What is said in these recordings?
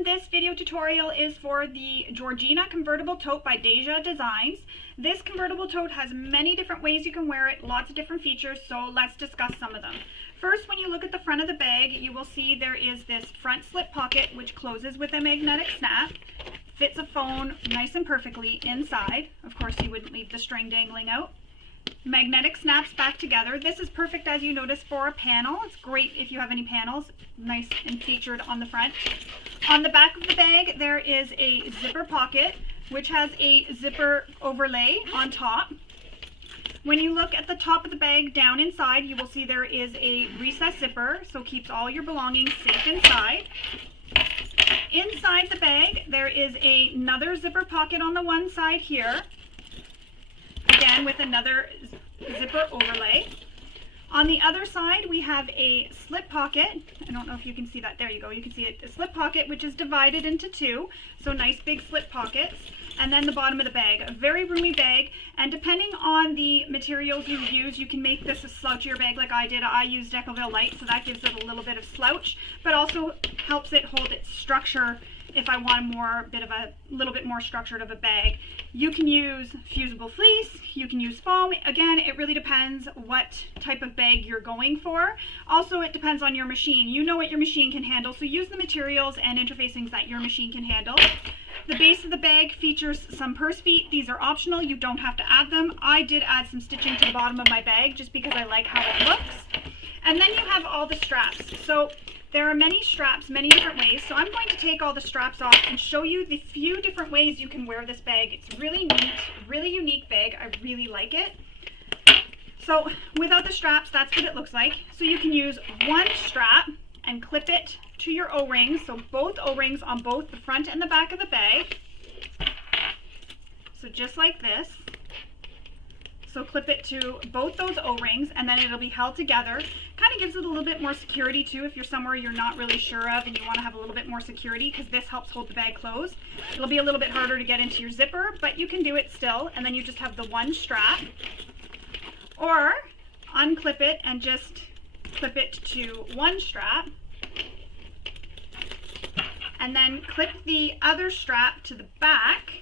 everyone, this video tutorial is for the Georgina Convertible Tote by DEJA Designs. This convertible tote has many different ways you can wear it, lots of different features, so let's discuss some of them. First, when you look at the front of the bag, you will see there is this front slip pocket which closes with a magnetic snap. Fits a phone nice and perfectly inside. Of course, you wouldn't leave the string dangling out. Magnetic snaps back together. This is perfect, as you notice, for a panel. It's great if you have any panels, nice and featured on the front. On the back of the bag, there is a zipper pocket, which has a zipper overlay on top. When you look at the top of the bag down inside, you will see there is a recessed zipper, so keeps all your belongings safe inside. Inside the bag, there is another zipper pocket on the one side here, again with another zipper overlay. On the other side, we have a slip pocket. I don't know if you can see that. There you go. You can see it. A slip pocket which is divided into two, so nice big slip pockets. And then the bottom of the bag, a very roomy bag, and depending on the materials you use, you can make this a slouchier bag like I did. I used Decoville Light, so that gives it a little bit of slouch, but also helps it hold its structure if I want a little bit more structured of a bag. You can use fusible fleece, you can use foam. Again, it really depends what type of bag you're going for. Also, it depends on your machine. You know what your machine can handle, so use the materials and interfacings that your machine can handle. The base of the bag features some purse feet. These are optional. You don't have to add them. I did add some stitching to the bottom of my bag just because I like how it looks. And then you have all the straps. So there are many straps, many different ways. So I'm going to take all the straps off and show you the few different ways you can wear this bag. It's really neat, really unique bag. I really like it. So without the straps, that's what it looks like. So you can use one strap and clip it to your O-rings. So both O-rings on both the front and the back of the bag. So just like this. So clip it to both those O-rings and then it'll be held together. Kind of gives it a little bit more security too if you're somewhere you're not really sure of and you want to have a little bit more security, because this helps hold the bag closed. It'll be a little bit harder to get into your zipper, but you can do it still, and then you just have the one strap. Or unclip it and just clip it to one strap. And then clip the other strap to the back.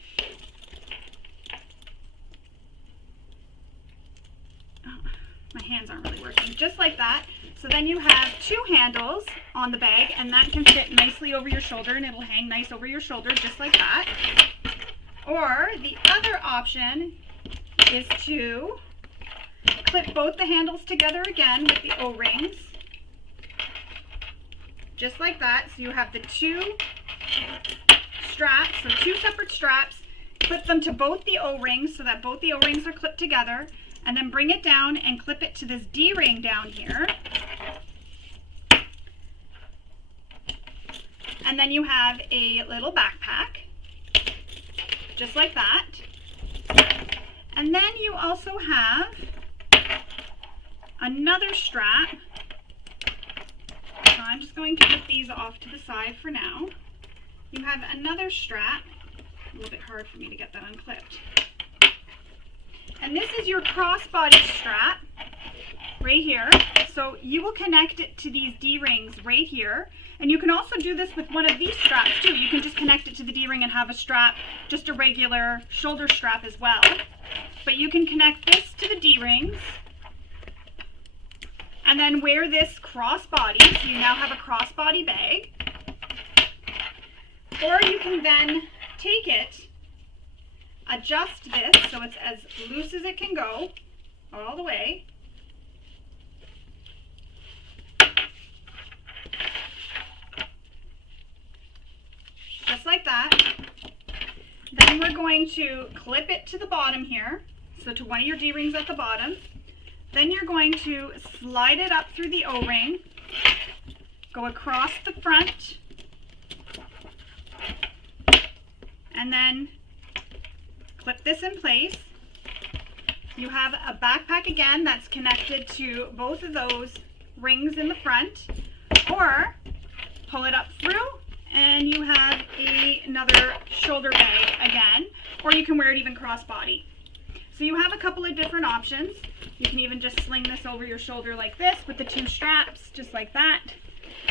My hands aren't really working. Just like that. So then you have two handles on the bag, and that can fit nicely over your shoulder, and it'll hang nice over your shoulder just like that. Or the other option is to clip both the handles together again with the O-rings. Just like that. So you have the two straps, so two separate straps. Clip them to both the O-rings so that both the O-rings are clipped together. And then bring it down and clip it to this D-ring down here. And then you have a little backpack, just like that. And then you also have another strap. So I'm just going to put these off to the side for now. You have another strap. A little bit hard for me to get that unclipped. And this is your crossbody strap right here. So you will connect it to these D-rings right here. And you can also do this with one of these straps too. You can just connect it to the D-ring and have a strap, just a regular shoulder strap as well. But you can connect this to the D-rings and then wear this crossbody. So you now have a crossbody bag. Or you can then take it, adjust this so it's as loose as it can go all the way. Just like that. Then we're going to clip it to the bottom here, so to one of your D-rings at the bottom. Then you're going to slide it up through the O-ring, go across the front, and then clip this in place. You have a backpack again that's connected to both of those rings in the front, or pull it up through and you have another shoulder bag again, or you can wear it even crossbody. So you have a couple of different options. You can even just sling this over your shoulder like this with the two straps, just like that.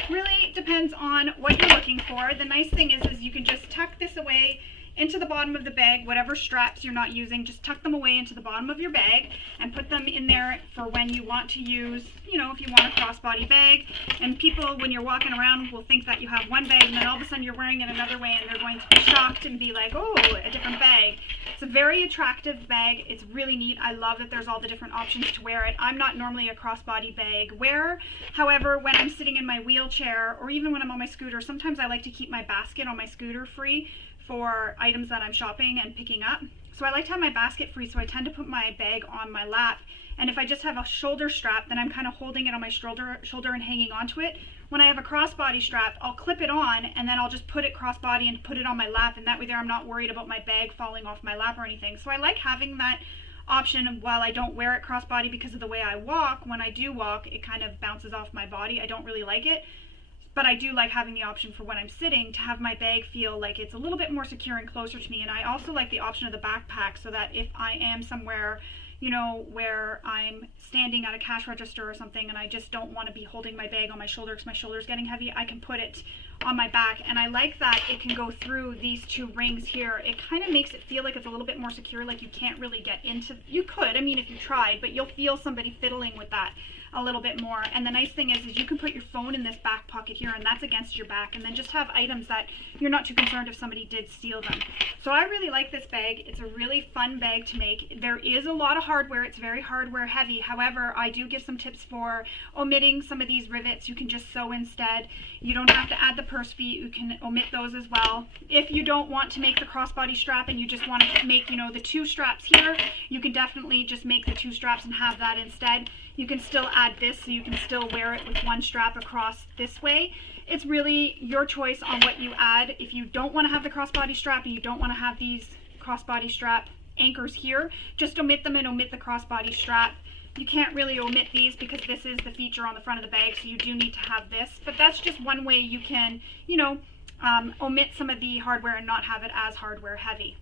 Really depends on what you're looking for. The nice thing is you can just tuck this away into the bottom of the bag. Whatever straps you're not using, just tuck them away into the bottom of your bag and put them in there for when you want to use, you know, if you want a crossbody bag. And people, when you're walking around, will think that you have one bag and then all of a sudden you're wearing it another way, and they're going to be shocked and be like, oh, a different bag. It's a very attractive bag. It's really neat. I love that there's all the different options to wear it. I'm not normally a crossbody bag wearer. However, when I'm sitting in my wheelchair or even when I'm on my scooter, sometimes I like to keep my basket on my scooter free for items that I'm shopping and picking up. So I like to have my basket free, so I tend to put my bag on my lap. And if I just have a shoulder strap, then I'm kind of holding it on my shoulder and hanging onto it. When I have a crossbody strap, I'll clip it on and then I'll just put it crossbody and put it on my lap, and that way there I'm not worried about my bag falling off my lap or anything. So I like having that option while I don't wear it crossbody, because of the way I walk. When I do walk, it kind of bounces off my body. I don't really like it. But I do like having the option for when I'm sitting to have my bag feel like it's a little bit more secure and closer to me. And I also like the option of the backpack, so that if I am somewhere, you know, where I'm standing at a cash register or something and I just don't want to be holding my bag on my shoulder because my shoulder's getting heavy, I can put it on my back. And I like that it can go through these two rings here. It kind of makes it feel like it's a little bit more secure, like you can't really get into, you could, I mean, if you tried, but you'll feel somebody fiddling with that a little bit more. And the nice thing is you can put your phone in this back pocket here, and that's against your back, and then just have items that you're not too concerned if somebody did steal them. So I really like this bag. It's a really fun bag to make. There is a lot of hardware. It's very hardware heavy. However, I do give some tips for omitting some of these rivets. You can just sew instead. You don't have to add the purse feet. You can omit those as well. If you don't want to make the crossbody strap and you just want to make, you know, the two straps here, you can definitely just make the two straps and have that instead. You can still add this, so you can still wear it with one strap across this way. It's really your choice on what you add. If you don't want to have the crossbody strap and you don't want to have these crossbody strap anchors here, just omit them and omit the crossbody strap. You can't really omit these because this is the feature on the front of the bag, so you do need to have this. But that's just one way you can, you know, omit some of the hardware and not have it as hardware heavy.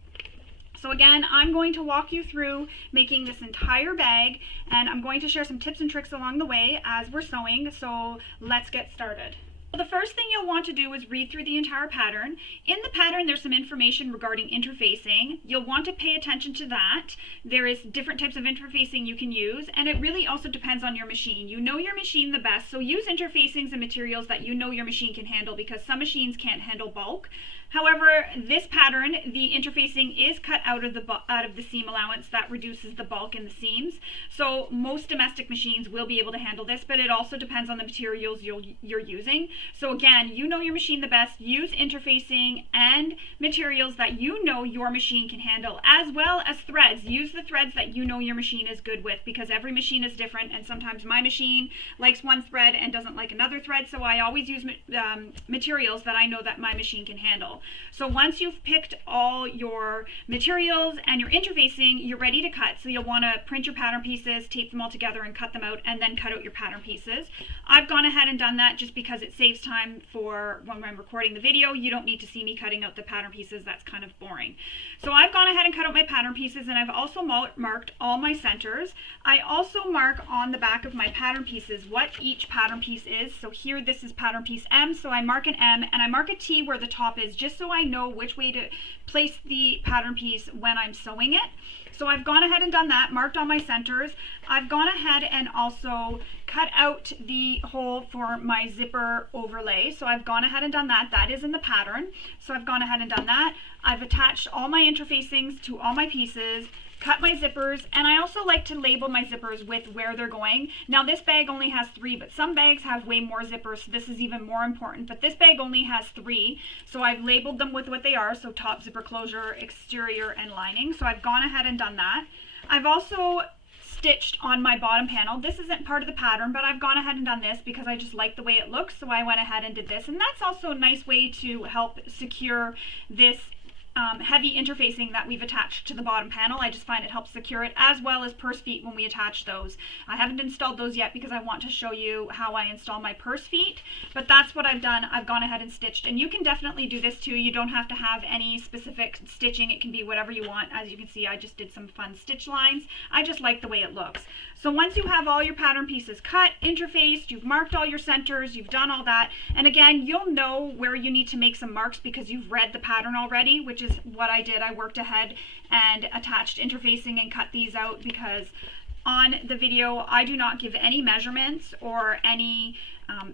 So again, I'm going to walk you through making this entire bag, and I'm going to share some tips and tricks along the way as we're sewing. So let's get started. The first thing you'll want to do is read through the entire pattern. In the pattern, there's some information regarding interfacing. You'll want to pay attention to that. There is different types of interfacing you can use, and it really also depends on your machine. You know your machine the best, so use interfacings and materials that you know your machine can handle, because some machines can't handle bulk. However, this pattern, the interfacing is cut out of the seam allowance. That reduces the bulk in the seams. So most domestic machines will be able to handle this, but it also depends on the materials you're using. So again, you know your machine the best. Use interfacing and materials that you know your machine can handle, as well as threads. Use the threads that you know your machine is good with, because every machine is different, and sometimes my machine likes one thread and doesn't like another thread. So I always use materials that I know that my machine can handle. So once you've picked all your materials and your interfacing, you're ready to cut. So you'll want to print your pattern pieces, tape them all together and cut them out, and then cut out your pattern pieces. I've gone ahead and done that just because it saves time for when I'm recording the video. You don't need to see me cutting out the pattern pieces. That's kind of boring. So I've gone ahead and cut out my pattern pieces, and I've also marked all my centers. I also mark on the back of my pattern pieces what each pattern piece is. So here, this is pattern piece M, so I mark an M, and I mark a T where the top is, just so I know which way to place the pattern piece when I'm sewing it. So I've gone ahead and done that, marked all my centers. I've gone ahead and also cut out the hole for my zipper overlay. So I've gone ahead and done that. That is in the pattern. So I've gone ahead and done that. I've attached all my interfacings to all my pieces, cut my zippers, and I also like to label my zippers with where they're going. Now this bag only has 3, but some bags have way more zippers, so this is even more important. But this bag only has 3, so I've labeled them with what they are, so top, zipper closure, exterior, and lining. So I've gone ahead and done that. I've also stitched on my bottom panel. This isn't part of the pattern, but I've gone ahead and done this because I just like the way it looks, so I went ahead and did this. And that's also a nice way to help secure this heavy interfacing that we've attached to the bottom panel. I just find it helps secure it, as well as purse feet when we attach those. I haven't installed those yet because I want to show you how I install my purse feet, but that's what I've done. I've gone ahead and stitched, and you can definitely do this too. You don't have to have any specific stitching. It can be whatever you want. As you can see, I just did some fun stitch lines. I just like the way it looks. So once you have all your pattern pieces cut, interfaced, you've marked all your centers, you've done all that, and again, you'll know where you need to make some marks because you've read the pattern already, which is what I did. I worked ahead and attached interfacing and cut these out because on the video I do not give any measurements or any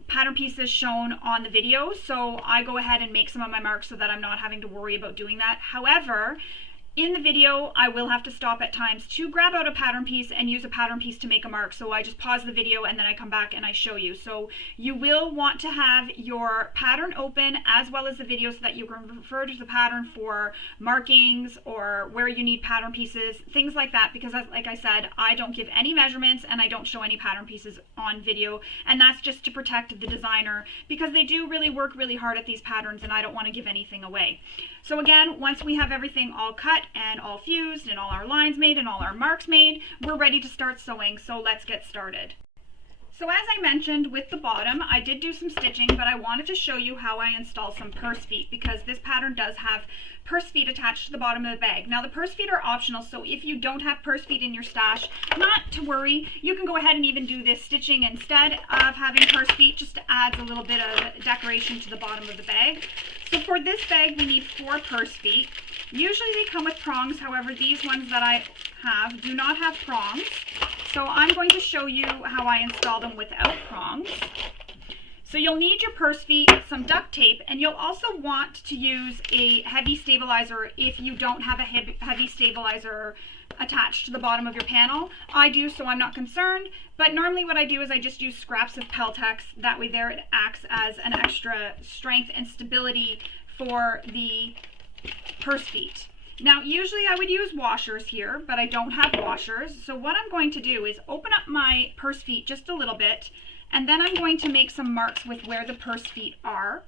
pattern pieces shown on the video, so I go ahead and make some of my marks so that I'm not having to worry about doing that. However, in the video, I will have to stop at times to grab out a pattern piece and use a pattern piece to make a mark. So I just pause the video and then I come back and I show you. So you will want to have your pattern open as well as the video so that you can refer to the pattern for markings or where you need pattern pieces, things like that. Because like I said, I don't give any measurements and I don't show any pattern pieces on video. And that's just to protect the designer because they do really work really hard at these patterns and I don't want to give anything away. So again, once we have everything all cut and all fused and all our lines made and all our marks made, we're ready to start sewing, so let's get started. So as I mentioned with the bottom, I did do some stitching, but I wanted to show you how I install some purse feet because this pattern does have purse feet attached to the bottom of the bag. Now the purse feet are optional, so if you don't have purse feet in your stash, not to worry, you can go ahead and even do this stitching instead of having purse feet, just to add a little bit of decoration to the bottom of the bag. So for this bag we need 4 purse feet. Usually they come with prongs, however these ones that I have do not have prongs. So I'm going to show you how I install them without prongs. So you'll need your purse feet, some duct tape, and you'll also want to use a heavy stabilizer if you don't have a heavy stabilizer attached to the bottom of your panel. I do, so I'm not concerned, but normally what I do is I just use scraps of Peltex. That way there it acts as an extra strength and stability for the purse feet. Now usually I would use washers here, but I don't have washers, so what I'm going to do is open up my purse feet just a little bit, and then I'm going to make some marks with where the purse feet are.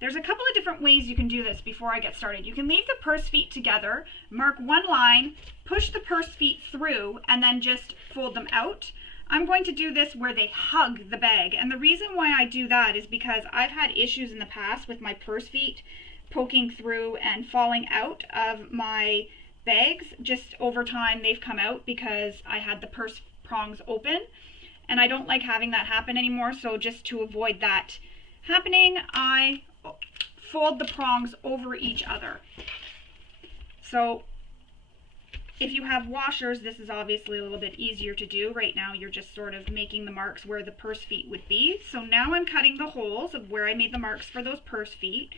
There's a couple of different ways you can do this before I get started. You can leave the purse feet together, mark one line, push the purse feet through, and then just fold them out. I'm going to do this where they hug the bag, and the reason why I do that is because I've had issues in the past with my purse feet poking through and falling out of my bags. Just over time they've come out because I had the purse prongs open, and I don't like having that happen anymore. So just to avoid that happening, I fold the prongs over each other. So if you have washers, this is obviously a little bit easier to do. Right now you're just sort of making the marks where the purse feet would be. So now I'm cutting the holes of where I made the marks for those purse feet.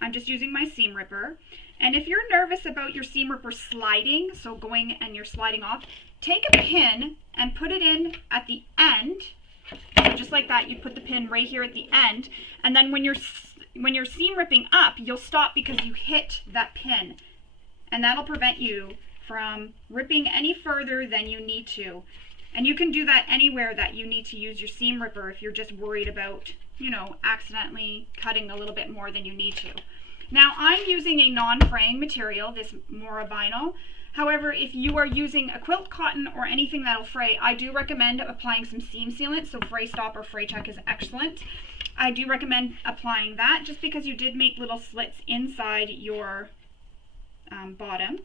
I'm just using my seam ripper. And if you're nervous about your seam ripper sliding, so going and you're sliding off, take a pin and put it in at the end. So just like that, you put the pin right here at the end, and then when you're seam ripping up, you'll stop because you hit that pin, and that'll prevent you from ripping any further than you need to. And you can do that anywhere that you need to use your seam ripper if you're just worried about, you know, accidentally cutting a little bit more than you need to. Now I'm using a non-fraying material, this Mora vinyl. However, if you are using a quilt cotton or anything that'll fray, I do recommend applying some seam sealant. So Fray Stop or Fray Check is excellent. I do recommend applying that just because you did make little slits inside your bottom.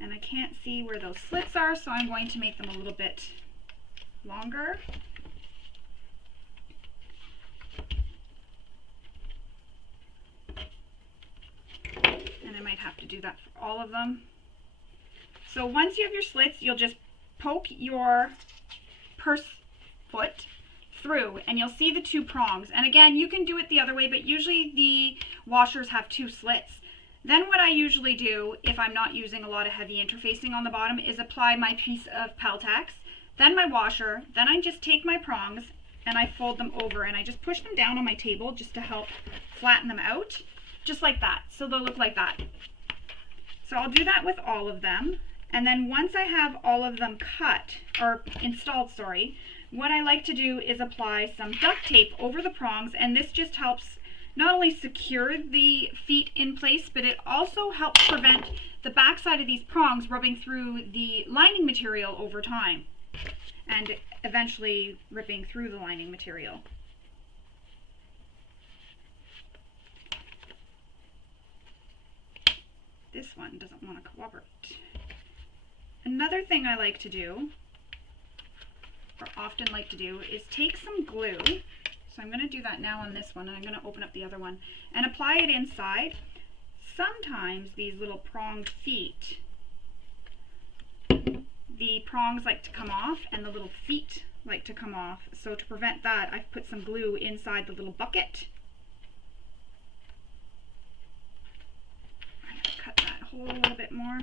And I can't see where those slits are, so I'm going to make them a little bit longer. And I might have to do that for all of them. So once you have your slits, you'll just poke your purse foot through and you'll see the 2 prongs. And again, you can do it the other way, but usually the washers have 2 slits. Then what I usually do, if I'm not using a lot of heavy interfacing on the bottom, is apply my piece of Peltex, then my washer, then I just take my prongs and I fold them over and I just push them down on my table just to help flatten them out, just like that. So they'll look like that. So I'll do that with all of them. And then once I have all of them cut, or installed, sorry, what I like to do is apply some duct tape over the prongs, and this just helps not only secure the feet in place, but it also helps prevent the backside of these prongs rubbing through the lining material over time and eventually ripping through the lining material. This one doesn't want to cooperate. Another thing I like to do, or often like to do, is take some glue. So I'm going to do that now on this one, and I'm going to open up the other one and apply it inside. Sometimes these little pronged feet, the prongs like to come off and the little feet like to come off. So to prevent that, I've put some glue inside the little bucket. I'm going to cut that hole a little bit more.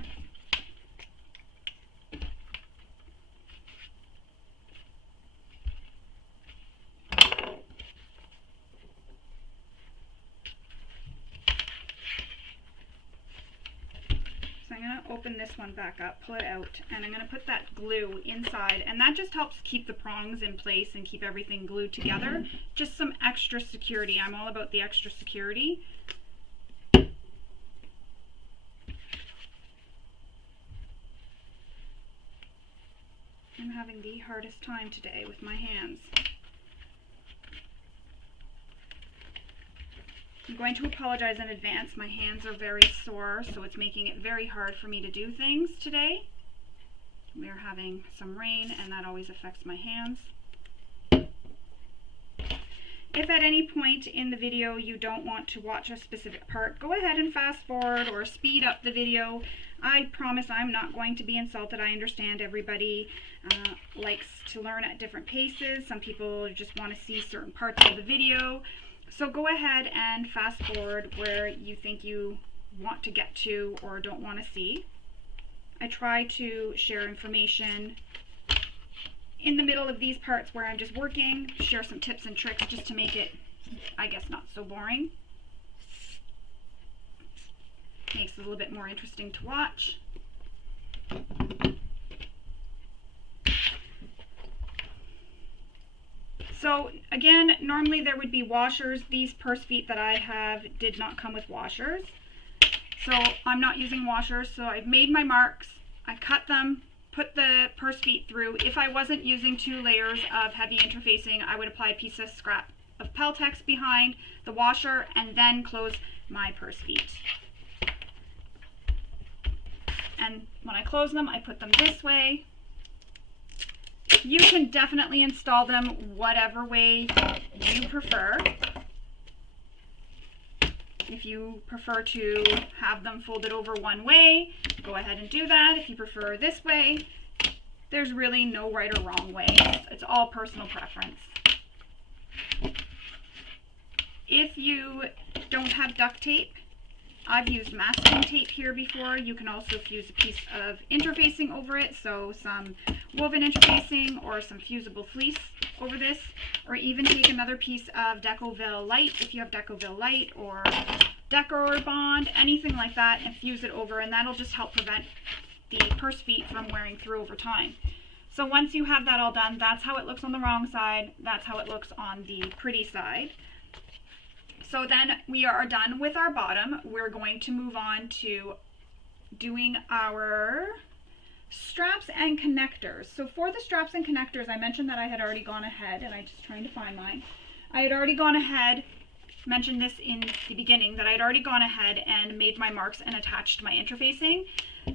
So I'm going to open this one back up, pull it out, and I'm going to put that glue inside, and that just helps keep the prongs in place and keep everything glued together. Just some extra security. I'm all about the extra security. I'm having the hardest time today with my hands. I'm going to apologize in advance. My hands are very sore, so it's making it very hard for me to do things today. We are having some rain, and that always affects my hands. If at any point in the video you don't want to watch a specific part, go ahead and fast forward or speed up the video. I promise I'm not going to be insulted. I understand everybody likes to learn at different paces. Some people just want to see certain parts of the video. So go ahead and fast forward where you think you want to get to or don't want to see. I try to share information in the middle of these parts where I'm just working, share some tips and tricks just to make it, I guess, not so boring. Makes it a little bit more interesting to watch. So again, normally there would be washers. These purse feet that I have did not come with washers. So I'm not using washers. So I've made my marks, I cut them, put the purse feet through. If I wasn't using 2 layers of heavy interfacing, I would apply a piece of scrap of Peltex behind the washer and then close my purse feet. And when I close them, I put them this way. You can definitely install them whatever way you prefer. If you prefer to have them folded over one way, go ahead and do that. If you prefer this way, there's really no right or wrong way. It's all personal preference. If you don't have duct tape, I've used masking tape here before. You can also fuse a piece of interfacing over it, so some woven interfacing or some fusible fleece over this, or even take another piece of Decovil Light if you have Decovil Light or Decor Bond, anything like that, and fuse it over, and that'll just help prevent the purse feet from wearing through over time. So once you have that all done, that's how it looks on the wrong side, that's how it looks on the pretty side. So then we are done with our bottom. We're going to move on to doing our straps and connectors. So for the straps and connectors, I mentioned that I had already gone ahead, and I'm just trying to find mine. I had already gone ahead, mentioned this in the beginning, that I had already gone ahead and made my marks and attached my interfacing.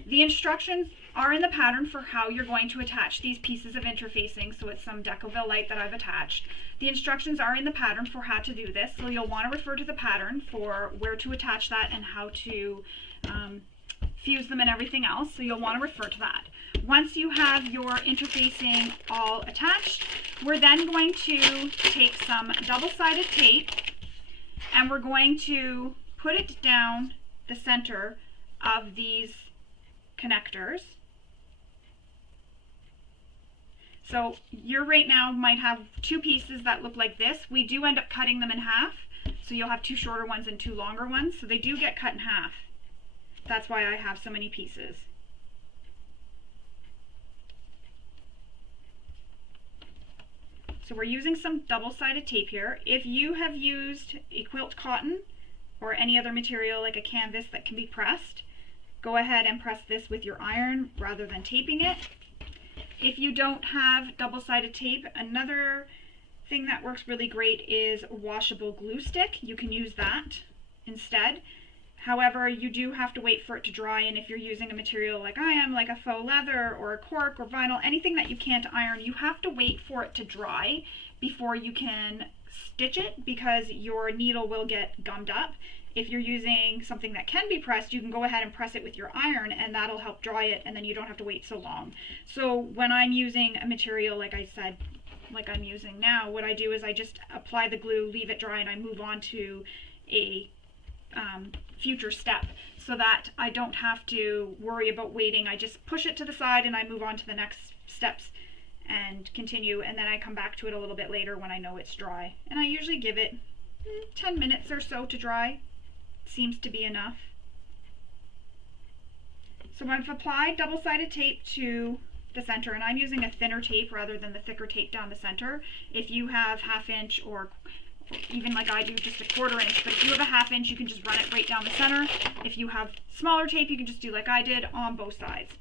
The instructions are in the pattern for how you're going to attach these pieces of interfacing, so it's some Decovil Light that I've attached. The instructions are in the pattern for how to do this, so you'll want to refer to the pattern for where to attach that and how to fuse them and everything else, so you'll want to refer to that. Once you have your interfacing all attached, we're then going to take some double-sided tape and we're going to put it down the center of these connectors. So you right now might have 2 pieces that look like this. We do end up cutting them in half, so you'll have 2 shorter ones and 2 longer ones, so they do get cut in half. That's why I have so many pieces. So we're using some double-sided tape here. If you have used a quilt cotton or any other material like a canvas that can be pressed, go ahead and press this with your iron rather than taping it. If you don't have double-sided tape, another thing that works really great is washable glue stick. You can use that instead. However, you do have to wait for it to dry, and if you're using a material like I am, like a faux leather or a cork or vinyl, anything that you can't iron, you have to wait for it to dry before you can stitch it, because your needle will get gummed up. If you're using something that can be pressed, you can go ahead and press it with your iron, and that'll help dry it, and then you don't have to wait so long. So when I'm using a material, like I said, like I'm using now, what I do is I just apply the glue, leave it dry, and I move on to a future step, so that I don't have to worry about waiting. I just push it to the side and I move on to the next steps and continue, and then I come back to it a little bit later when I know it's dry. And I usually give it 10 minutes or so to dry. Seems to be enough. So I've applied double-sided tape to the center, and I'm using a thinner tape rather than the thicker tape down the center. If you have 1/2 inch or even like I do, just a 1/4 inch, but if you have a 1/2 inch, you can just run it right down the center. If you have smaller tape, you can just do like I did on both sides.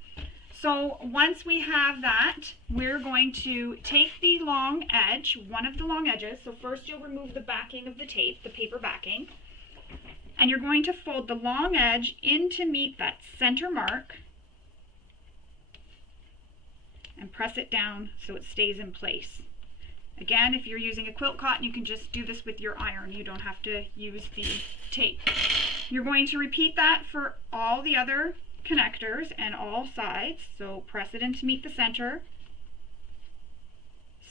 So once we have that, we're going to take the long edge, one of the long edges. So first you'll remove the backing of the tape, the paper backing, and you're going to fold the long edge in to meet that center mark and press it down so it stays in place. Again, if you're using a quilt cotton, you can just do this with your iron. You don't have to use the tape. You're going to repeat that for all the other connectors and all sides. So press it in to meet the center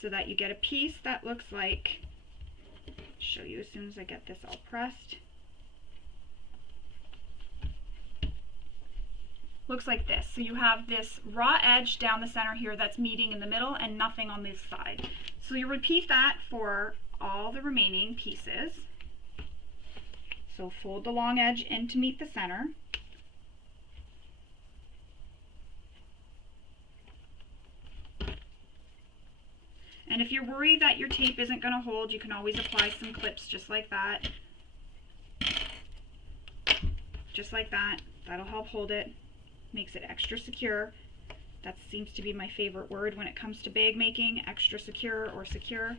so that you get a piece that looks like, I'll show you as soon as I get this all pressed. Looks like this. So you have this raw edge down the center here that's meeting in the middle and nothing on this side. So you repeat that for all the remaining pieces. So fold the long edge in to meet the center. And if you're worried that your tape isn't going to hold, you can always apply some clips just like that. Just like that. That'll help hold it. Makes it extra secure. That seems to be my favorite word when it comes to bag making, extra secure or secure.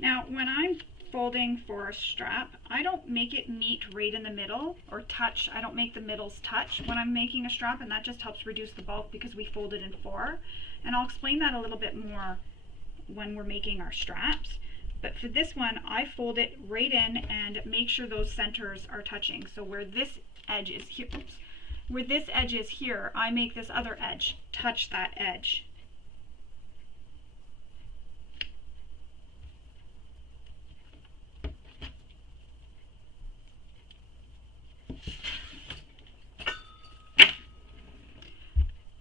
Now, when I'm folding for a strap, I don't make it meet right in the middle or touch. I don't make the middles touch when I'm making a strap, and that just helps reduce the bulk because we fold it in 4. And I'll explain that a little bit more when we're making our straps. But for this one, I fold it right in and make sure those centers are touching. So where this edge is here, oops, where this edge is here, I make this other edge touch that edge.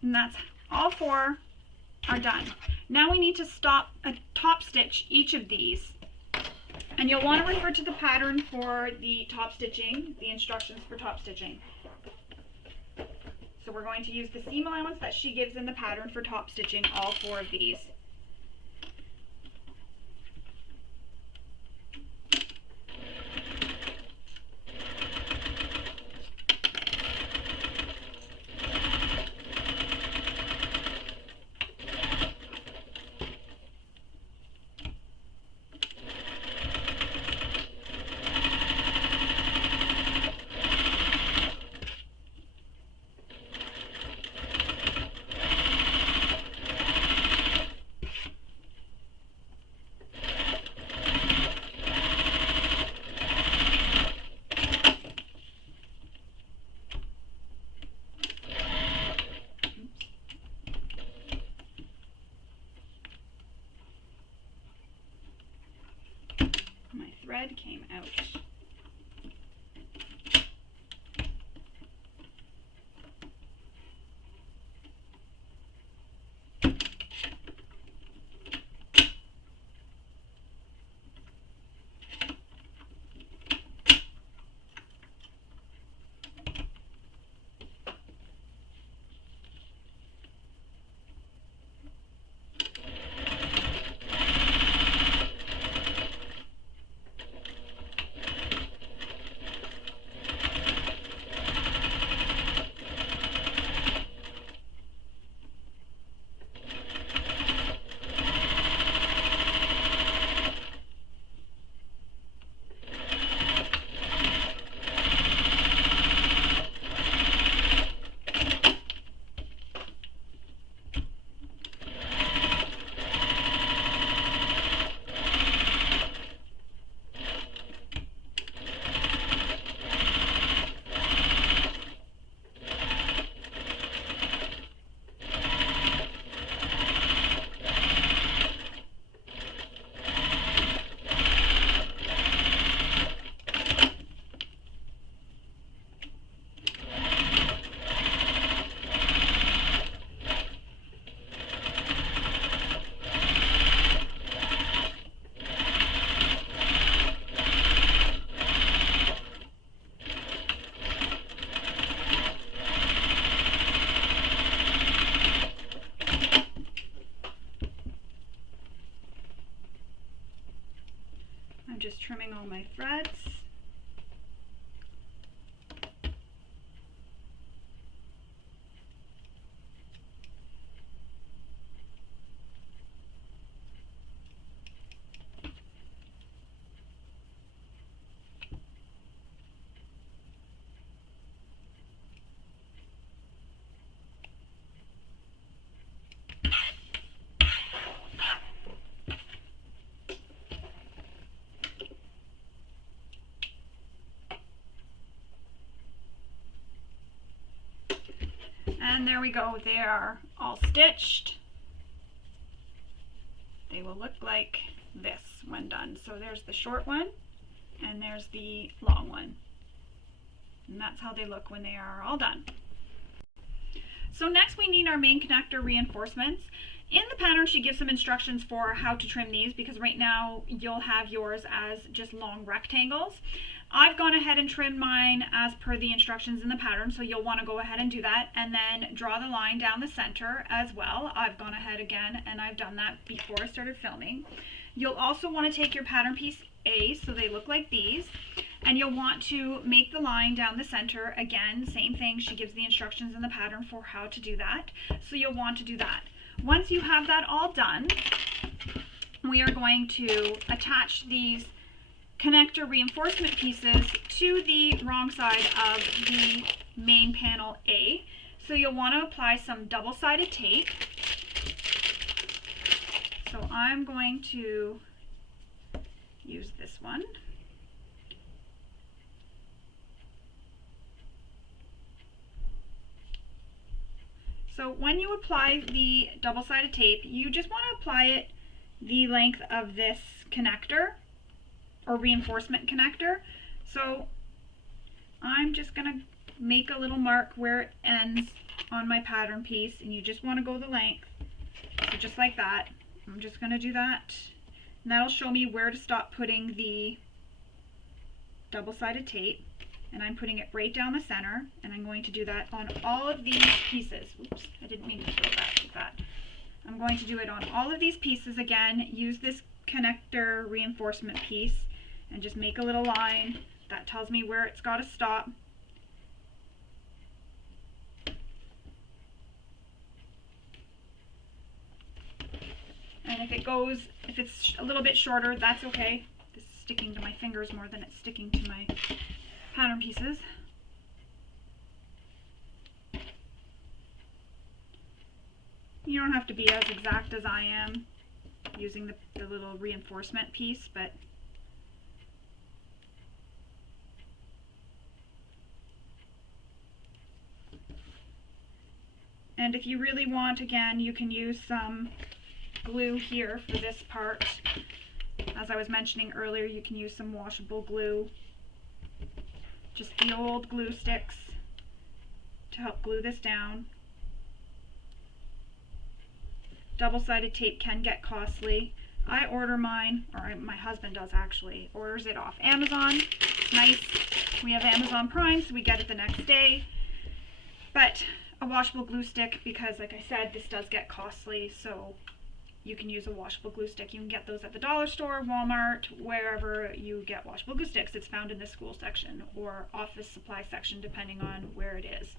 And that's all 4 are done. Now we need to top stitch each of these. And you'll want to refer to the pattern for the top stitching, the instructions for top stitching. So we're going to use the seam allowance that she gives in the pattern for top stitching all 4 of these. Thread came out. trimming all my threads. And there we go, they are all stitched. They will look like this when done. So there's the short one and there's the long one. And that's how they look when they are all done. So next we need our main connector reinforcements. In the pattern she gives some instructions for how to trim these, because right now you'll have yours as just long rectangles. I've gone ahead and trimmed mine as per the instructions in the pattern, so you'll want to go ahead and do that, and then draw the line down the center as well. I've gone ahead again and I've done that before I started filming. You'll also want to take your pattern piece A, so they look like these, and you'll want to make the line down the center. Again, same thing, she gives the instructions in the pattern for how to do that, so you'll want to do that. Once you have that all done, we are going to attach these connector reinforcement pieces to the wrong side of the main panel A. So you'll want to apply some double-sided tape. So I'm going to use this one. So when you apply the double-sided tape, you just want to apply it the length of this connector or reinforcement connector. So I'm just going to make a little mark where it ends on my pattern piece, and you just want to go the length. So just like that. I'm just going to do that, and that'll show me where to stop putting the double-sided tape. And I'm putting it right down the center, and I'm going to do that on all of these pieces. Oops, I didn't mean to throw that like that. I'm going to do it on all of these pieces again. Use this connector reinforcement piece and just make a little line that tells me where it's got to stop. And if it's a little bit shorter, that's okay. This is sticking to my fingers more than it's sticking to my pattern pieces. You don't have to be as exact as I am using the little reinforcement piece, but and if you really want, again, you can use some glue here for this part. As I was mentioning earlier, you can use some washable glue, just the old glue sticks, to help glue this down. Double-sided tape can get costly. I order mine, or my husband does actually, orders it off Amazon. It's nice. We have Amazon Prime, so we get it the next day. But a washable glue stick, because like I said, this does get costly, so you can use a washable glue stick. You can get those at the dollar store, Walmart, wherever you get washable glue sticks. It's found in the school section or office supply section, depending on where it is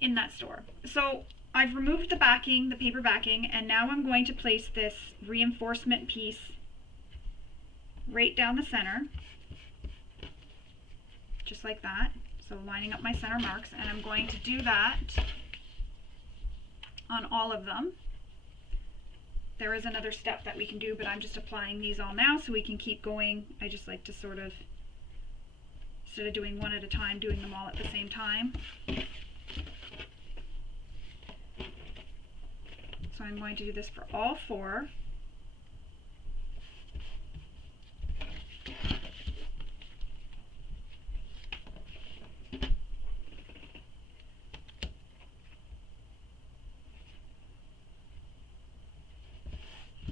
in that store. So I've removed the backing, the paper backing, and now I'm going to place this reinforcement piece right down the center, just like that. So lining up my center marks, and I'm going to do that on all of them. There is another step that we can do, but I'm just applying these all now so we can keep going. I just like to sort of, instead of doing one at a time, doing them all at the same time. So I'm going to do this for all four.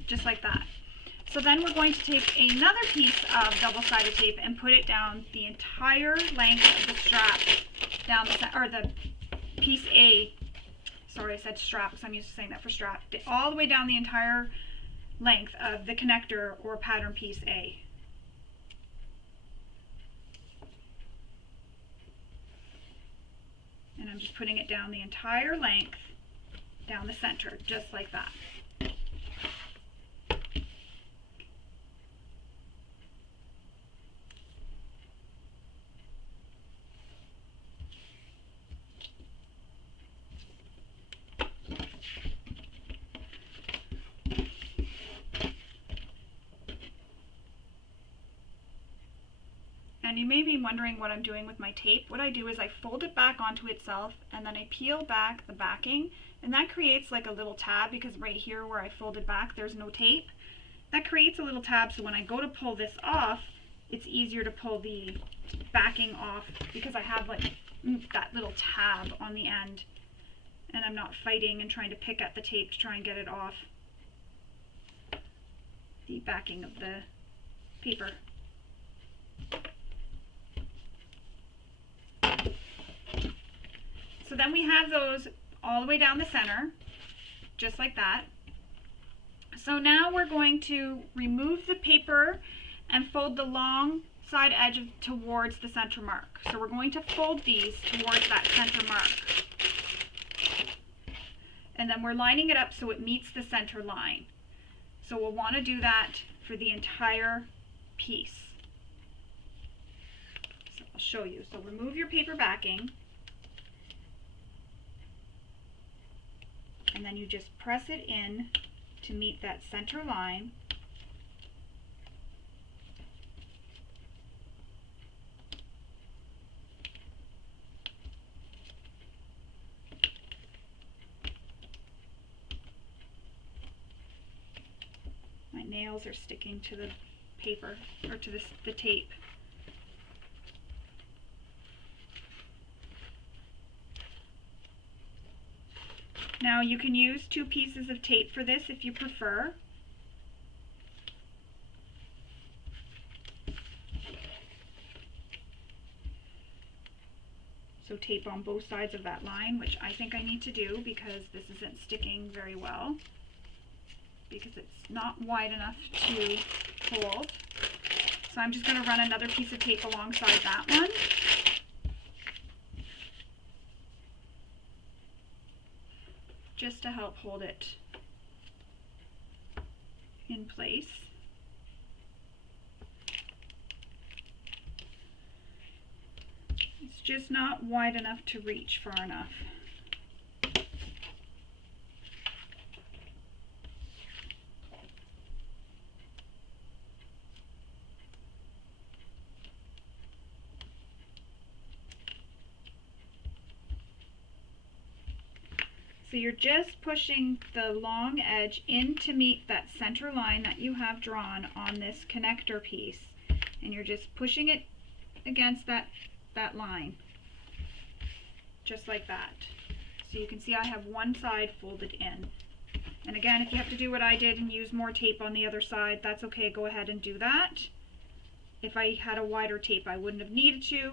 Just like that. So then we're going to take another piece of double-sided tape and put it down the entire length of the strap, down the, or the piece A. Sorry, I said strap because I'm used to saying that for strap. All the way down the entire length of the connector or pattern piece A. And I'm just putting it down the entire length, down the center, just like that. And you may be wondering what I'm doing with my tape. What I do is I fold it back onto itself and then I peel back the backing, and that creates like a little tab, because right here where I folded back there's no tape. That creates a little tab, so when I go to pull this off, it's easier to pull the backing off because I have like that little tab on the end, and I'm not fighting and trying to pick at the tape to try and get it off the backing of the paper. So then we have those all the way down the center, just like that. So now we're going to remove the paper and fold the long side edge towards the center mark. So we're going to fold these towards that center mark. And then we're lining it up so it meets the center line. So we'll want to do that for the entire piece. So I'll show you. So remove your paper backing. And then you just press it in to meet that center line. My nails are sticking to the paper, or to the tape. Now you can use 2 pieces of tape for this if you prefer. So tape on both sides of that line, which I think I need to do because this isn't sticking very well, because it's not wide enough to hold. So I'm just going to run another piece of tape alongside that one. Just to help hold it in place. It's just not wide enough to reach far enough. So you're just pushing the long edge in to meet that center line that you have drawn on this connector piece, and you're just pushing it against that line, just like that. So you can see I have one side folded in. And again, if you have to do what I did and use more tape on the other side, that's okay, go ahead and do that. If I had a wider tape, I wouldn't have needed to.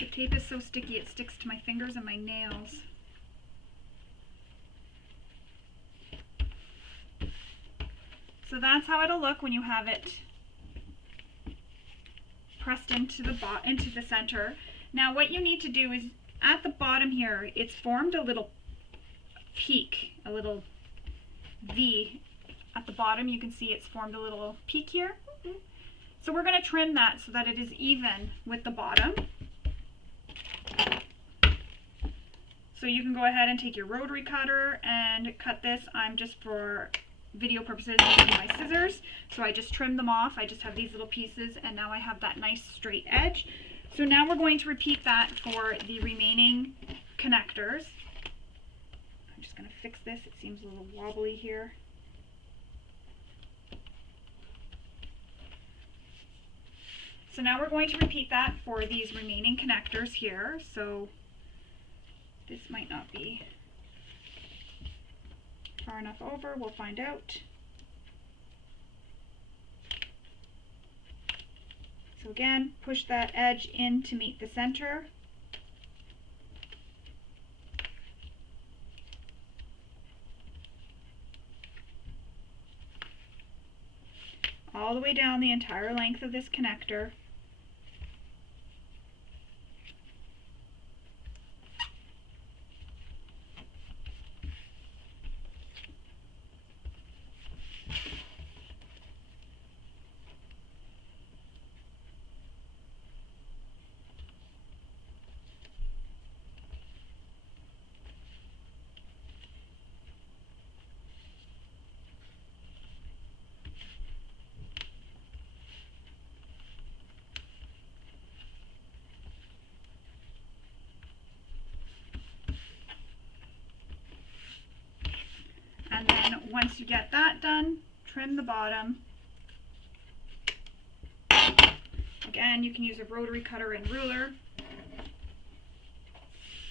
The tape is so sticky it sticks to my fingers and my nails. So that's how it'll look when you have it pressed into the center. Now what you need to do is, at the bottom here, it's formed a little peak, a little V at the bottom. You can see it's formed a little peak here. So we're going to trim that so that it is even with the bottom. So you can go ahead and take your rotary cutter and cut this. I'm just, for video purposes, using my scissors. So I just trimmed them off. I just have these little pieces, and now I have that nice straight edge. So now we're going to repeat that for the remaining connectors. I'm just going to fix this. It seems a little wobbly here. So now we're going to repeat that for these remaining connectors here. So this might not be far enough over, we'll find out. So again, push that edge in to meet the center. all the way down the entire length of this connector. And then once you get that done, trim the bottom. Again, you can use a rotary cutter and ruler,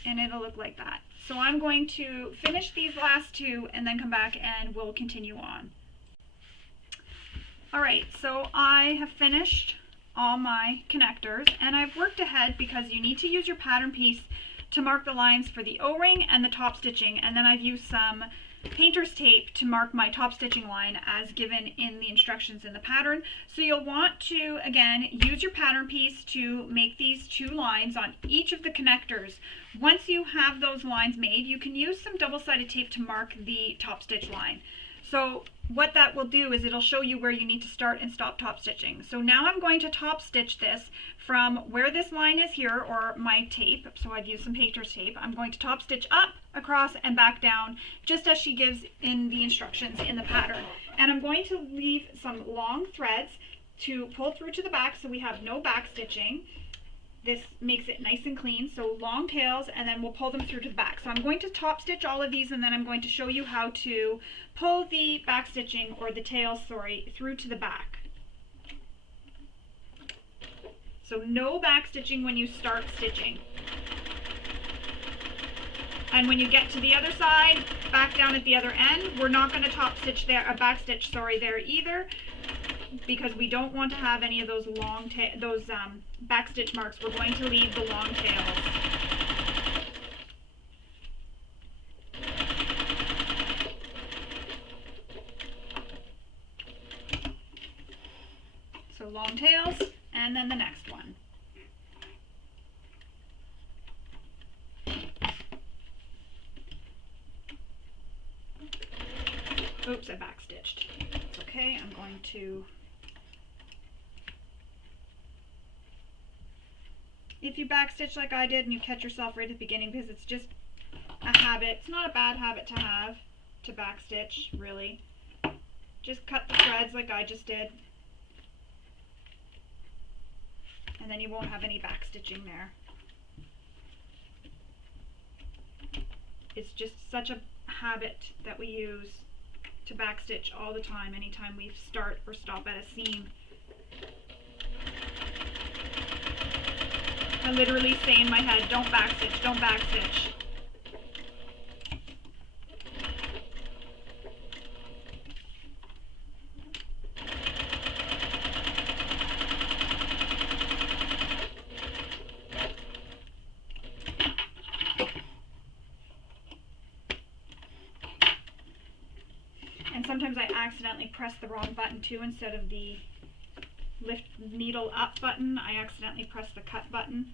and it'll look like that. So I'm going to finish these last two and then come back and we'll continue on. Alright, so I have finished all my connectors, and I've worked ahead because you need to use your pattern piece to mark the lines for the O-ring and the top stitching, and then I've used some painter's tape to mark my top stitching line as given in the instructions in the pattern. So you'll want to, again, use your pattern piece to make these two lines on each of the connectors. Once you have those lines made, you can use some double-sided tape to mark the top stitch line. So what that will do is it'll show you where you need to start and stop top stitching. So now I'm going to top stitch this from where this line is here, or my tape, so I've used some painter's tape. I'm going to top stitch up, across, and back down, just as she gives in the instructions in the pattern. And I'm going to leave some long threads to pull through to the back so we have no back stitching. This makes it nice and clean, so long tails, and then we'll pull them through to the back. So I'm going to top stitch all of these, and then I'm going to show you how to pull the back stitching, or the tails, sorry, through to the back. So no back stitching when you start stitching. And when you get to the other side, back down at the other end, we're not going to top stitch there, back stitch, sorry, there either, because we don't want to have any of those long back stitch marks. We're going to leave the long tails. So long tails, and then the next one. Oops, I back stitched. It's okay, I'm going to... If you back stitch like I did and you catch yourself right at the beginning, because it's just a habit, it's not a bad habit to have, to back stitch, really. Just cut the threads like I just did. And then you won't have any back stitching there. It's just such a habit that we use to back stitch all the time, anytime we start or stop at a seam. I literally say in my head, don't back stitch, don't back stitch. And sometimes I accidentally press the wrong button too. Instead of the lift needle up button, I accidentally press the cut button.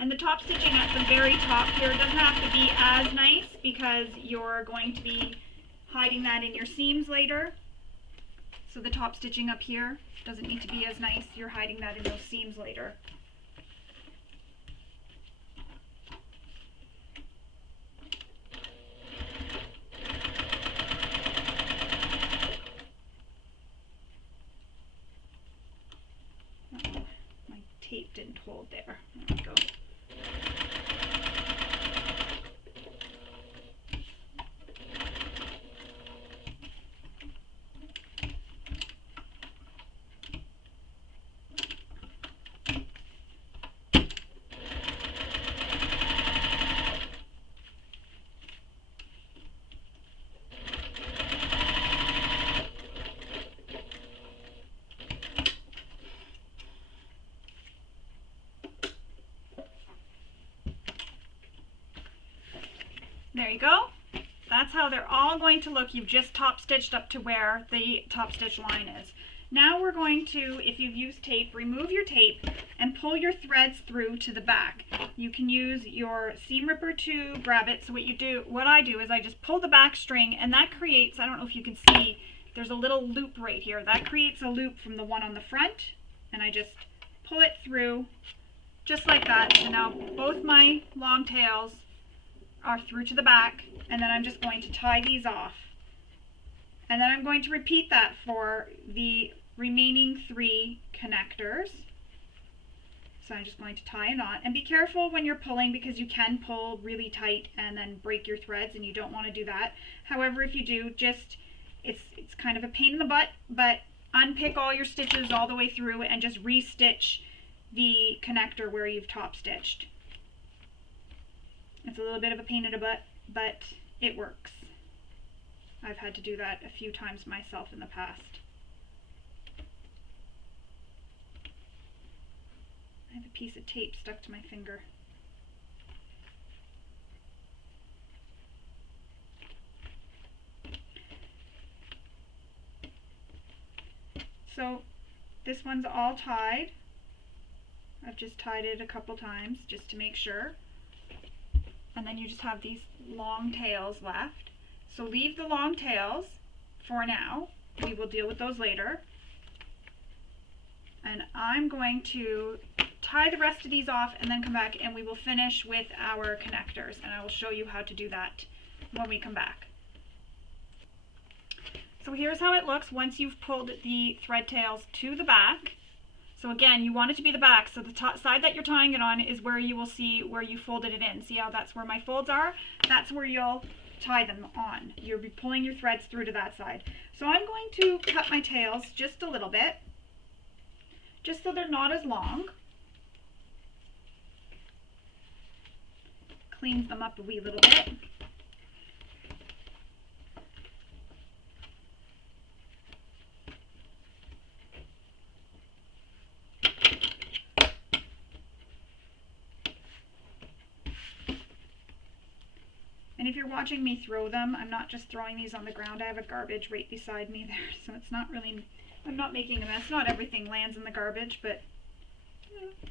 And the top stitching at the very top here doesn't have to be as nice, because you're going to be hiding that in your seams later. So the top stitching up here doesn't need to be as nice. You're hiding that in those seams later. Uh-oh, my tape didn't hold there. There we go. There you go. That's how they're all going to look. You've just top stitched up to where the top stitch line is. Now we're going to, if you've used tape, remove your tape and pull your threads through to the back. You can use your seam ripper to grab it. So what I do is I just pull the back string, and that creates, I don't know if you can see, there's a little loop right here. That creates a loop from the one on the front, and I just pull it through just like that. So now both my long tails are through to the back, and then I'm just going to tie these off. And then I'm going to repeat that for the remaining 3 connectors. So I'm just going to tie a knot, and be careful when you're pulling, because you can pull really tight and then break your threads, and you don't want to do that. However, if you do, just it's kind of a pain in the butt, but unpick all your stitches all the way through and just re-stitch the connector where you've top stitched. It's a little bit of a pain in the butt, but it works. I've had to do that a few times myself in the past. I have a piece of tape stuck to my finger. So this one's all tied. I've just tied it a couple times just to make sure. And then you just have these long tails left. So leave the long tails for now. We will deal with those later. And I'm going to tie the rest of these off and then come back, and we will finish with our connectors, and I will show you how to do that when we come back. So here's how it looks once you've pulled the thread tails to the back. So again, you want it to be the back, so the top side that you're tying it on is where you will see where you folded it in. See how that's where my folds are? That's where you'll tie them on. You'll be pulling your threads through to that side. So I'm going to cut my tails just a little bit, just so they're not as long. Cleans them up a wee little bit. And if you're watching me throw them, I'm not just throwing these on the ground. I have a garbage right beside me there, so it's not really, I'm not making a mess. Not everything lands in the garbage, but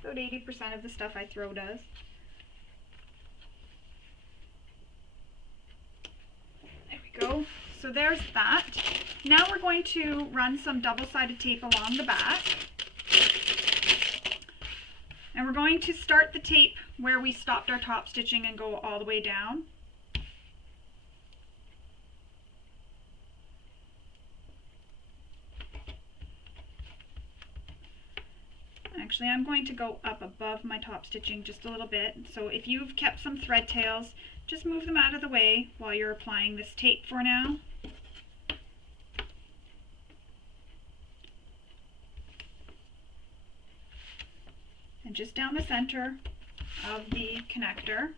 about 80% of the stuff I throw does. There we go. So there's that. Now we're going to run some double-sided tape along the back. And we're going to start the tape where we stopped our top stitching and go all the way down. Actually, I'm going to go up above my top stitching just a little bit. So if you've kept some thread tails, just move them out of the way while you're applying this tape for now. And just down the center of the connector.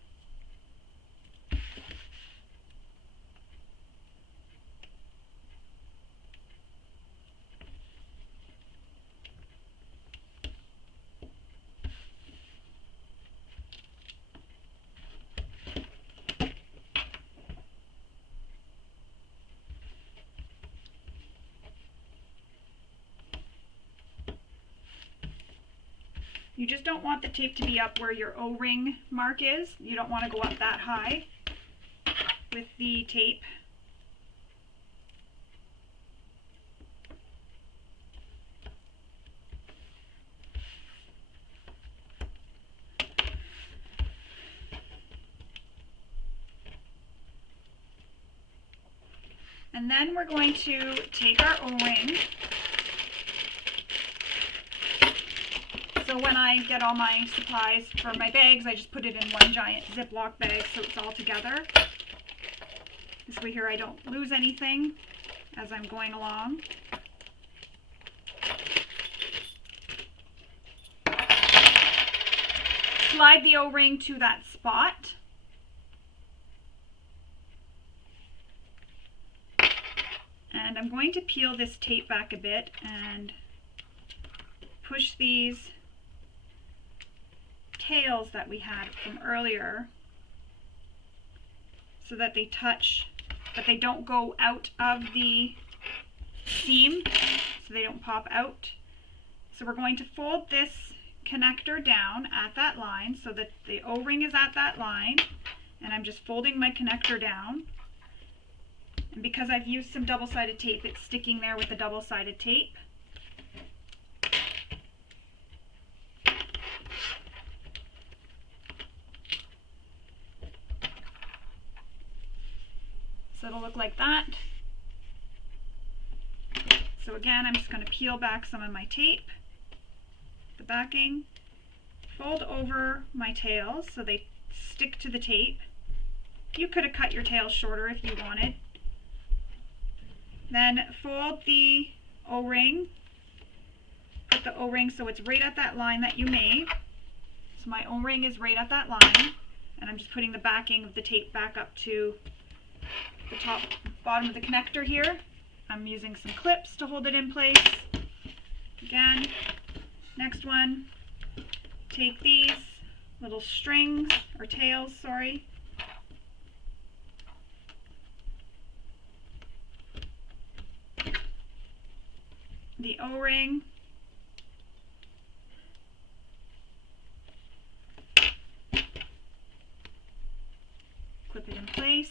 You just don't want the tape to be up where your O-ring mark is. You don't want to go up that high with the tape. And then we're going to take our O-ring. So when I get all my supplies for my bags, I just put it in one giant Ziploc bag so it's all together. This way here I don't lose anything as I'm going along. Slide the O-ring to that spot. And I'm going to peel this tape back a bit and push these tails that we had from earlier so that they touch, but they don't go out of the seam, so they don't pop out. So we're going to fold this connector down at that line so that the O-ring is at that line, and I'm just folding my connector down. And because I've used some double-sided tape, it's sticking there with the double-sided tape. So it'll look like that. So again, I'm just going to peel back some of my tape, the backing, fold over my tails so they stick to the tape. You could have cut your tails shorter if you wanted. Then fold the O-ring, put the O-ring so it's right at that line that you made. So my O-ring is right at that line, and I'm just putting the backing of the tape back up to the top, bottom of the connector here. I'm using some clips to hold it in place. Again, next one, take these little strings, or tails, sorry, the O-ring, clip it in place.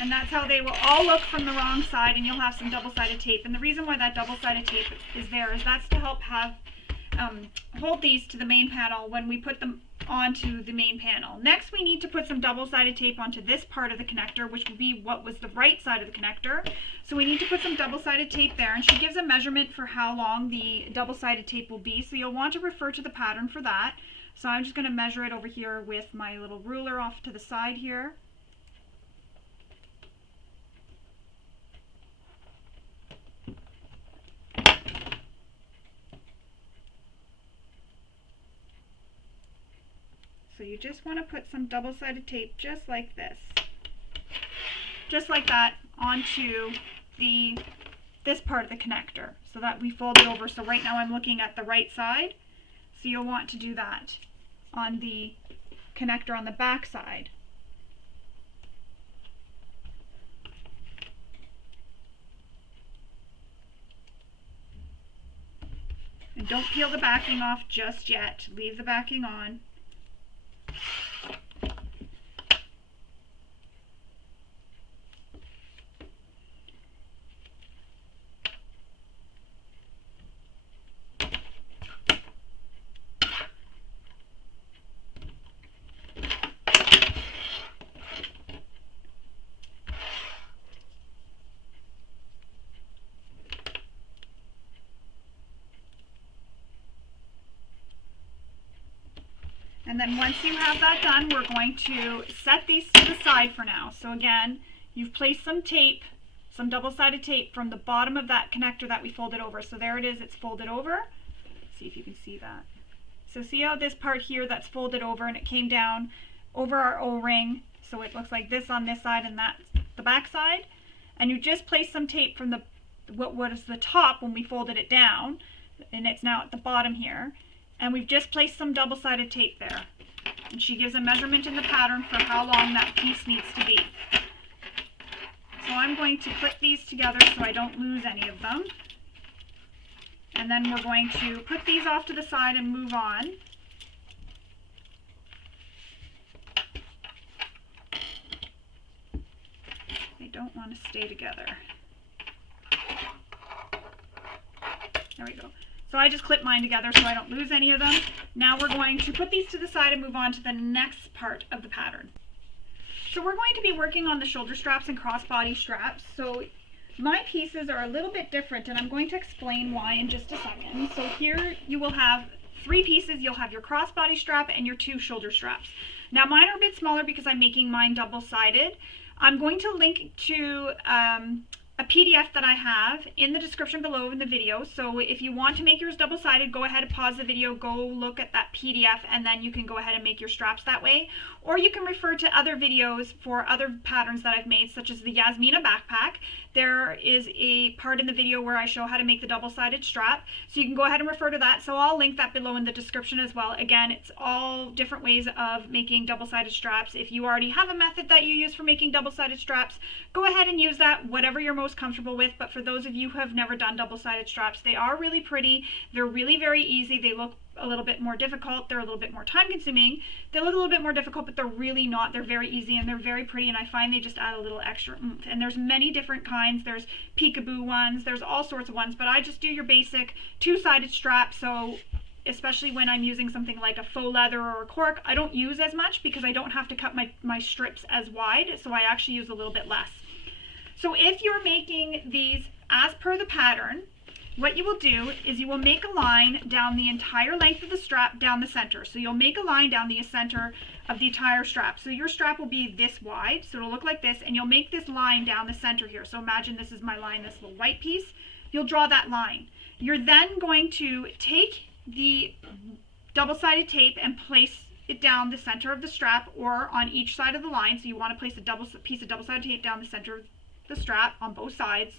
And that's how they will all look from the wrong side, and you'll have some double-sided tape. And the reason why that double-sided tape is there is that's to help have hold these to the main panel when we put them onto the main panel. Next, we need to put some double-sided tape onto this part of the connector, which will be what was the right side of the connector. So we need to put some double-sided tape there, and she gives a measurement for how long the double-sided tape will be, so you'll want to refer to the pattern for that. So I'm just going to measure it over here with my little ruler off to the side here. So you just want to put some double-sided tape just like this. Just like that onto this part of the connector so that we fold it over. So right now I'm looking at the right side. So you'll want to do that on the connector on the back side. And don't peel the backing off just yet. Leave the backing on. And then once you have that done, we're going to set these to the side for now. So again, you've placed some tape, some double-sided tape from the bottom of that connector that we folded over. So there it is, it's folded over. See if you can see that. So see how this part here that's folded over and it came down over our O-ring. So it looks like this on this side and that's the back side. And you just placed some tape from what was the top when we folded it down. And it's now at the bottom here. And we've just placed some double-sided tape there. And she gives a measurement in the pattern for how long that piece needs to be. So I'm going to clip these together so I don't lose any of them. And then we're going to put these off to the side and move on. They don't want to stay together. There we go. So I just clip mine together so I don't lose any of them. Now we're going to put these to the side and move on to the next part of the pattern. So we're going to be working on the shoulder straps and crossbody straps. So my pieces are a little bit different and I'm going to explain why in just a second. So here you will have 3 pieces. You'll have your crossbody strap and your 2 shoulder straps. Now mine are a bit smaller because I'm making mine double-sided. I'm going to link to a PDF that I have in the description below in the video. So if you want to make yours double-sided, go ahead and pause the video, go look at that PDF, and then you can go ahead and make your straps that way. Or you can refer to other videos for other patterns that I've made, such as the Yasmina backpack. There is a part in the video where I show how to make the double-sided strap, so you can go ahead and refer to that. So I'll link that below in the description as well. Again, it's all different ways of making double-sided straps. If you already have a method that you use for making double-sided straps, go ahead and use that, whatever you're most comfortable with. But for those of you who have never done double-sided straps, they are really pretty. They're really very easy. They look a little bit more difficult. They're a little bit more time consuming. They look a little bit more difficult, but they're really not. They're very easy and they're very pretty, and I find they just add a little extra oomph. And there's many different kinds. There's peekaboo ones, there's all sorts of ones, but I just do your basic two-sided strap. So especially when I'm using something like a faux leather or a cork, I don't use as much because I don't have to cut my strips as wide, so I actually use a little bit less. So if you're making these as per the pattern, what you will do is you will make a line down the entire length of the strap down the center. So you'll make a line down the center of the entire strap. So your strap will be this wide, so it'll look like this, and you'll make this line down the center here. So imagine this is my line, this little white piece. You'll draw that line. You're then going to take the double-sided tape and place it down the center of the strap or on each side of the line. So you want to place a piece of double-sided tape down the center of the strap on both sides.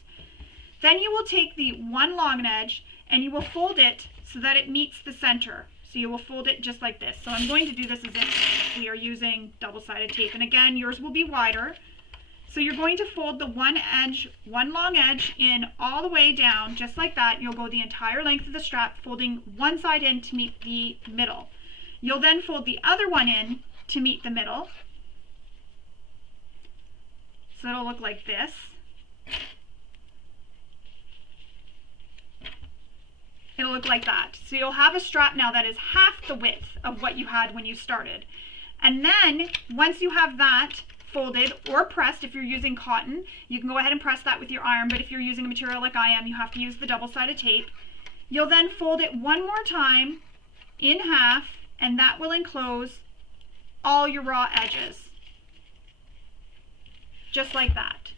Then you will take the one long edge and you will fold it so that it meets the center. So you will fold it just like this. So I'm going to do this as if we are using double-sided tape. And again, yours will be wider. So you're going to fold the one long edge in all the way down, just like that. You'll go the entire length of the strap, folding one side in to meet the middle. You'll then fold the other one in to meet the middle. So it'll look like this. It'll look like that. So you'll have a strap now that is half the width of what you had when you started. And then once you have that folded or pressed, if you're using cotton, you can go ahead and press that with your iron, but if you're using a material like I am, you have to use the double-sided tape. You'll then fold it one more time in half, and that will enclose all your raw edges. Just like that.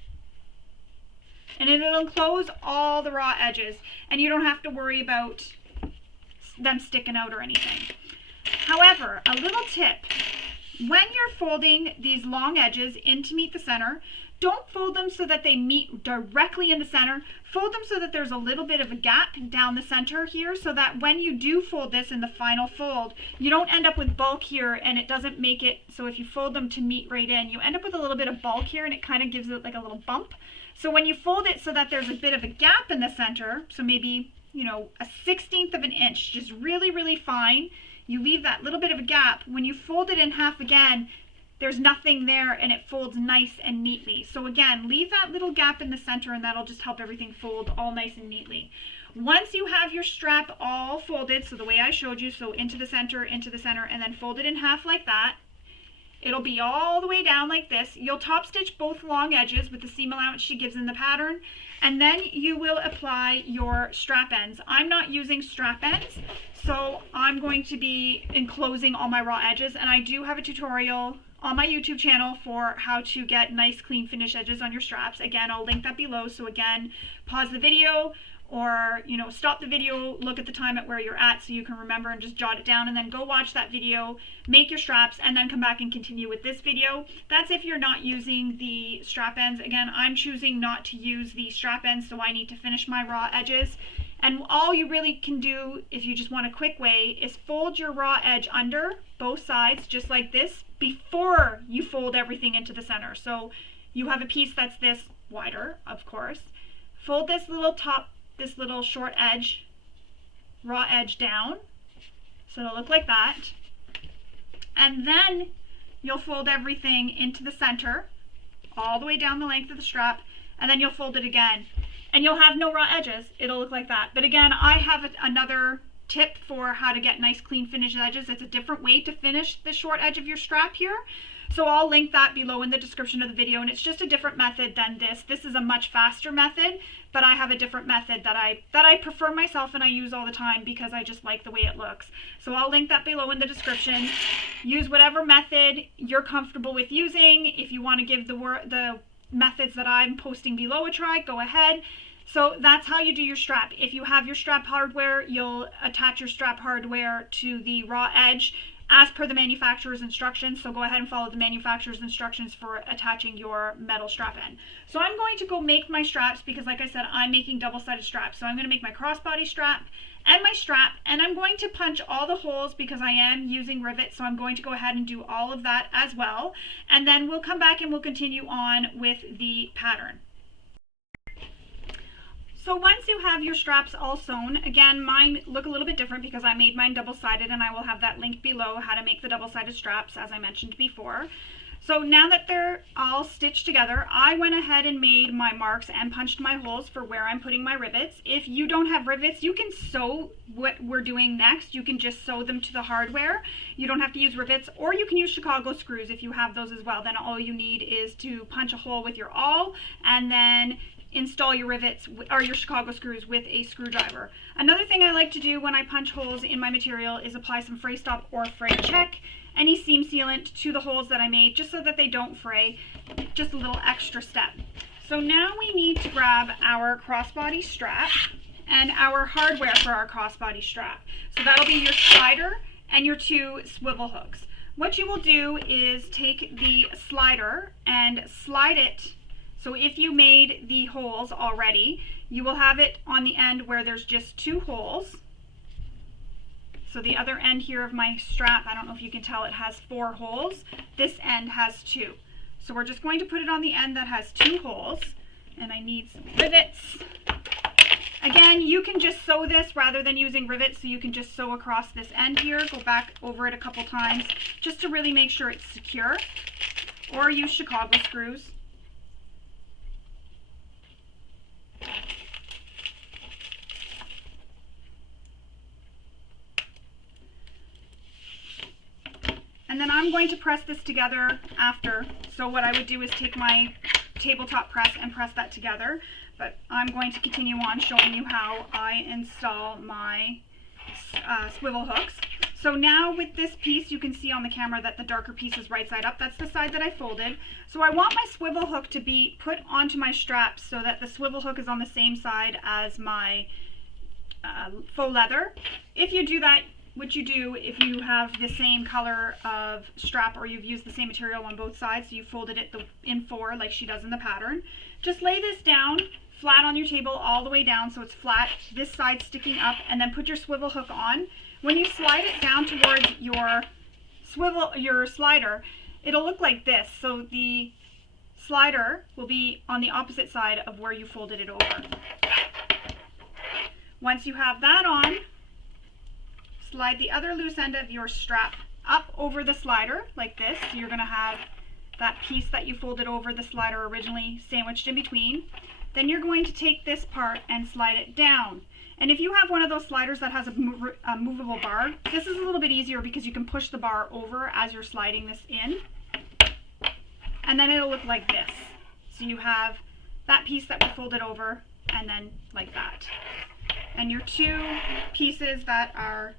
And it'll enclose all the raw edges, and you don't have to worry about them sticking out or anything. However, a little tip, when you're folding these long edges in to meet the center, don't fold them so that they meet directly in the center. Fold them so that there's a little bit of a gap down the center here, so that when you do fold this in the final fold, you don't end up with bulk here and it doesn't make it, so if you fold them to meet right in, you end up with a little bit of bulk here and it kind of gives it like a little bump. So when you fold it so that there's a bit of a gap in the center, so maybe, you know, a 1/16 of an inch, just really, really fine, you leave that little bit of a gap. When you fold it in half again, there's nothing there and it folds nice and neatly. So again, leave that little gap in the center and that'll just help everything fold all nice and neatly. Once you have your strap all folded, so the way I showed you, so into the center, and then fold it in half like that, it'll be all the way down like this. You'll top stitch both long edges with the seam allowance she gives in the pattern, and then you will apply your strap ends. I'm not using strap ends, so I'm going to be enclosing all my raw edges, and I do have a tutorial on my YouTube channel for how to get nice clean finish edges on your straps. Again, I'll link that below, so again, pause the video, or, you know, stop the video, look at the time at where you're at so you can remember and just jot it down, and then go watch that video, make your straps, and then come back and continue with this video. That's if you're not using the strap ends. Again, I'm choosing not to use the strap ends, so I need to finish my raw edges. And all you really can do, if you just want a quick way, is fold your raw edge under both sides, just like this, before you fold everything into the center. So you have a piece that's this wider, of course. Fold this little short edge, raw edge down, so it'll look like that. And then you'll fold everything into the center, all the way down the length of the strap, and then you'll fold it again. And you'll have no raw edges. It'll look like that. But again, I have another tip for how to get nice clean finished edges. It's a different way to finish the short edge of your strap here. So I'll link that below in the description of the video, and it's just a different method than this. This is a much faster method, but I have a different method that I prefer myself and I use all the time because I just like the way it looks. So I'll link that below in the description. Use whatever method you're comfortable with using. If you want to give the methods that I'm posting below a try, go ahead. So that's how you do your strap. If you have your strap hardware, you'll attach your strap hardware to the raw edge as per the manufacturer's instructions. So go ahead and follow the manufacturer's instructions for attaching your metal strap end. So I'm going to go make my straps because, like I said, I'm making double-sided straps. So I'm going to make my crossbody strap and my strap, and I'm going to punch all the holes because I am using rivets. So I'm going to go ahead and do all of that as well. And then we'll come back and we'll continue on with the pattern. So once you have your straps all sewn, again, mine look a little bit different because I made mine double-sided, and I will have that link below how to make the double-sided straps as I mentioned before. So now that they're all stitched together, I went ahead and made my marks and punched my holes for where I'm putting my rivets. If you don't have rivets, you can sew what we're doing next. You can just sew them to the hardware. You don't have to use rivets, or you can use Chicago screws if you have those as well. Then all you need is to punch a hole with your awl and then install your rivets or your Chicago screws with a screwdriver. Another thing I like to do when I punch holes in my material is apply some fray stop or fray check, any seam sealant to the holes that I made just so that they don't fray, just a little extra step. So now we need to grab our crossbody strap and our hardware for our crossbody strap. So that'll be your slider and your 2 swivel hooks. What you will do is take the slider and slide it. So if you made the holes already, you will have it on the end where there's just 2 holes. So the other end here of my strap, I don't know if you can tell, it has 4 holes. This end has 2. So we're just going to put it on the end that has 2 holes. And I need some rivets. Again, you can just sew this rather than using rivets, so you can just sew across this end here. Go back over it a couple times just to really make sure it's secure. Or use Chicago screws. And then I'm going to press this together after. So what I would do is take my tabletop press and press that together. But I'm going to continue on showing you how I install my swivel hooks. So now with this piece, you can see on the camera that the darker piece is right side up. That's the side that I folded. So I want my swivel hook to be put onto my strap so that the swivel hook is on the same side as my faux leather. If you do that, what you do if you have the same color of strap or you've used the same material on both sides, so you folded it in 4 like she does in the pattern, just lay this down flat on your table all the way down so it's flat, this side sticking up, and then put your swivel hook on. When you slide it down towards your slider, it'll look like this. So the slider will be on the opposite side of where you folded it over. Once you have that on, slide the other loose end of your strap up over the slider like this. So you're going to have that piece that you folded over the slider originally sandwiched in between. Then you're going to take this part and slide it down. And if you have one of those sliders that has a movable bar, this is a little bit easier because you can push the bar over as you're sliding this in. And then it'll look like this. So you have that piece that we folded over and then like that. And your 2 pieces that are,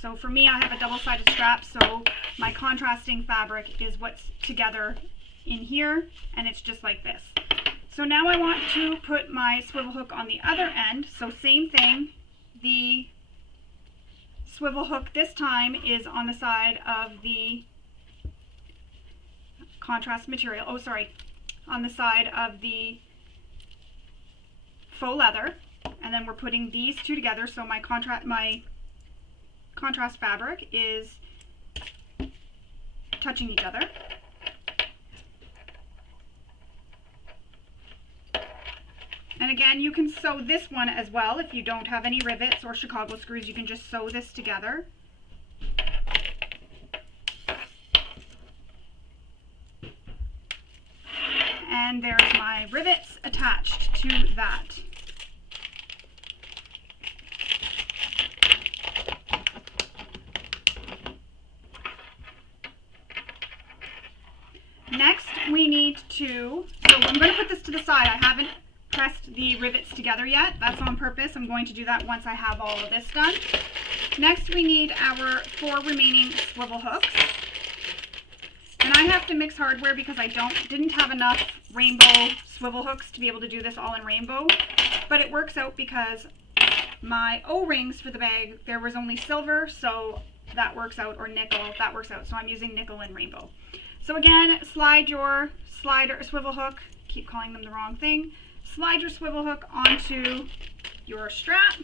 so for me, I have a double-sided strap, so my contrasting fabric is what's together in here, and it's just like this. So now I want to put my swivel hook on the other end. So same thing, the swivel hook this time is on the side of the contrast material, on the side of the faux leather, and then we're putting these 2 together. So my contrast fabric is touching each other. And again, you can sew this one as well. If you don't have any rivets or Chicago screws, you can just sew this together. And there's my rivets attached to that. Next we need to, so I'm going to put this to the side. I haven't pressed the rivets together yet. That's on purpose. I'm going to do that once I have all of this done. Next we need our 4 remaining swivel hooks. And I have to mix hardware because I didn't have enough rainbow swivel hooks to be able to do this all in rainbow. But it works out because my O-rings for the bag, there was only silver, so that works out, or nickel, that works out. So I'm using nickel and rainbow. So again, slide your swivel hook, keep calling them the wrong thing, slide your swivel hook onto your strap.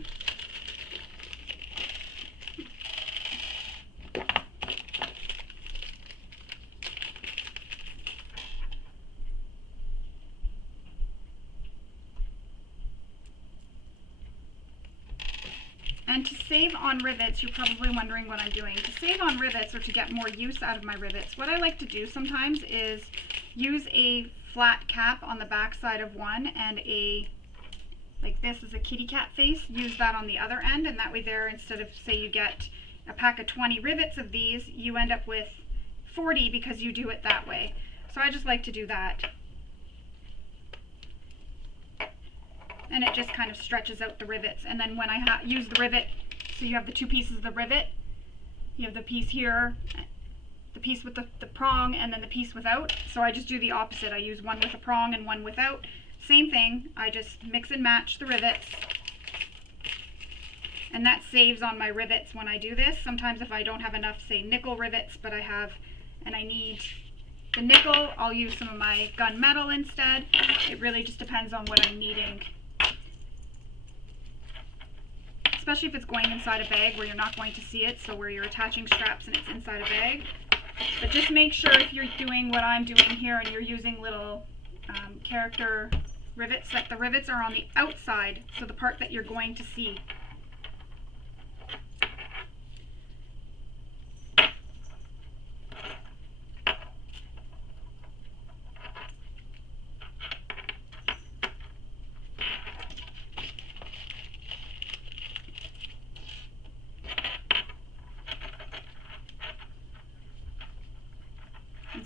And to save on rivets, you're probably wondering what I'm doing. To save on rivets, or to get more use out of my rivets, what I like to do sometimes is use a flat cap on the back side of one and like this is a kitty cat face, use that on the other end, and that way there, instead of, say you get a pack of 20 rivets of these, you end up with 40 because you do it that way. So I just like to do that. And it just kind of stretches out the rivets. And then when I use the rivet, so you have the 2 pieces of the rivet, you have the piece here, the piece with the prong, and then the piece without. So I just do the opposite. I use one with a prong and one without. Same thing, I just mix and match the rivets. And that saves on my rivets when I do this. Sometimes if I don't have enough, say, nickel rivets, but I need the nickel, I'll use some of my gunmetal instead. It really just depends on what I'm needing. Especially if it's going inside a bag where you're not going to see it, so where you're attaching straps and it's inside a bag. But just make sure if you're doing what I'm doing here and you're using little character rivets, that the rivets are on the outside, so the part that you're going to see.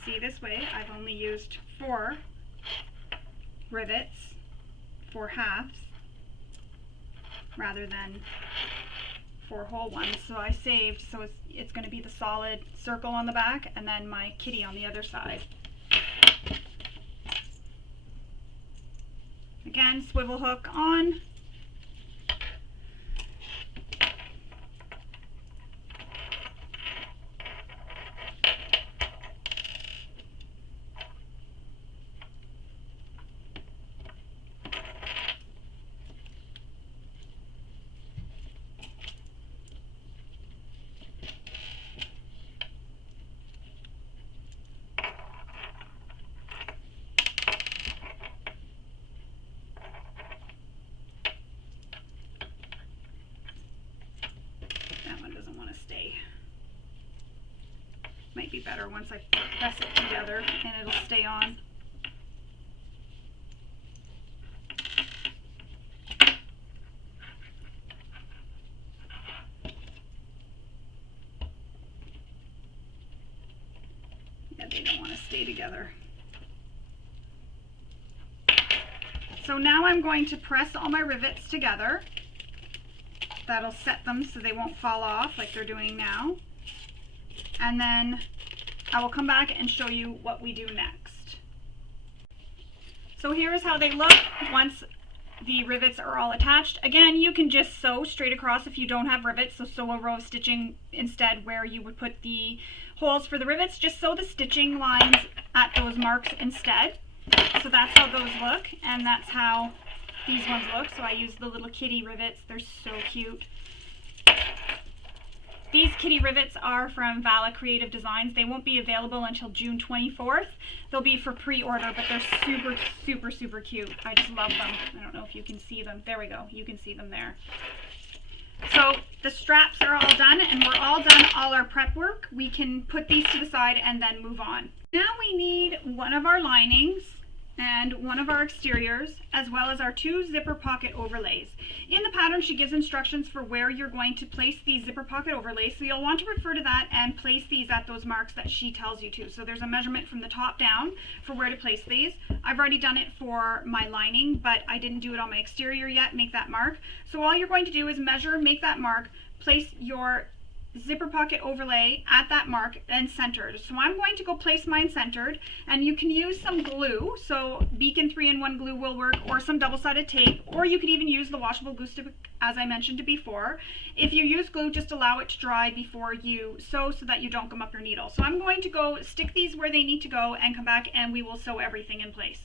See, this way I've only used 4 rivets, 4 halves, rather than 4 whole ones. So I saved, so it's going to be the solid circle on the back and then my kitty on the other side. Again, swivel hook on. Might be better once I press it together and it'll stay on. Yeah, they don't want to stay together. So now I'm going to press all my rivets together. That'll set them so they won't fall off like they're doing now. And then I will come back and show you what we do next. So here's how they look once the rivets are all attached. Again, you can just sew straight across if you don't have rivets, so sew a row of stitching instead where you would put the holes for the rivets. Just sew the stitching lines at those marks instead. So that's how those look, and that's how these ones look. So I use the little kitty rivets. They're so cute. These kitty rivets are from DEJA Creative Designs. They won't be available until June 24th. They'll be for pre-order, but they're super, super, super cute. I just love them. I don't know if you can see them. There we go. You can see them there. So the straps are all done, and we're all done all our prep work. We can put these to the side and then move on. Now we need one of our linings, and one of our exteriors, as well as our 2 zipper pocket overlays. In the pattern, she gives instructions for where you're going to place these zipper pocket overlays, so you'll want to refer to that and place these at those marks that she tells you to. So there's a measurement from the top down for where to place these. I've already done it for my lining, but I didn't do it on my exterior yet, make that mark. So all you're going to do is measure, make that mark, place your zipper pocket overlay at that mark and centered. So I'm going to go place mine centered, and you can use some glue, so Beacon 3-in-1 glue will work, or some double-sided tape, or you could even use the washable glue stick as I mentioned before. If you use glue, just allow it to dry before you sew so that you don't gum up your needle. So I'm going to go stick these where they need to go and come back and we will sew everything in place.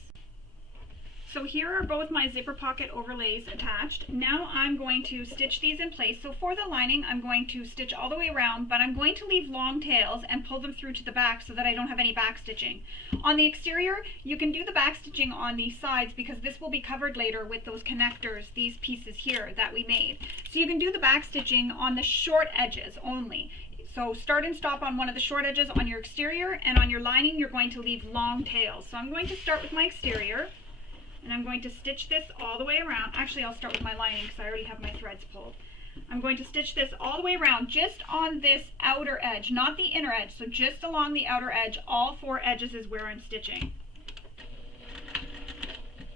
So here are both my zipper pocket overlays attached. Now I'm going to stitch these in place. So for the lining, I'm going to stitch all the way around, but I'm going to leave long tails and pull them through to the back so that I don't have any back stitching. On the exterior, you can do the back stitching on these sides because this will be covered later with those connectors, these pieces here that we made. So you can do the back stitching on the short edges only. So start and stop on one of the short edges on your exterior, and on your lining, you're going to leave long tails. So I'm going to start with my exterior. And I'm going to stitch this all the way around. Actually, I'll start with my lining because I already have my threads pulled. I'm going to stitch this all the way around, just on this outer edge, not the inner edge. So just along the outer edge, all 4 edges is where I'm stitching.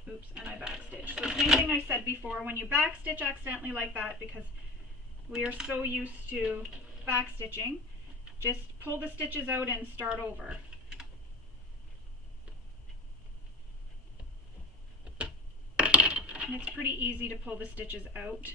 Oops, and I backstitch. So same thing I said before, when you backstitch accidentally like that, because we are so used to backstitching, just pull the stitches out and start over. And it's pretty easy to pull the stitches out.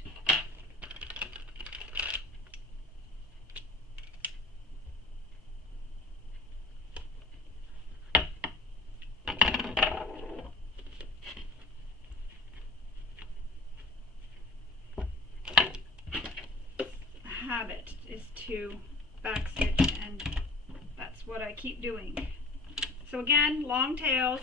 Habit is to backstitch, and that's what I keep doing. So again, long tails.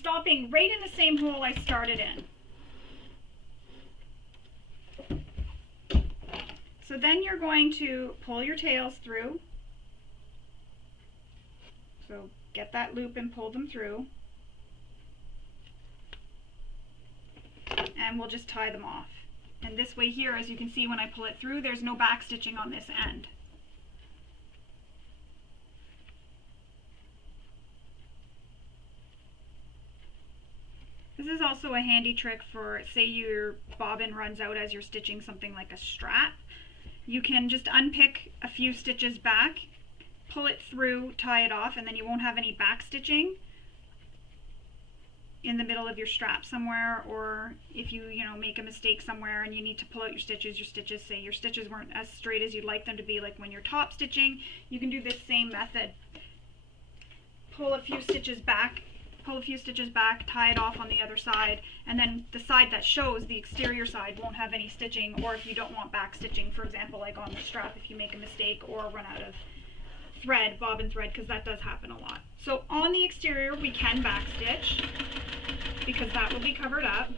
Stopping right in the same hole I started in. So then you're going to pull your tails through. So get that loop and pull them through. And we'll just tie them off. And this way here, as you can see when I pull it through, there's no back stitching on this end. This is also a handy trick for, say your bobbin runs out as you're stitching something like a strap. You can just unpick a few stitches back, pull it through, tie it off, and then you won't have any back stitching in the middle of your strap somewhere, or if you make a mistake somewhere and you need to pull out your stitches, say your stitches weren't as straight as you'd like them to be, like when you're top stitching, you can do this same method. Pull a few stitches back, tie it off on the other side, and then the side that shows, the exterior side, won't have any stitching. Or if you don't want back stitching, for example, like on the strap, if you make a mistake or run out of thread, bobbin thread, because that does happen a lot. So on the exterior we can back stitch because that will be covered up.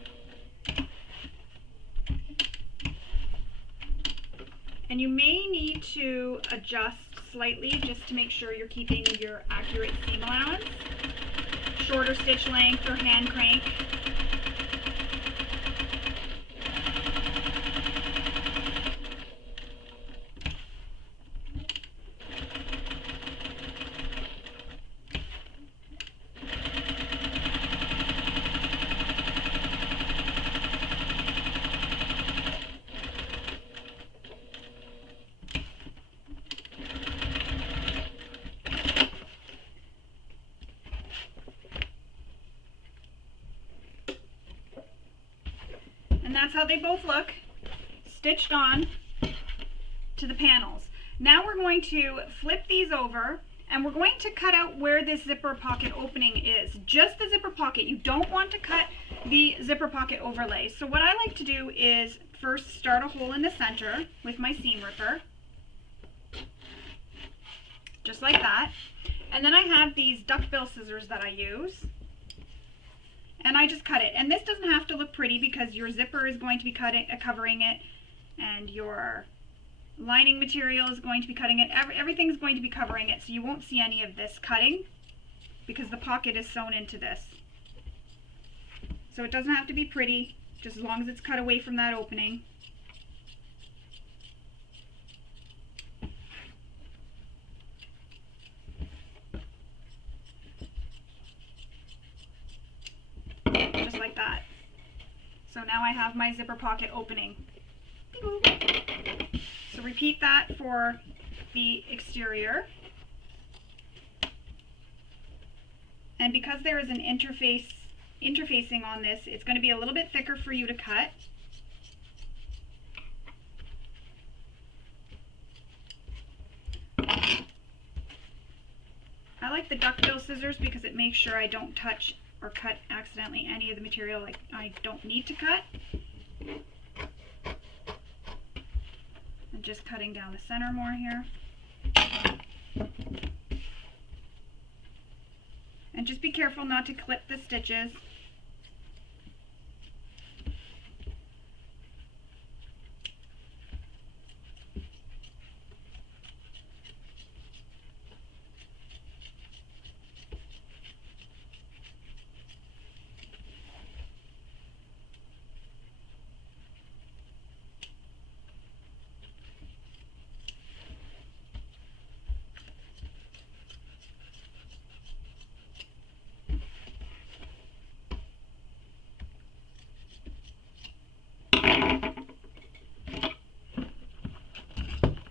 And you may need to adjust slightly just to make sure you're keeping your accurate seam allowance. Shorter stitch length or hand crank. how they both look, stitched on to the panels. Now we're going to flip these over and we're going to cut out where this zipper pocket opening is. Just the zipper pocket. You don't want to cut the zipper pocket overlay. So what I like to do is first start a hole in the center with my seam ripper. Just like that. And then I have these duckbill scissors that I use. And I just cut it. And this doesn't have to look pretty because your zipper is going to be covering it, and your lining material is going to be cutting it. Everything's going to be covering it, so you won't see any of this cutting because the pocket is sewn into this. So it doesn't have to be pretty, just as long as it's cut away from that opening. Just like that. So now I have my zipper pocket opening. So repeat that for the exterior. And because there is an interfacing on this, it's going to be a little bit thicker for you to cut. I like the duckbill scissors because it makes sure I don't touch or cut accidentally any of the material like I don't need to cut. I'm just cutting down the center more here. And just be careful not to clip the stitches.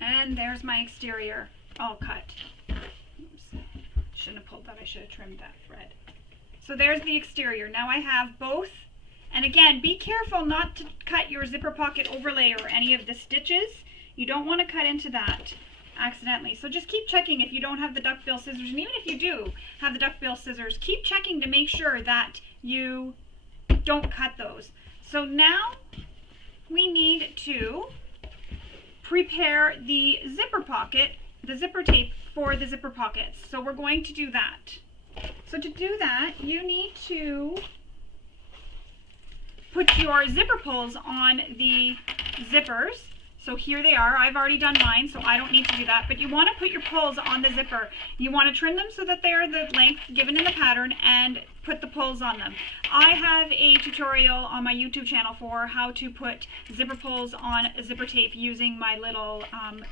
And there's my exterior all cut. Oops. Shouldn't have pulled that, I should have trimmed that thread. So there's the exterior. Now I have both, and again, be careful not to cut your zipper pocket overlay or any of the stitches. You don't want to cut into that accidentally. So just keep checking if you don't have the duckbill scissors, and even if you do have the duckbill scissors, keep checking to make sure that you don't cut those. So now we need to prepare the zipper pocket, the zipper tape for the zipper pockets. So we're going to do that. So to do that, you need to put your zipper pulls on the zippers. So here they are. I've already done mine, so I don't need to do that. But you want to put your pulls on the zipper. You want to trim them so that they're the length given in the pattern and put the pulls on them. I have a tutorial on my YouTube channel for how to put zipper pulls on a zipper tape using my little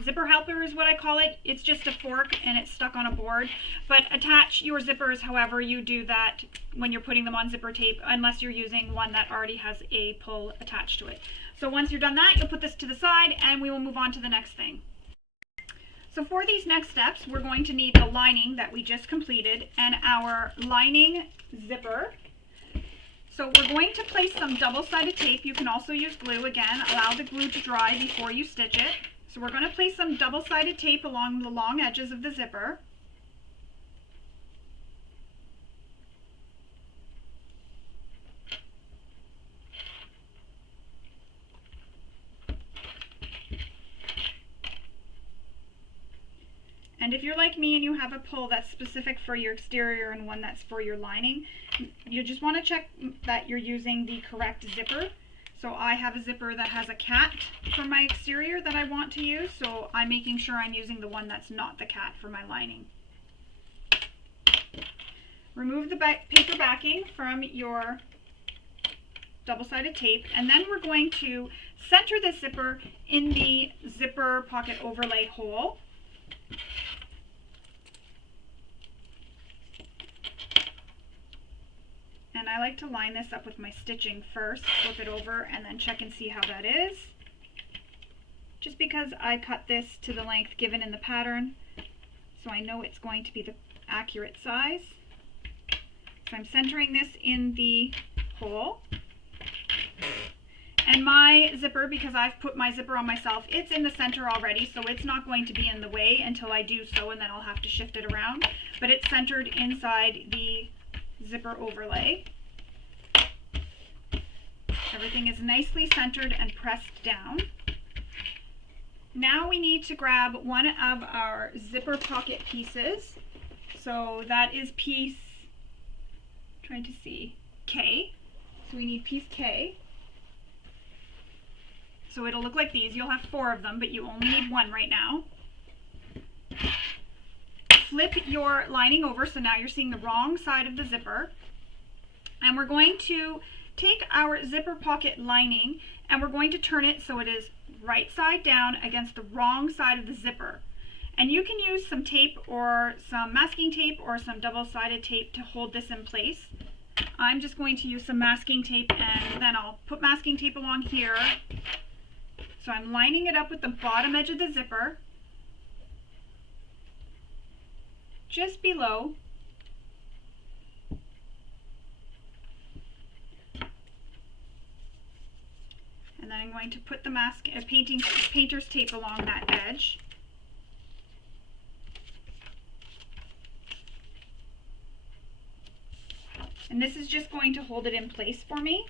zipper helper is what I call it. It's just a fork and it's stuck on a board. But attach your zippers however you do that when you're putting them on zipper tape, unless you're using one that already has a pull attached to it. So once you're done that, you'll put this to the side and we will move on to the next thing. So for these next steps, we're going to need the lining that we just completed and our lining zipper. So we're going to place some double-sided tape. You can also use glue. Again, allow the glue to dry before you stitch it. So we're going to place some double-sided tape along the long edges of the zipper. And if you're like me and you have a pull that's specific for your exterior and one that's for your lining, you just want to check that you're using the correct zipper. So I have a zipper that has a cat for my exterior that I want to use, so I'm making sure I'm using the one that's not the cat for my lining. Remove the paper backing from your double-sided tape, and then we're going to center the zipper in the zipper pocket overlay hole. And I like to line this up with my stitching first, flip it over, and then check and see how that is. Just because I cut this to the length given in the pattern, so I know it's going to be the accurate size. So I'm centering this in the hole. And my zipper, because I've put my zipper on myself, it's in the center already, so it's not going to be in the way until I do so, and then I'll have to shift it around. But it's centered inside the zipper overlay. Everything is nicely centered and pressed down. Now we need to grab one of our zipper pocket pieces. So that is piece, trying to see, K. So we need piece K. So it'll look like these. You'll have 4 of them, but you only need 1 right now. Flip your lining over, so now you're seeing the wrong side of the zipper. And we're going to take our zipper pocket lining and we're going to turn it so it is right side down against the wrong side of the zipper. And you can use some tape or some masking tape or some double-sided tape to hold this in place. I'm just going to use some masking tape, and then I'll put masking tape along here. So I'm lining it up with the bottom edge of the zipper, just below. And then I'm going to put the painter's tape along that edge. And this is just going to hold it in place for me.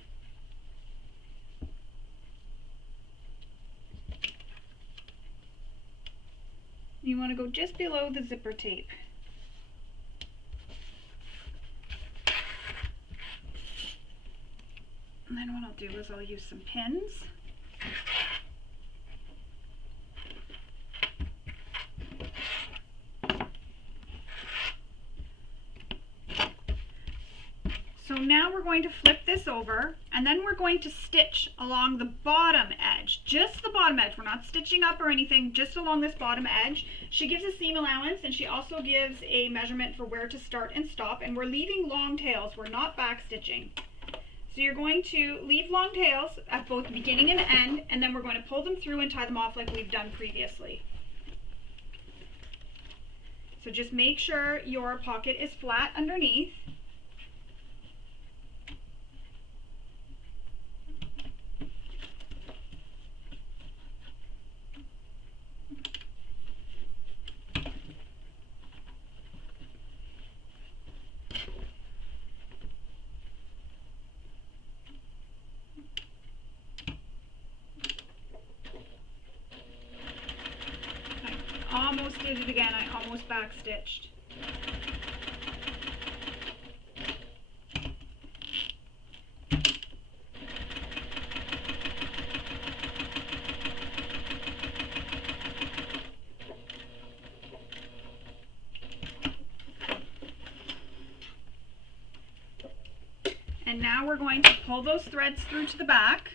You want to go just below the zipper tape. And then what I'll do is I'll use some pins. So now we're going to flip this over, and then we're going to stitch along the bottom edge, just the bottom edge. We're not stitching up or anything, just along this bottom edge. She gives a seam allowance, and she also gives a measurement for where to start and stop, and we're leaving long tails. We're not back stitching. So you're going to leave long tails at both the beginning and end, and then we're going to pull them through and tie them off like we've done previously. So just make sure your pocket is flat underneath. Almost did it again. I almost back stitched. And now we're going to pull those threads through to the back.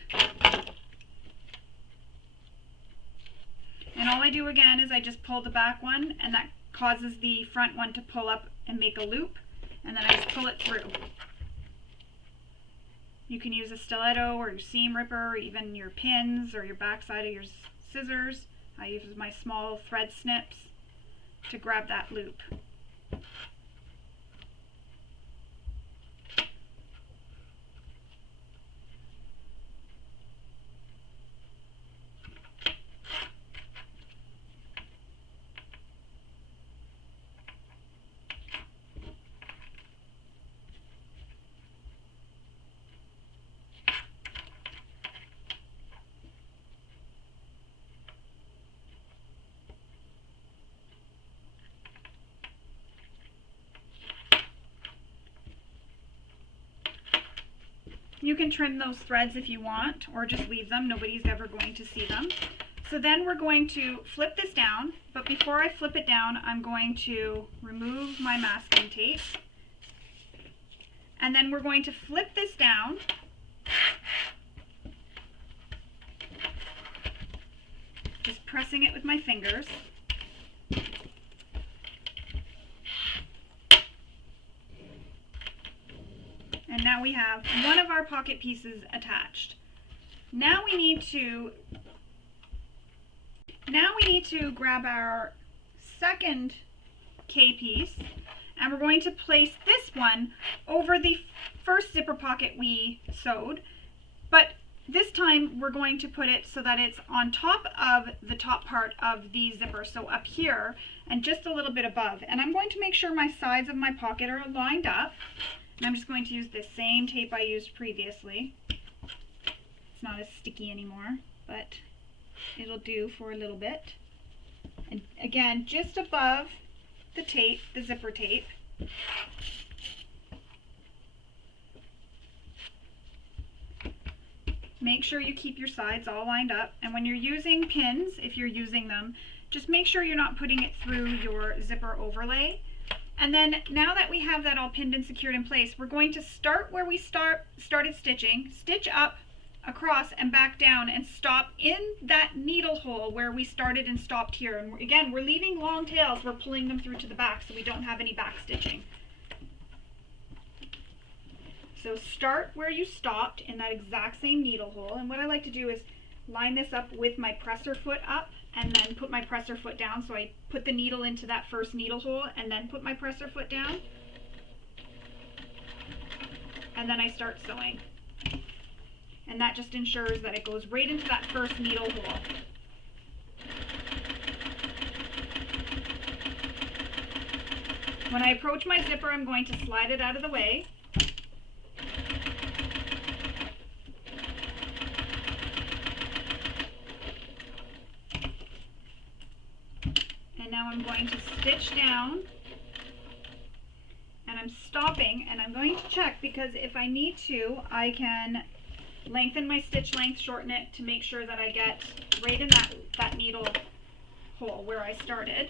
And all I do again is I just pull the back one, and that causes the front one to pull up and make a loop, and then I just pull it through. You can use a stiletto or your seam ripper, or even your pins or your backside of your scissors. I use my small thread snips to grab that loop. You can trim those threads if you want, or just leave them. Nobody's ever going to see them. So then we're going to flip this down, but before I flip it down, I'm going to remove my masking tape. And then we're going to flip this down. Just pressing it with my fingers. And now we have one of our pocket pieces attached. Now we need to grab our second K piece, and we're going to place this one over the first zipper pocket we sewed. But This time we're going to put it so that it's on top of the top part of the zipper, so up here and just a little bit above. And I'm going to make sure my sides of my pocket are lined up. And I'm just going to use the same tape I used previously. It's not as sticky anymore, but it'll do for a little bit. And again, just above the tape, the zipper tape. Make sure you keep your sides all lined up, and when you're using pins, if you're using them, just make sure you're not putting it through your zipper overlay. And then now that we have that all pinned and secured in place, we're going to start where we started stitching, stitch up, across and back down, and stop in that needle hole where we started and stopped here. And again, we're leaving long tails, we're pulling them through to the back so we don't have any back stitching. So start where you stopped in that exact same needle hole, and what I like to do is line this up with my presser foot up and then put my presser foot down. So I put the needle into that first needle hole and then put my presser foot down, and then I start sewing. And that just ensures that it goes right into that first needle hole. When I approach my zipper, I'm going to slide it out of the way. And now I'm going to stitch down, and I'm stopping, and I'm going to check, because if I need to, I can lengthen my stitch length, shorten it to make sure that I get right in that needle hole where I started.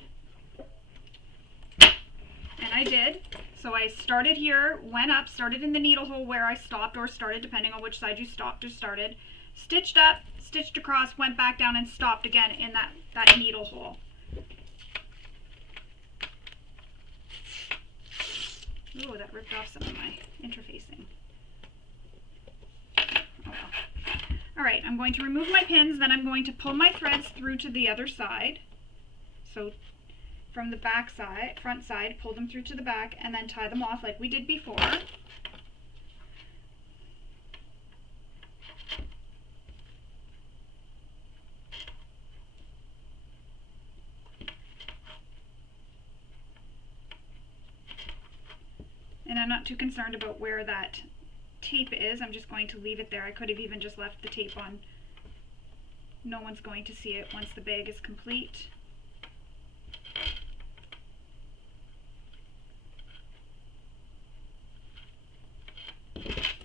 And I did. So I started here, went up, started in the needle hole where I stopped or started, depending on which side you stopped or started, stitched up, stitched across, went back down, and stopped again in that needle hole. Ooh, that ripped off some of my interfacing. Oh well. Alright, I'm going to remove my pins, then I'm going to pull my threads through to the other side. So from the back side, front side, pull them through to the back, and then tie them off like we did before. And I'm not too concerned about where that tape is. I'm just going to leave it there. I could have even just left the tape on. No one's going to see it once the bag is complete.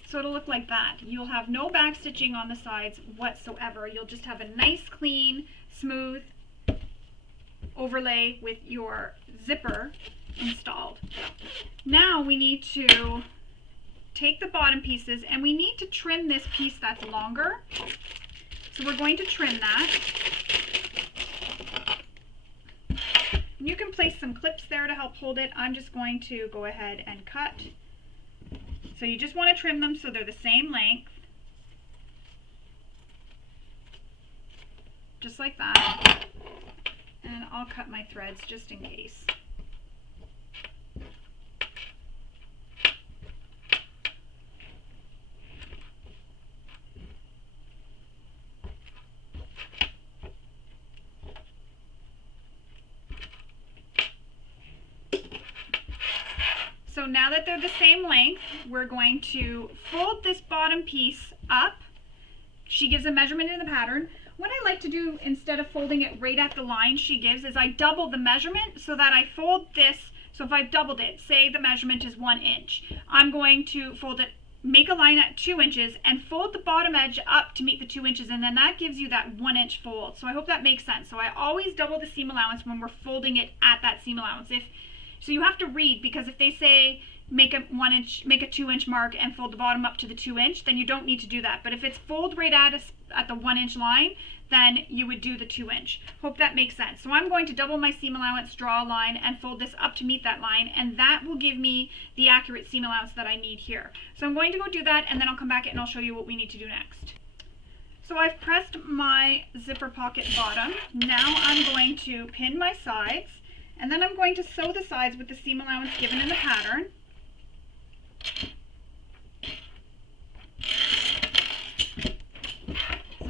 So it'll look like that. You'll have no back stitching on the sides whatsoever. You'll just have a nice, clean, smooth overlay with your zipper installed. Now we need to take the bottom pieces, and we need to trim this piece that's longer. So we're going to trim that. And you can place some clips there to help hold it. I'm just going to go ahead and cut. So you just want to trim them so they're the same length. Just like that. And I'll cut my threads just in case. So now that they're the same length, we're going to fold this bottom piece up. She gives a measurement in the pattern. What I like to do instead of folding it right at the line she gives is I double the measurement so that I fold this. So if I've doubled it, say the measurement is 1 inch, I'm going to fold it, make a line at 2 inches and fold the bottom edge up to meet the 2 inches, and then that gives you that 1 inch fold. So I hope that makes sense. So I always double the seam allowance when we're folding it at that seam allowance. So you have to read, because if they say make a 2 inch mark and fold the bottom up to the 2 inch, then you don't need to do that. But if it's fold right at the 1 inch line, then you would do the 2 inch. Hope that makes sense. So I'm going to double my seam allowance, draw a line, and fold this up to meet that line, and that will give me the accurate seam allowance that I need here. So I'm going to go do that, and then I'll come back and I'll show you what we need to do next. So I've pressed my zipper pocket bottom. Now I'm going to pin my sides, and then I'm going to sew the sides with the seam allowance given in the pattern.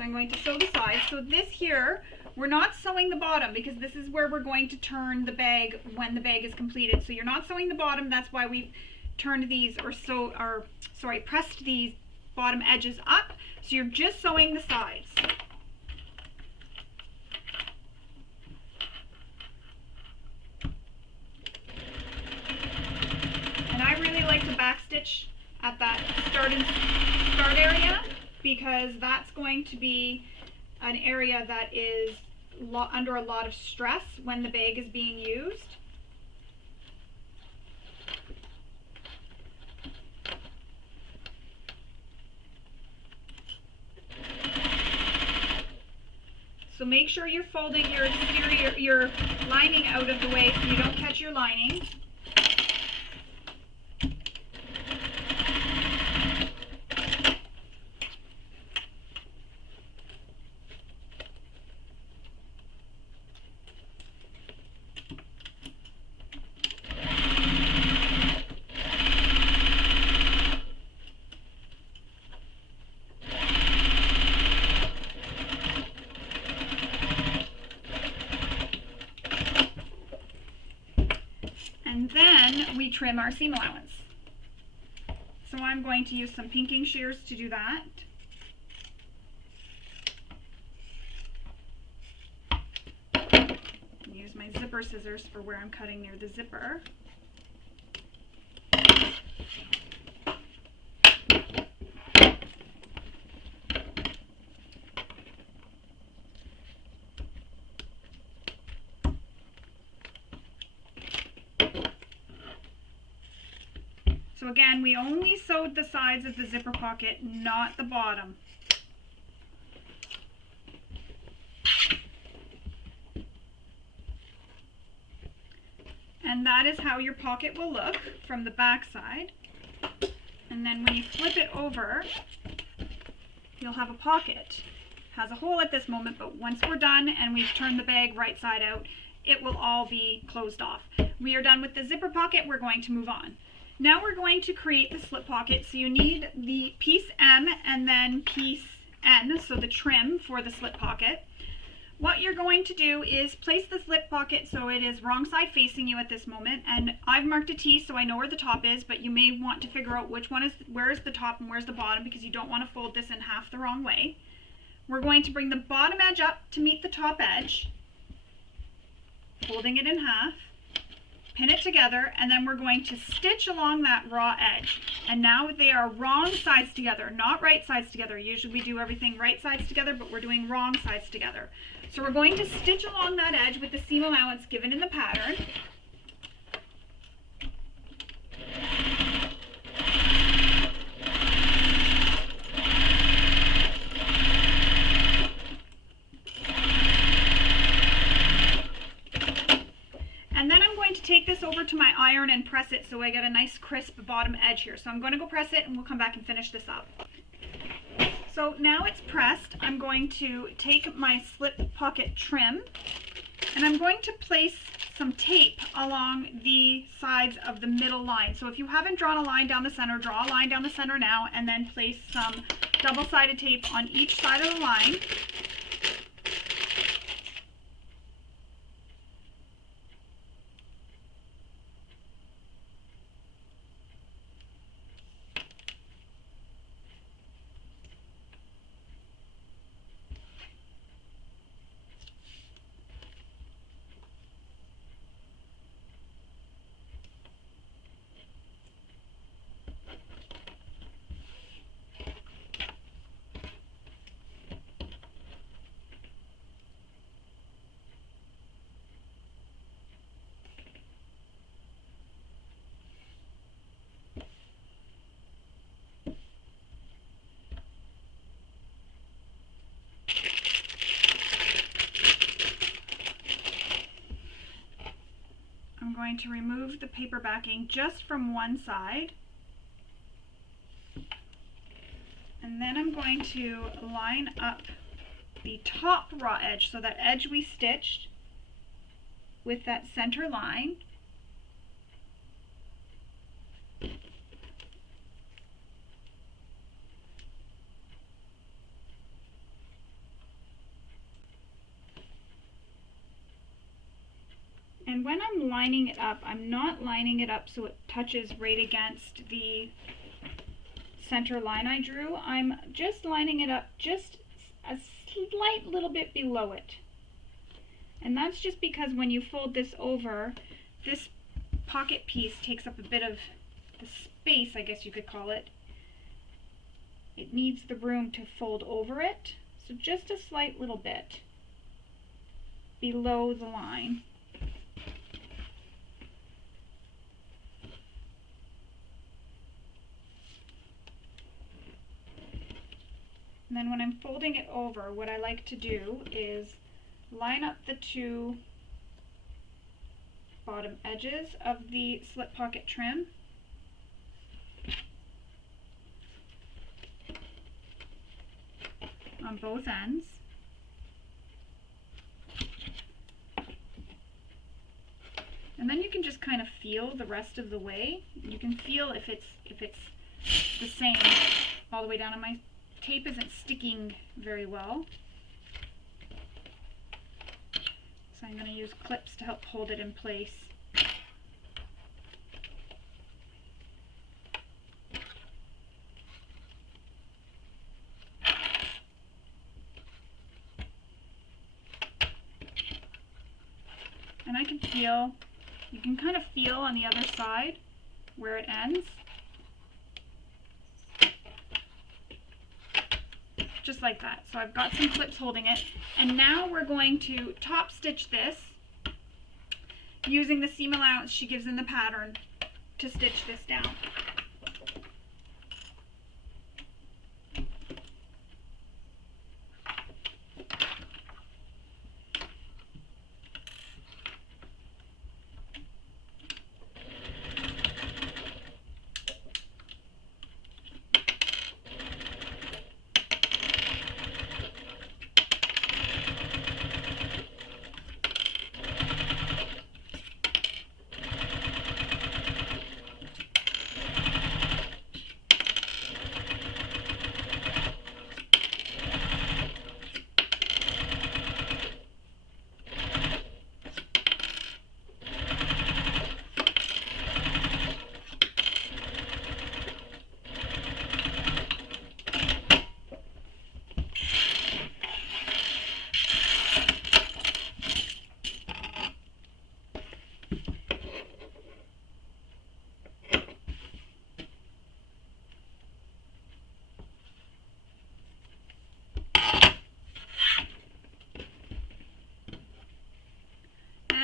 I'm going to sew the sides. So this here, we're not sewing the bottom because this is where we're going to turn the bag when the bag is completed. So you're not sewing the bottom. That's why we've turned these pressed these bottom edges up. So you're just sewing the sides. And I really like to backstitch at that start area, because that's going to be an area that is under a lot of stress when the bag is being used. So make sure you're folding your lining out of the way so you don't catch your lining. And then we trim our seam allowance. So I'm going to use some pinking shears to do that. Use my zipper scissors for where I'm cutting near the zipper. So again, we only sewed the sides of the zipper pocket, not the bottom. And that is how your pocket will look from the back side. And then when you flip it over, you'll have a pocket. It has a hole at this moment, but once we're done and we've turned the bag right side out, it will all be closed off. We are done with the zipper pocket. We're going to move on. Now we're going to create the slip pocket. So you need the piece M and then piece N, so the trim for the slip pocket. What you're going to do is place the slip pocket so it is wrong side facing you at this moment, and I've marked a T so I know where the top is, but you may want to figure out where is the top and where's the bottom, because you don't want to fold this in half the wrong way. We're going to bring the bottom edge up to meet the top edge, folding it in half. Pin it together, and then we're going to stitch along that raw edge. And now they are wrong sides together, not right sides together. Usually we do everything right sides together, but we're doing wrong sides together. So we're going to stitch along that edge with the seam allowance given in the pattern. And then I'm going to take this over to my iron and press it so I get a nice crisp bottom edge here. So I'm going to go press it and we'll come back and finish this up. So now it's pressed, I'm going to take my slip pocket trim and I'm going to place some tape along the sides of the middle line. So if you haven't drawn a line down the center, draw a line down the center now, and then place some double-sided tape on each side of the line. I'm going to remove the paper backing just from one side, and then I'm going to line up the top raw edge, so that edge we stitched with that center line. And when I'm lining it up, I'm not lining it up so it touches right against the center line I drew. I'm just lining it up just a slight little bit below it. And that's just because when you fold this over, this pocket piece takes up a bit of the space, I guess you could call it. It needs the room to fold over it, so just a slight little bit below the line. And then when I'm folding it over, what I like to do is line up the two bottom edges of the slip pocket trim. On both ends. And then you can just kind of feel the rest of the way. You can feel if it's the same all the way down, and my tape isn't sticking very well. So I'm going to use clips to help hold it in place. And I can feel, you can kind of feel on the other side where it ends. Just like that. So I've got some clips holding it. And now we're going to top stitch this using the seam allowance she gives in the pattern to stitch this down.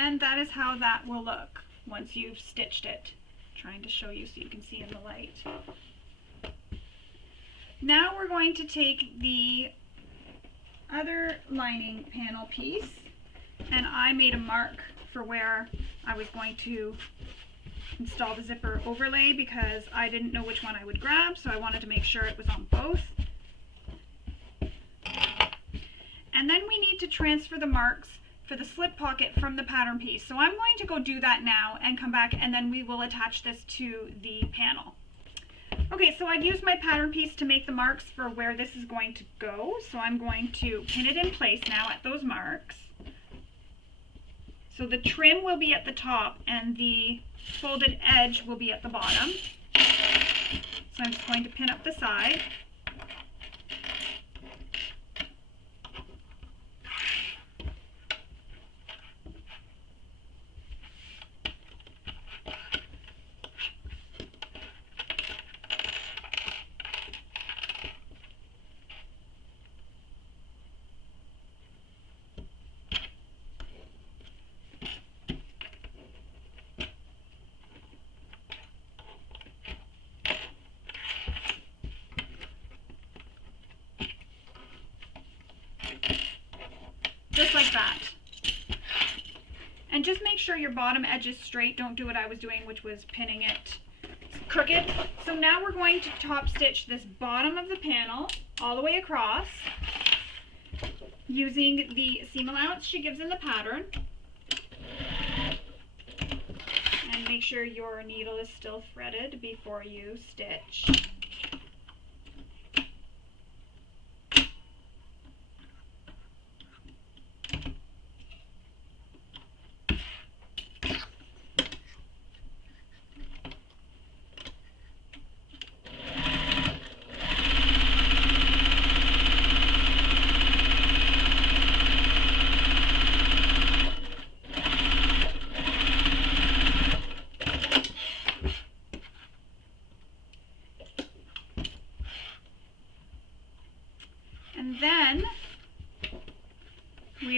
And that is how that will look once you've stitched it. I'm trying to show you so you can see in the light. Now we're going to take the other lining panel piece, and I made a mark for where I was going to install the zipper overlay because I didn't know which one I would grab, so I wanted to make sure it was on both. And then we need to transfer the marks for the slip pocket from the pattern piece. So I'm going to go do that now and come back, and then we will attach this to the panel. Okay, so I've used my pattern piece to make the marks for where this is going to go. So I'm going to pin it in place now at those marks. So the trim will be at the top and the folded edge will be at the bottom. So I'm just going to pin up the side. Just like that. And just make sure your bottom edge is straight. Don't do what I was doing, which was pinning it crooked. So now we're going to top stitch this bottom of the panel all the way across using the seam allowance she gives in the pattern. And make sure your needle is still threaded before you stitch.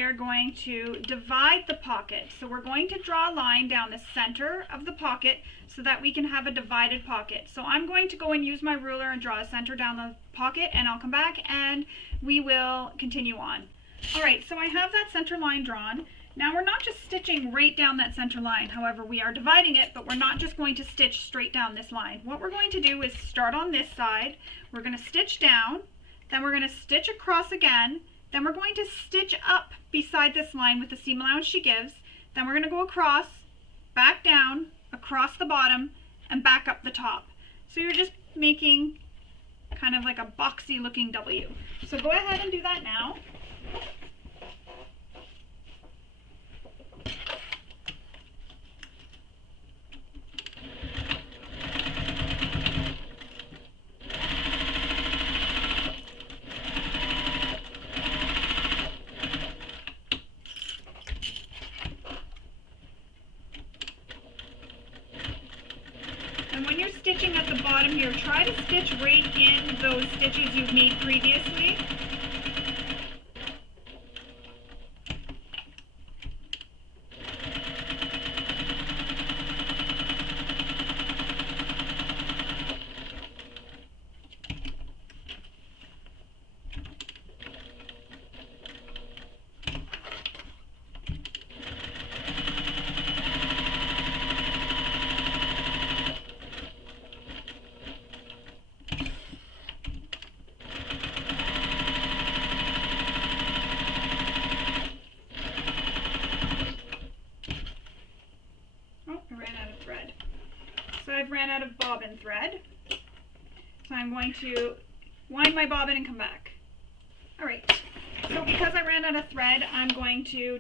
are going to divide the pocket. So we're going to draw a line down the center of the pocket so that we can have a divided pocket. So I'm going to go and use my ruler and draw a center down the pocket, and I'll come back and we will continue on. Alright, so I have that center line drawn. Now we're not just stitching right down that center line, however we are dividing it, but we're not just going to stitch straight down this line. What we're going to do is start on this side, we're going to stitch down, then we're going to stitch across again, then we're going to stitch up beside this line with the seam allowance she gives, then we're going to go across, back down, across the bottom, and back up the top. So you're just making kind of like a boxy looking W. So go ahead and do that now. And when you're stitching at the bottom here, try to stitch right in those stitches you've made previously. I've ran out of bobbin thread, so I'm going to wind my bobbin and come back. Alright, so because I ran out of thread, I'm going to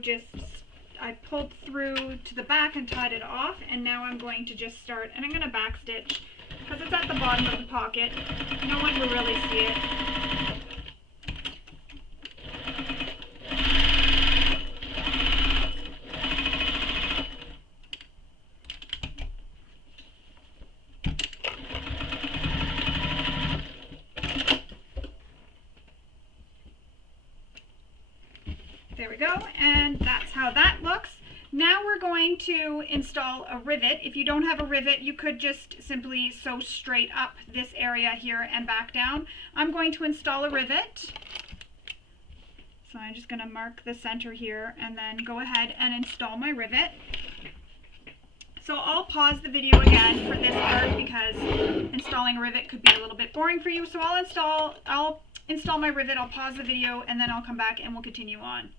I pulled through to the back and tied it off, and now I'm going to just start, and I'm going to back stitch, because it's at the bottom of the pocket, no one will really see it. There we go, and that's how that looks. Now we're going to install a rivet. If you don't have a rivet, you could just simply sew straight up this area here and back down. I'm going to install a rivet. So I'm just going to mark the center here and then go ahead and install my rivet. So I'll pause the video again for this part because installing a rivet could be a little bit boring for you. So I'll install my rivet, I'll pause the video, and then I'll come back and we'll continue on.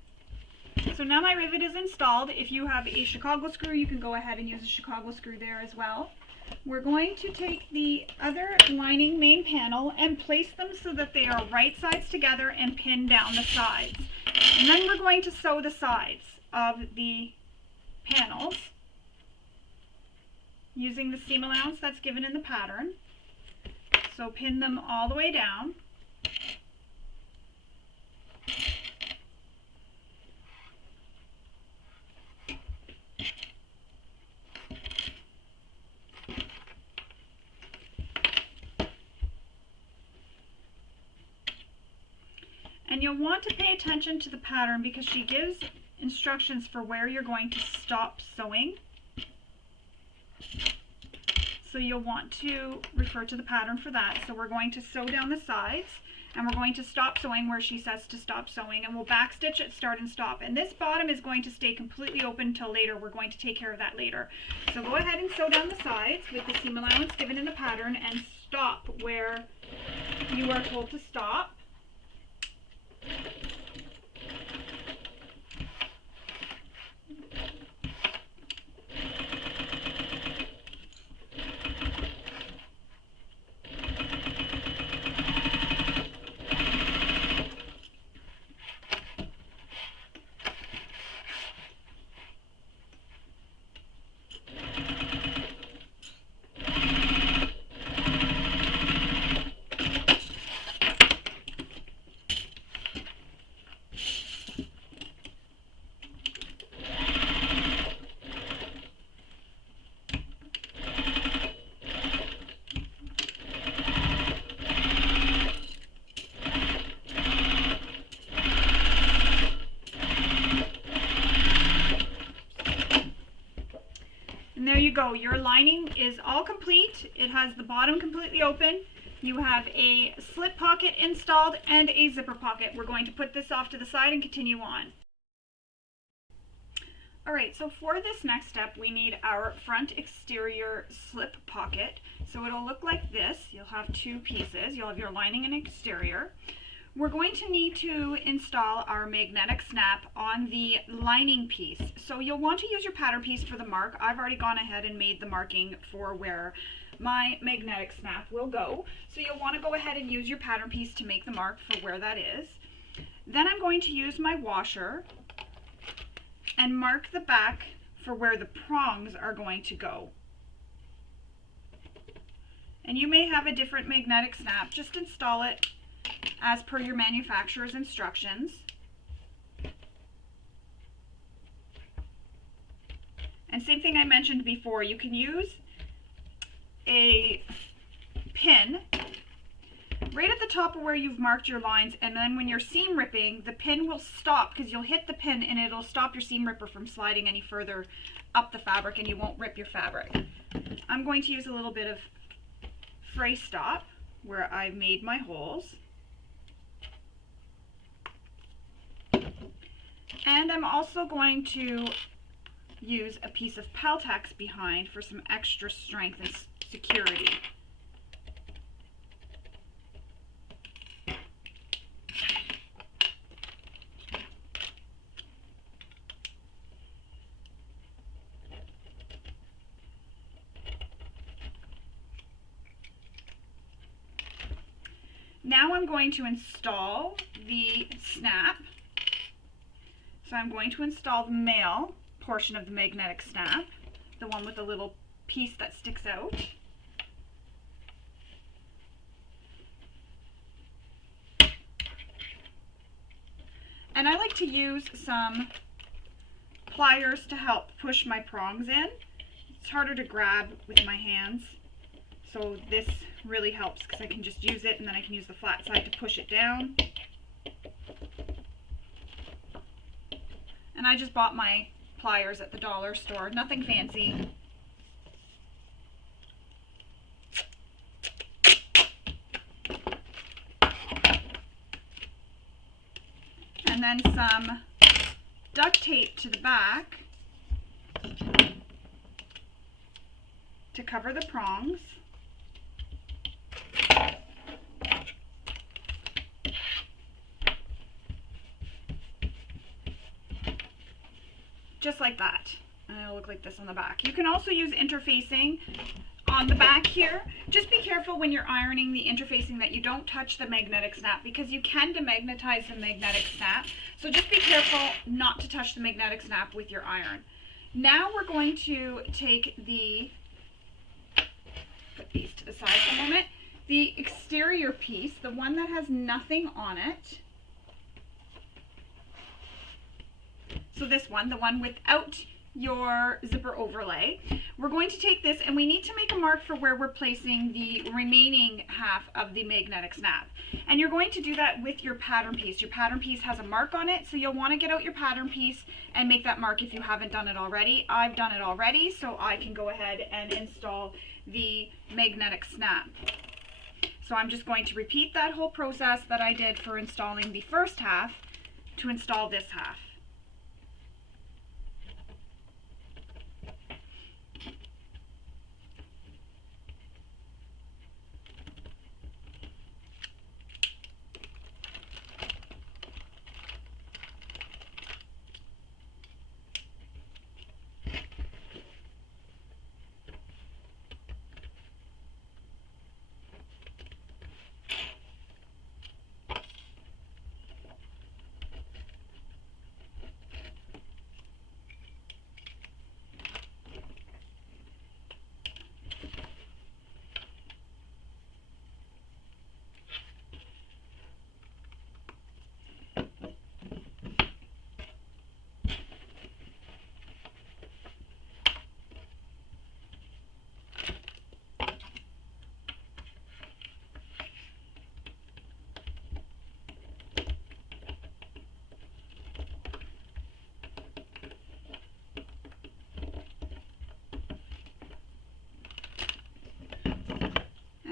So now my rivet is installed. If you have a Chicago screw, you can go ahead and use a Chicago screw there as well. We're going to take the other lining main panel and place them so that they are right sides together and pin down the sides. And then we're going to sew the sides of the panels using the seam allowance that's given in the pattern. So pin them all the way down. And you'll want to pay attention to the pattern because she gives instructions for where you're going to stop sewing. So you'll want to refer to the pattern for that. So we're going to sew down the sides and we're going to stop sewing where she says to stop sewing, and we'll back stitch at start and stop. And this bottom is going to stay completely open until later. We're going to take care of that later. So go ahead and sew down the sides with the seam allowance given in the pattern and stop where you are told to stop. So your lining is all complete. It has the bottom completely open. You have a slip pocket installed and a zipper pocket. We're going to put this off to the side and continue on. Alright, so for this next step, we need our front exterior slip pocket. So it'll look like this. You'll have two pieces. You'll have your lining and exterior. We're going to need to install our magnetic snap on the lining piece. So you'll want to use your pattern piece for the mark. I've already gone ahead and made the marking for where my magnetic snap will go. So you'll want to go ahead and use your pattern piece to make the mark for where that is. Then I'm going to use my washer and mark the back for where the prongs are going to go. And you may have a different magnetic snap. Just install it as per your manufacturer's instructions. And same thing I mentioned before, you can use a pin right at the top of where you've marked your lines, and then when you're seam ripping, the pin will stop because you'll hit the pin and it'll stop your seam ripper from sliding any further up the fabric and you won't rip your fabric. I'm going to use a little bit of fray stop where I've made my holes. And I'm also going to use a piece of Peltex behind for some extra strength and security. Now I'm going to install the snap. So I'm going to install the male portion of the magnetic snap, the one with the little piece that sticks out. And I like to use some pliers to help push my prongs in. It's harder to grab with my hands, so this really helps because I can just use it and then I can use the flat side to push it down. And I just bought my pliers at the dollar store, nothing fancy. And then some duct tape to the back to cover the prongs. Just like that, and it'll look like this on the back. You can also use interfacing on the back here. Just be careful when you're ironing the interfacing that you don't touch the magnetic snap because you can demagnetize the magnetic snap. So just be careful not to touch the magnetic snap with your iron. Now we're going to take put these to the side for a moment, the exterior piece, the one that has nothing on it. So this one, the one without your zipper overlay, we're going to take this and we need to make a mark for where we're placing the remaining half of the magnetic snap. And you're going to do that with your pattern piece. Your pattern piece has a mark on it, so you'll want to get out your pattern piece and make that mark if you haven't done it already. I've done it already, so I can go ahead and install the magnetic snap. So I'm just going to repeat that whole process that I did for installing the first half to install this half.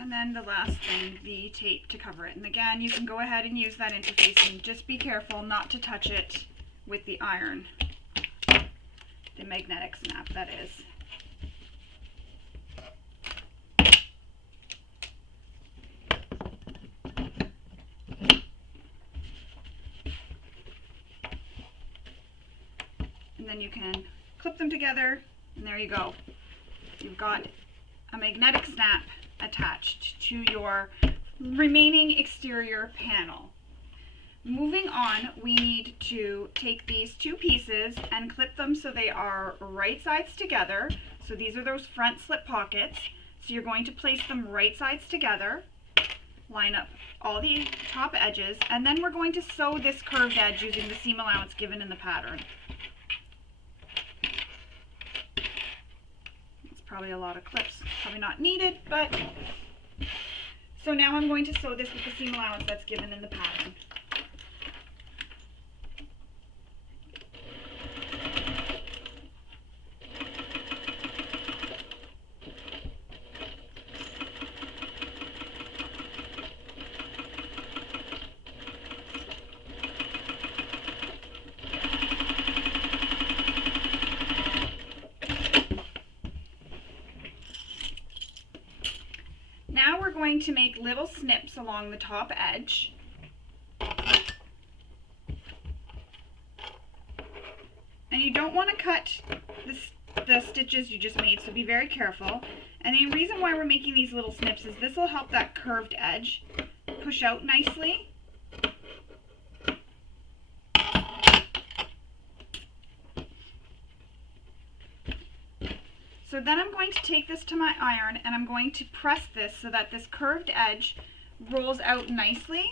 And then the last thing, the tape to cover it. And again, you can go ahead and use that interfacing. Just be careful not to touch it with the iron. The magnetic snap, that is. And then you can clip them together, and there you go. You've got a magnetic snap attached to your remaining exterior panel. Moving on, we need to take these two pieces and clip them so they are right sides together. So these are those front slip pockets. So you're going to place them right sides together, line up all the top edges, and then we're going to sew this curved edge using the seam allowance given in the pattern. Probably a lot of clips, probably not needed, but so now I'm going to sew this with the seam allowance that's given in the pattern. Now we're going to make little snips along the top edge. And you don't want to cut the stitches you just made, so be very careful. And the reason why we're making these little snips is this will help that curved edge push out nicely. So then I'm going to take this to my iron and I'm going to press this so that this curved edge rolls out nicely.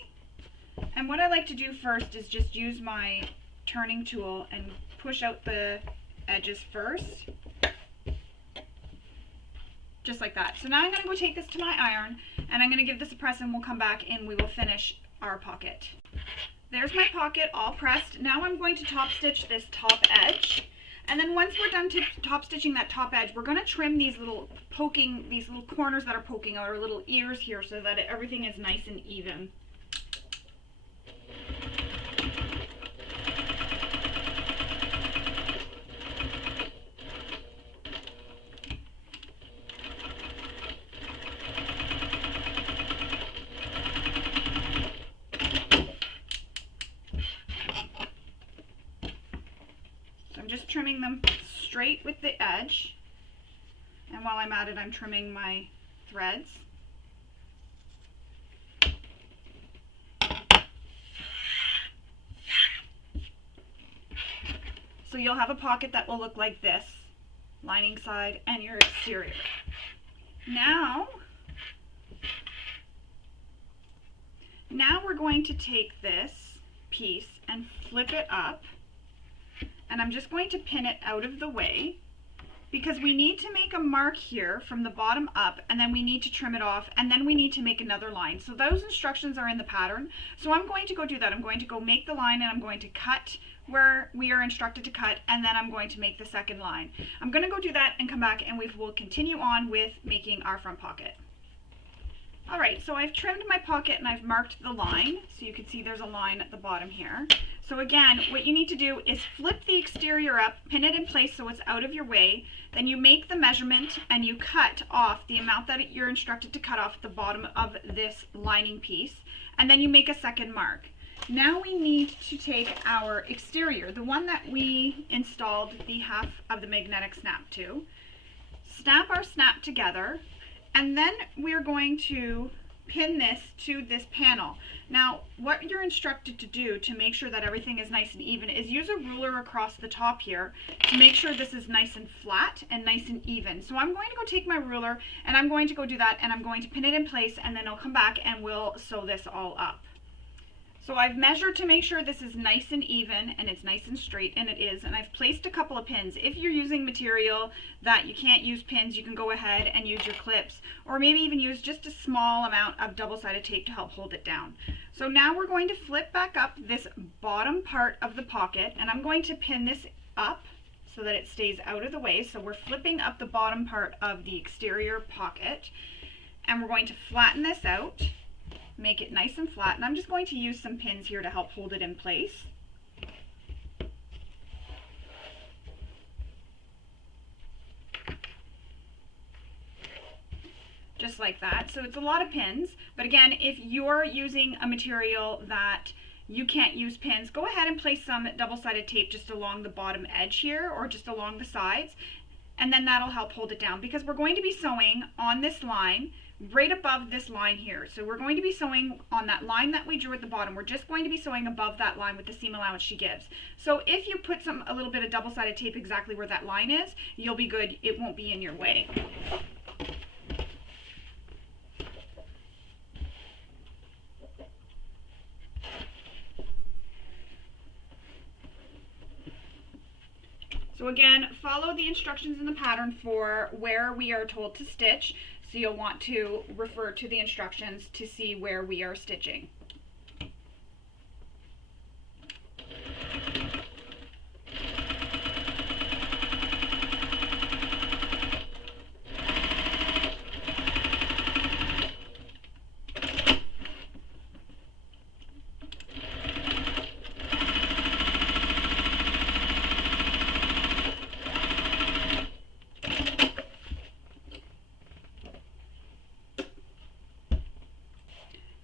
And what I like to do first is just use my turning tool and push out the edges first. Just like that. So now I'm going to go take this to my iron and I'm going to give this a press and we'll come back and we will finish our pocket. There's my pocket all pressed. Now I'm going to top stitch this top edge. And then once we're done top stitching that top edge, we're going to trim these little corners that are poking out, our little ears here, so that everything is nice and even. Just trimming them straight with the edge, and while I'm at it I'm trimming my threads. So you'll have a pocket that will look like this, lining side and your exterior. Now we're going to take this piece and flip it up. And I'm just going to pin it out of the way because we need to make a mark here from the bottom up, and then we need to trim it off, and then we need to make another line. So those instructions are in the pattern. So I'm going to go do that. I'm going to go make the line and I'm going to cut where we are instructed to cut, and then I'm going to make the second line. I'm going to go do that and come back and we will continue on with making our front pocket. Alright, so I've trimmed my pocket and I've marked the line, so you can see there's a line at the bottom here. So again, what you need to do is flip the exterior up, pin it in place so it's out of your way, then you make the measurement and you cut off the amount that you're instructed to cut off the bottom of this lining piece, and then you make a second mark. Now we need to take our exterior, the one that we installed the half of the magnetic snap to, snap our snap together, and then we're going to pin this to this panel. Now, what you're instructed to do to make sure that everything is nice and even is use a ruler across the top here to make sure this is nice and flat and nice and even. So I'm going to go take my ruler and I'm going to go do that, and I'm going to pin it in place, and then I'll come back and we'll sew this all up. So I've measured to make sure this is nice and even and it's nice and straight, and it is, and I've placed a couple of pins. If you're using material that you can't use pins, you can go ahead and use your clips, or maybe even use just a small amount of double-sided tape to help hold it down. So now we're going to flip back up this bottom part of the pocket, and I'm going to pin this up so that it stays out of the way. So we're flipping up the bottom part of the exterior pocket. and we're going to flatten this out, make it nice and flat, and I'm just going to use some pins here to help hold it in place. Just like that. So it's a lot of pins, but again, if you're using a material that you can't use pins, go ahead and place some double-sided tape just along the bottom edge here or just along the sides, and then that'll help hold it down, because we're going to be sewing on this line right above this line here. So we're going to be sewing on that line that we drew at the bottom. We're just going to be sewing above that line with the seam allowance she gives. So if you put a little bit of double-sided tape exactly where that line is, you'll be good. It won't be in your way. So again, follow the instructions in the pattern for where we are told to stitch. So you'll want to refer to the instructions to see where we are stitching.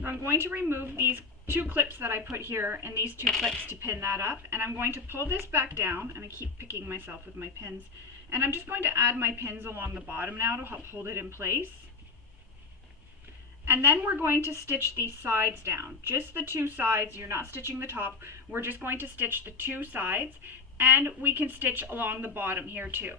I'm going to remove these two clips that I put here and these two clips to pin that up, and I'm going to pull this back down, and I keep picking myself with my pins, and I'm just going to add my pins along the bottom now to help hold it in place. And then we're going to stitch these sides down, just the two sides. You're not stitching the top, we're just going to stitch the two sides, and we can stitch along the bottom here too.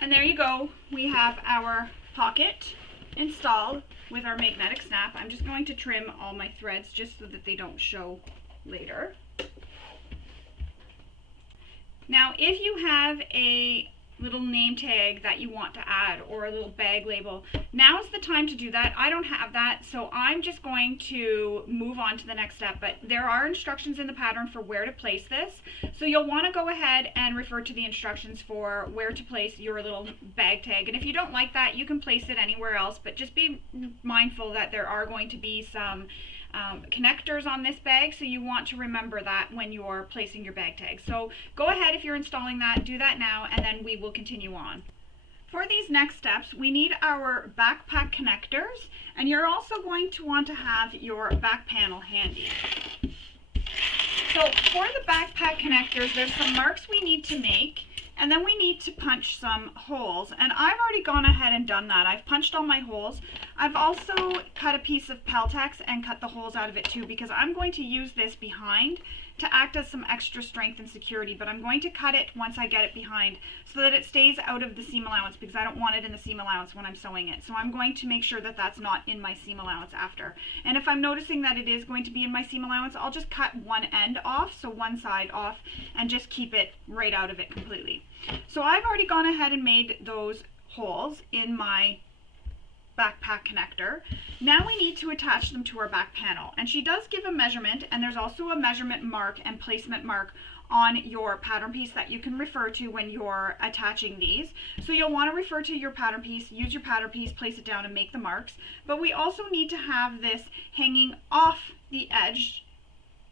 And there you go, we have our pocket installed with our magnetic snap. I'm just going to trim all my threads just so that they don't show later. Now, if you have a little name tag that you want to add or a little bag label, now is the time to do that. I don't have that, so I'm just going to move on to the next step, but there are instructions in the pattern for where to place this, so you'll want to go ahead and refer to the instructions for where to place your little bag tag. And if you don't like that, you can place it anywhere else, but just be mindful that there are going to be some connectors on this bag, so you want to remember that when you're placing your bag tag. So go ahead, if you're installing that, do that now, and then we will continue on. For these next steps, we need our backpack connectors, and you're also going to want to have your back panel handy. So for the backpack connectors, there's some marks we need to make, and then we need to punch some holes, and I've already gone ahead and done that. I've punched all my holes. I've also cut a piece of Peltex and cut the holes out of it too, because I'm going to use this behind to act as some extra strength and security, but I'm going to cut it once I get it behind so that it stays out of the seam allowance, because I don't want it in the seam allowance when I'm sewing it. So I'm going to make sure that that's not in my seam allowance after. And if I'm noticing that it is going to be in my seam allowance, I'll just cut one end off, so one side off, and just keep it right out of it completely. So I've already gone ahead and made those holes in my backpack connector. Now we need to attach them to our back panel, and she does give a measurement, and there's also a measurement mark and placement mark on your pattern piece that you can refer to when you're attaching these. So you'll want to refer to your pattern piece, use your pattern piece, place it down and make the marks. But we also need to have this hanging off the edge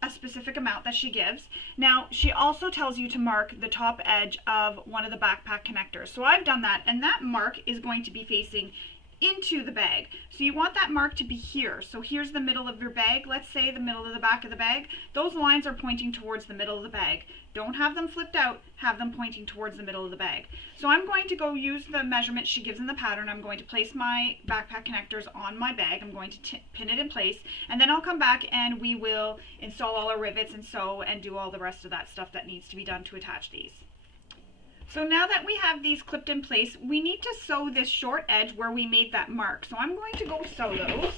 a specific amount that she gives. Now she also tells you to mark the top edge of one of the backpack connectors. So I've done that, and that mark is going to be facing into the bag. So you want that mark to be here. So here's the middle of your bag. Let's say the middle of the back of the bag. Those lines are pointing towards the middle of the bag. Don't have them flipped out, have them pointing towards the middle of the bag. So I'm going to go use the measurement she gives in the pattern. I'm going to place my backpack connectors on my bag. I'm going to pin it in place, and then I'll come back and we will install all our rivets and sew and do all the rest of that stuff that needs to be done to attach these. So now that we have these clipped in place, we need to sew this short edge where we made that mark. So I'm going to go sew those.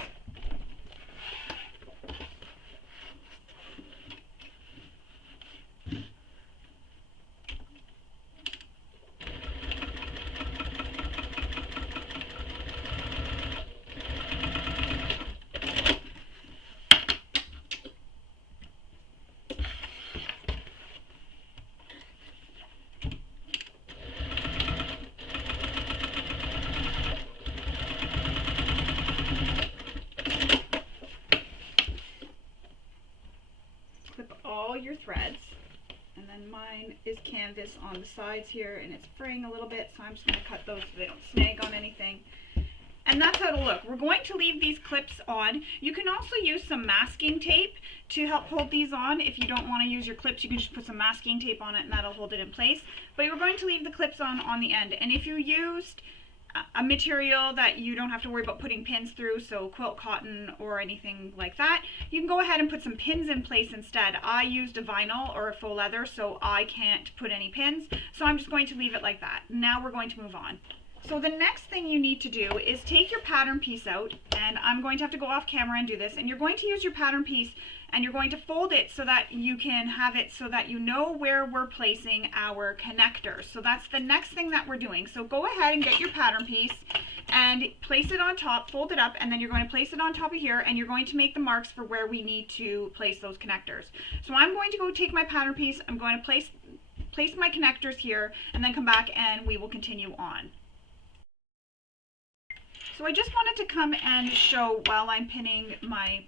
Your threads, and then mine is canvas on the sides here, and it's fraying a little bit, so I'm just going to cut those so they don't snag on anything. And that's how it'll look. We're going to leave these clips on. You can also use some masking tape to help hold these on. If you don't want to use your clips, you can just put some masking tape on it and that'll hold it in place. But you're going to leave the clips on the end. And if you used a material that you don't have to worry about putting pins through, so quilt cotton or anything like that, you can go ahead and put some pins in place instead. I used a vinyl or a faux leather, so I can't put any pins, so I'm just going to leave it like that. Now we're going to move on. So the next thing you need to do is take your pattern piece out, and I'm going to have to go off camera and do this, and you're going to use your pattern piece and you're going to fold it so that you can have it so that you know where we're placing our connectors. So that's the next thing that we're doing. So go ahead and get your pattern piece and place it on top, fold it up, and then you're going to place it on top of here, and you're going to make the marks for where we need to place those connectors. So I'm going to go take my pattern piece, I'm going to place my connectors here, and then come back and we will continue on. So I just wanted to come and show while I'm pinning my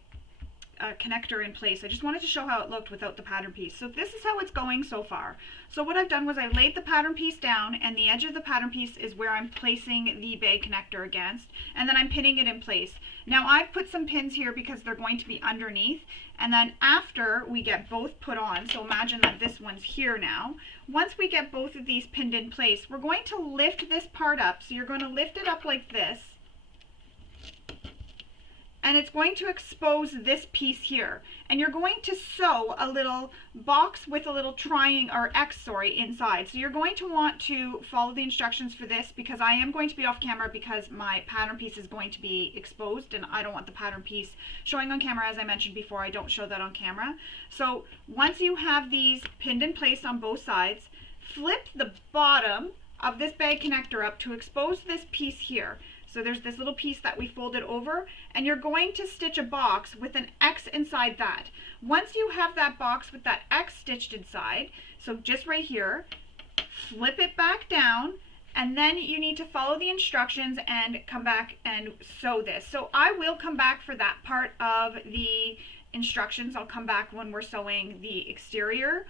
connector in place. I just wanted to show how it looked without the pattern piece. So this is how it's going so far. So what I've done was I laid the pattern piece down, and the edge of the pattern piece is where I'm placing the bag connector against, and then I'm pinning it in place. Now I've put some pins here because they're going to be underneath, and then after we get both put on, so imagine that this one's here now, once we get both of these pinned in place, we're going to lift this part up. So you're going to lift it up like this, and it's going to expose this piece here, and you're going to sew a little box with a little triangle or X, inside. So you're going to want to follow the instructions for this, because I am going to be off camera because my pattern piece is going to be exposed, and I don't want the pattern piece showing on camera. As I mentioned before, I don't show that on camera. So once you have these pinned in place on both sides, flip the bottom of this bag connector up to expose this piece here. So there's this little piece that we folded over, and you're going to stitch a box with an X inside that. Once you have that box with that X stitched inside, so just right here, flip it back down, and then you need to follow the instructions and come back and sew this. So I will come back for that part of the instructions. I'll come back when we're sewing the exterior,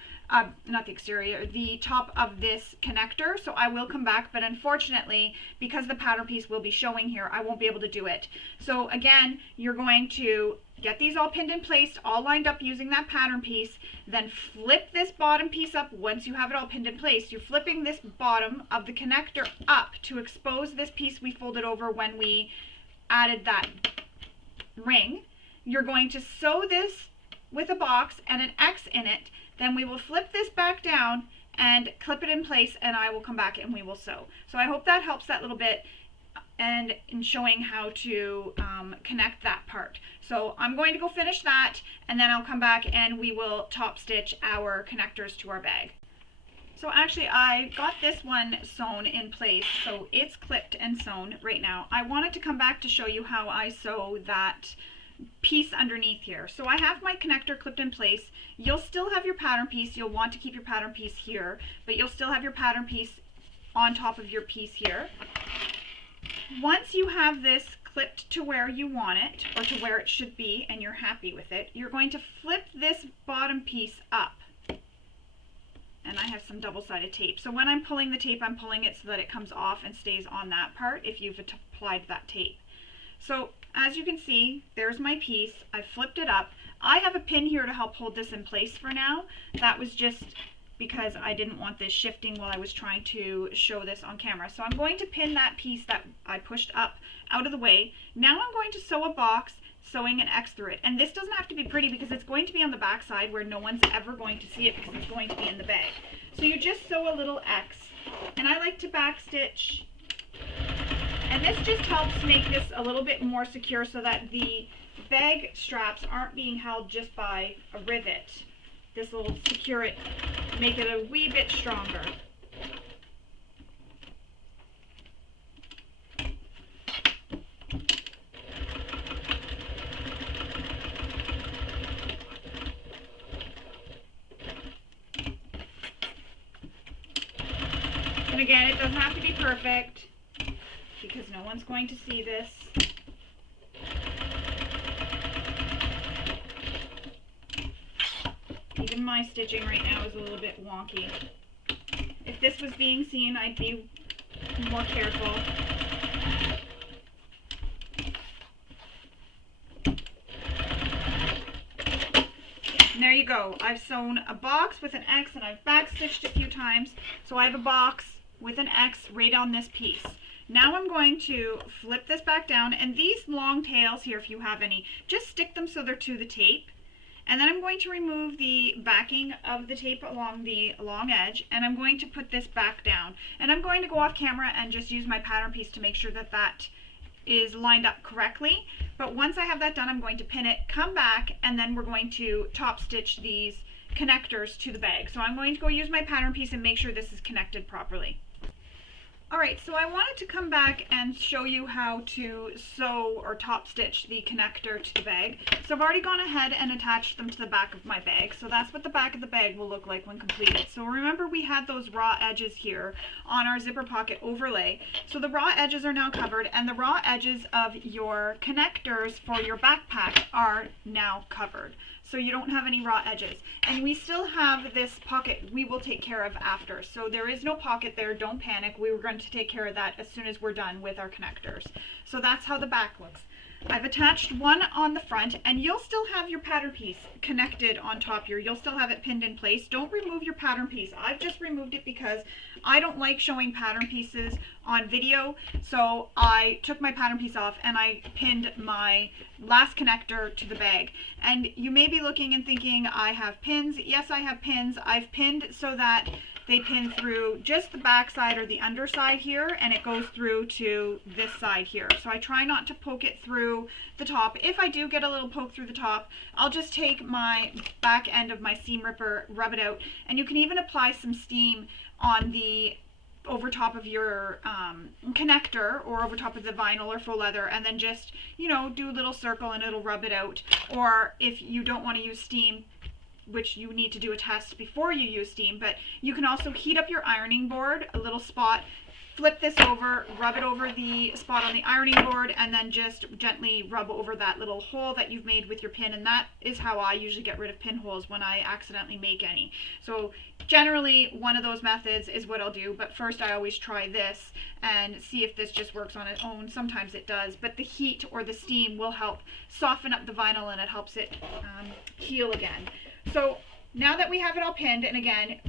not the exterior, the top of this connector. So I will come back, but unfortunately, because the pattern piece will be showing here, I won't be able to do it. So again, you're going to get these all pinned in place, all lined up using that pattern piece, then flip this bottom piece up. Once you have it all pinned in place, you're flipping this bottom of the connector up to expose this piece we folded over when we added that ring. You're going to sew this with a box and an X in it, then we will flip this back down and clip it in place, and I will come back and we will sew. So I hope that helps that little bit and in showing how to connect that part. So I'm going to go finish that, and then I'll come back and we will top stitch our connectors to our bag. So actually I got this one sewn in place, so it's clipped and sewn right now. I wanted to come back to show you how I sew that piece underneath here. So I have my connector clipped in place. You'll still have your pattern piece. You'll want to keep your pattern piece here, but you'll still have your pattern piece on top of your piece here. Once you have this clipped to where you want it, or to where it should be, and you're happy with it, you're going to flip this bottom piece up. And I have some double-sided tape. So when I'm pulling the tape, I'm pulling it so that it comes off and stays on that part if you've applied that tape. So as you can see, there's my piece. I flipped it up. I have a pin here to help hold this in place for now. That was just because I didn't want this shifting while I was trying to show this on camera. So I'm going to pin that piece that I pushed up out of the way. Now I'm going to sew a box, sewing an X through it. And this doesn't have to be pretty because it's going to be on the back side where no one's ever going to see it because it's going to be in the bag. So you just sew a little X. And I like to back stitch. And this just helps make this a little bit more secure so that the bag straps aren't being held just by a rivet. This will secure it, make it a wee bit stronger. And again, it doesn't have to be perfect because no one's going to see this. Even my stitching right now is a little bit wonky. If this was being seen, I'd be more careful. And there you go. I've sewn a box with an X and I've back stitched a few times. So I have a box with an X right on this piece. Now I'm going to flip this back down, and these long tails here, if you have any, just stick them so they're to the tape. And then I'm going to remove the backing of the tape along the long edge, and I'm going to put this back down. And I'm going to go off camera and just use my pattern piece to make sure that that is lined up correctly. But once I have that done, I'm going to pin it, come back, and then we're going to top stitch these connectors to the bag. So I'm going to go use my pattern piece and make sure this is connected properly. Alright, so I wanted to come back and show you how to sew or top stitch the connector to the bag. So I've already gone ahead and attached them to the back of my bag. So that's what the back of the bag will look like when completed. So remember we had those raw edges here on our zipper pocket overlay. So the raw edges are now covered, and the raw edges of your connectors for your backpack are now covered. So you don't have any raw edges. And we still have this pocket we will take care of after. So there is no pocket there, don't panic. We were going to take care of that as soon as we're done with our connectors. So that's how the back looks. I've attached one on the front, and you'll still have your pattern piece connected on top here. You'll still have it pinned in place. Don't remove your pattern piece. I've just removed it because I don't like showing pattern pieces on video. So I took my pattern piece off and I pinned my last connector to the bag. And you may be looking and thinking, I have pins. Yes, I have pins. I've pinned so that they pin through just the back side or the underside here, and it goes through to this side here. So I try not to poke it through the top. If I do get a little poke through the top, I'll just take my back end of my seam ripper, rub it out, and you can even apply some steam on the over top of your connector or over top of the vinyl or faux leather, and then just, you know, do a little circle and it'll rub it out. Or if you don't want to use steam, which you need to do a test before you use steam, but you can also heat up your ironing board, a little spot, flip this over, rub it over the spot on the ironing board, and then just gently rub over that little hole that you've made with your pin. And that is how I usually get rid of pinholes when I accidentally make any. So generally one of those methods is what I'll do, but first I always try this and see if this just works on its own. Sometimes it does, but the heat or the steam will help soften up the vinyl, and it helps it heal again. So now that we have it all pinned, and again,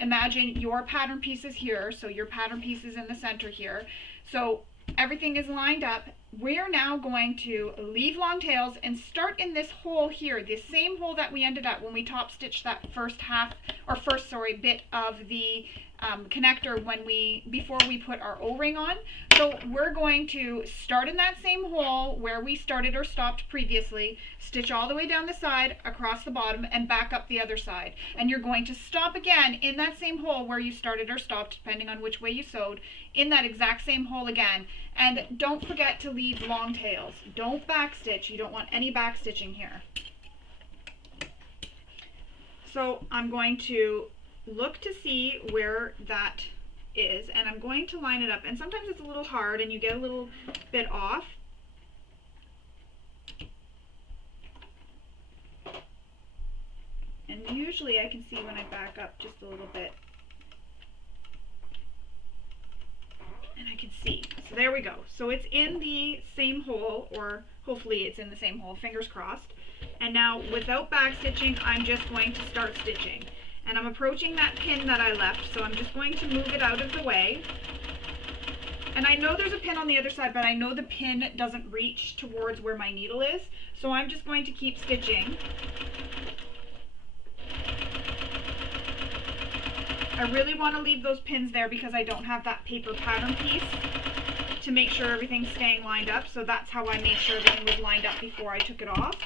imagine your pattern pieces here, so your pattern piece is in the center here. So everything is lined up. We're now going to leave long tails and start in this hole here, the same hole that we ended up when we top stitched that first bit of the connector before we put our O-ring on. So we're going to start in that same hole where we started or stopped previously, stitch all the way down the side, across the bottom, and back up the other side. And you're going to stop again in that same hole where you started or stopped, depending on which way you sewed, in that exact same hole again. And don't forget to leave long tails. Don't backstitch. You don't want any backstitching here. So I'm going to look to see where that is, and I'm going to line it up. And sometimes it's a little hard and you get a little bit off. And usually I can see when I back up just a little bit. And I can see. So there we go. So it's in the same hole, or hopefully it's in the same hole, fingers crossed. And now without backstitching, I'm just going to start stitching. And I'm approaching that pin that I left, so I'm just going to move it out of the way. And I know there's a pin on the other side, but I know the pin doesn't reach towards where my needle is, so I'm just going to keep stitching. I really want to leave those pins there because I don't have that paper pattern piece to make sure everything's staying lined up, so that's how I made sure everything was lined up before I took it off.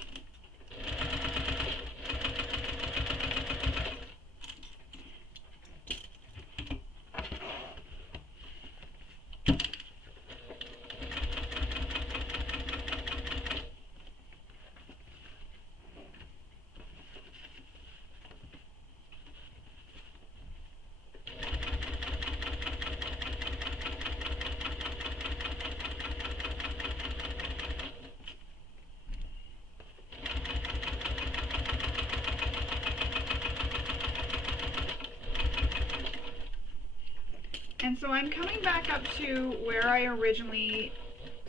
And so I'm coming back up to where I originally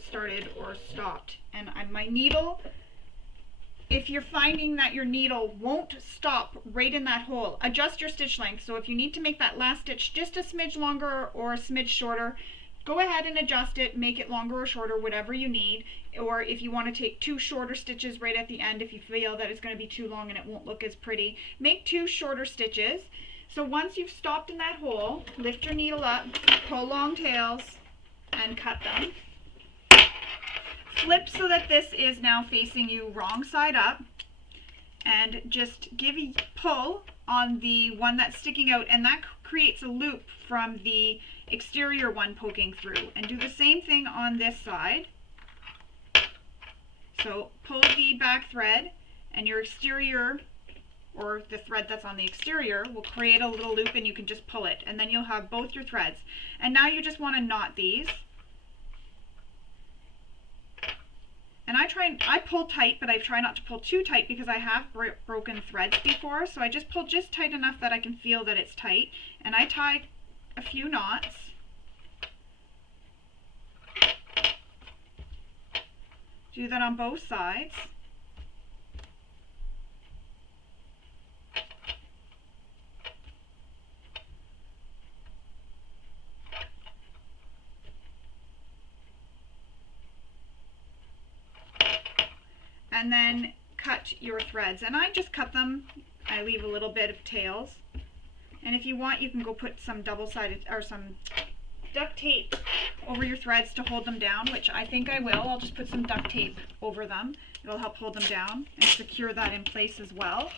started or stopped. And my needle, if you're finding that your needle won't stop right in that hole, adjust your stitch length. So if you need to make that last stitch just a smidge longer or a smidge shorter, go ahead and adjust it, make it longer or shorter, whatever you need. Or if you want to take 2 shorter stitches right at the end, if you feel that it's going to be too long and it won't look as pretty, make 2 shorter stitches. So once you've stopped in that hole, lift your needle up, pull long tails, and cut them. Flip so that this is now facing you wrong side up, and just give a pull on the one that's sticking out, and that creates a loop from the exterior one poking through. And do the same thing on this side. So pull the back thread, and your exterior, or the thread that's on the exterior, will create a little loop, and you can just pull it, and then you'll have both your threads. And now you just want to knot these. And I pull tight, but I try not to pull too tight because I have broken threads before, so I just pull just tight enough that I can feel that it's tight. And I tie a few knots. Do that on both sides. And then cut your threads. And I just cut them, I leave a little bit of tails. And if you want, you can go put some double-sided or some duct tape over your threads to hold them down, which I think I will. I'll just put some duct tape over them. It'll help hold them down and secure that in place as well.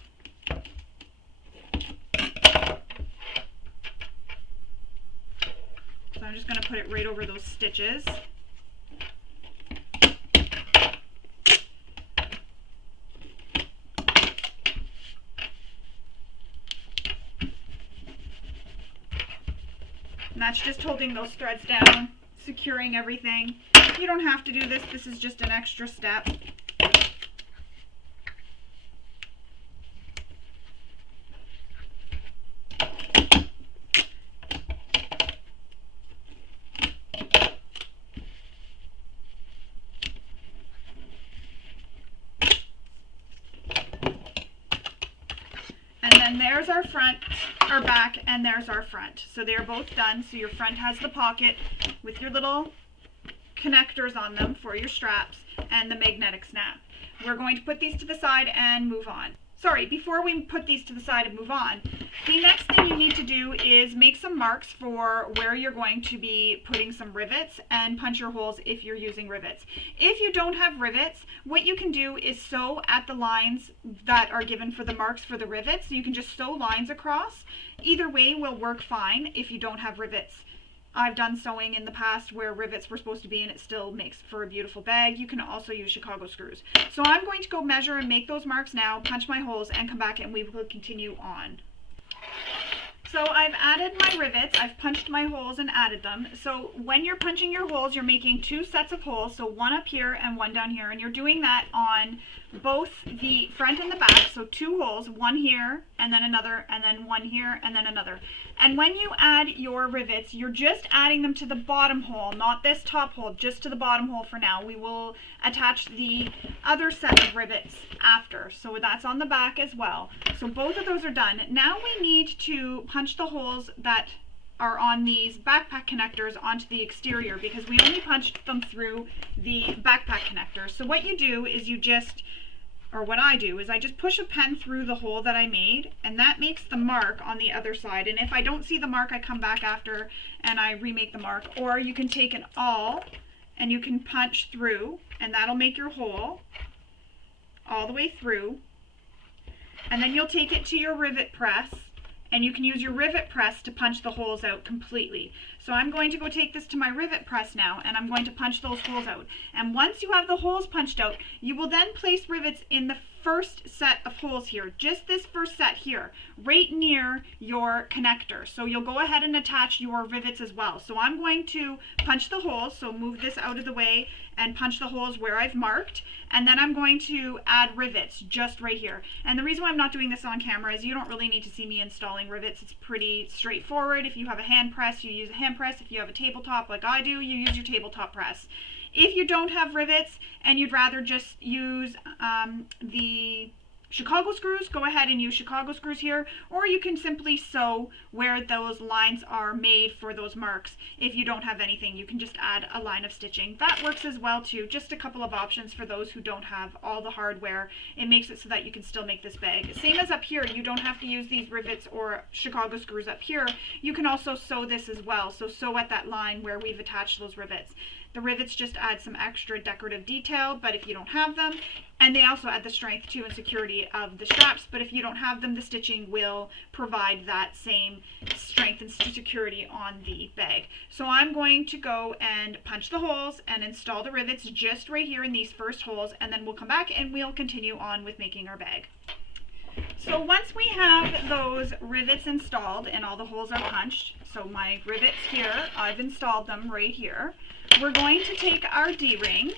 So I'm just going to put it right over those stitches. And that's just holding those threads down, securing everything. You don't have to do this. This is just an extra step. And then there's our front, our back, and there's our front. So they're both done. So your front has the pocket with your little connectors on them for your straps and the magnetic snap. We're going to put these to the side and move on. sorry, before we put these to the side and move on, the next thing you need to do is make some marks for where you're going to be putting some rivets and punch your holes if you're using rivets. If you don't have rivets, what you can do is sew at the lines that are given for the marks for the rivets. So you can just sew lines across. Either way will work fine if you don't have rivets. I've done sewing in the past where rivets were supposed to be and it still makes for a beautiful bag. You can also use Chicago screws. So I'm going to go measure and make those marks now, punch my holes, and come back and we will continue on. So I've added my rivets, I've punched my holes and added them. So when you're punching your holes, you're making two sets of holes, so one up here and one down here, and you're doing that on both the front and the back, so two holes, one here and then another, and then one here and then another. And when you add your rivets, you're just adding them to the bottom hole, not this top hole, just to the bottom hole for now. We will attach the other set of rivets after, so that's on the back as well. So both of those are done. Now we need to punch the holes that are on these backpack connectors onto the exterior, because we only punched them through the backpack connectors. So what you do is you just, or what I do is I just push a pen through the hole that I made, and that makes the mark on the other side. And if I don't see the mark, I come back after and I remake the mark. Or you can take an awl and you can punch through, and that'll make your hole all the way through. And then you'll take it to your rivet press, and you can use your rivet press to punch the holes out completely. So I'm going to go take this to my rivet press now, and I'm going to punch those holes out. And once you have the holes punched out, you will then place rivets in the first set of holes here, just this first set here, right near your connector. So you'll go ahead and attach your rivets as well. So I'm going to punch the holes, so move this out of the way and punch the holes where I've marked, and then I'm going to add rivets just right here. And the reason why I'm not doing this on camera is you don't really need to see me installing rivets. It's pretty straightforward. If you have a hand press, you use a hand press. If you have a tabletop like I do, you use your tabletop press. If you don't have rivets and you'd rather just use the Chicago screws, go ahead and use Chicago screws here, or you can simply sew where those lines are made for those marks. If you don't have anything, you can just add a line of stitching. That works as well too. Just a couple of options for those who don't have all the hardware. It makes it so that you can still make this bag. Same as up here, you don't have to use these rivets or Chicago screws up here. You can also sew this as well. So sew at that line where we've attached those rivets. The rivets just add some extra decorative detail, but if you don't have them, and they also add the strength too and security of the straps, but if you don't have them, the stitching will provide that same strength and security on the bag. So I'm going to go and punch the holes and install the rivets just right here in these first holes, and then we'll come back and we'll continue on with making our bag. So once we have those rivets installed and all the holes are punched, so my rivets here, I've installed them right here. We're going to take our D-ring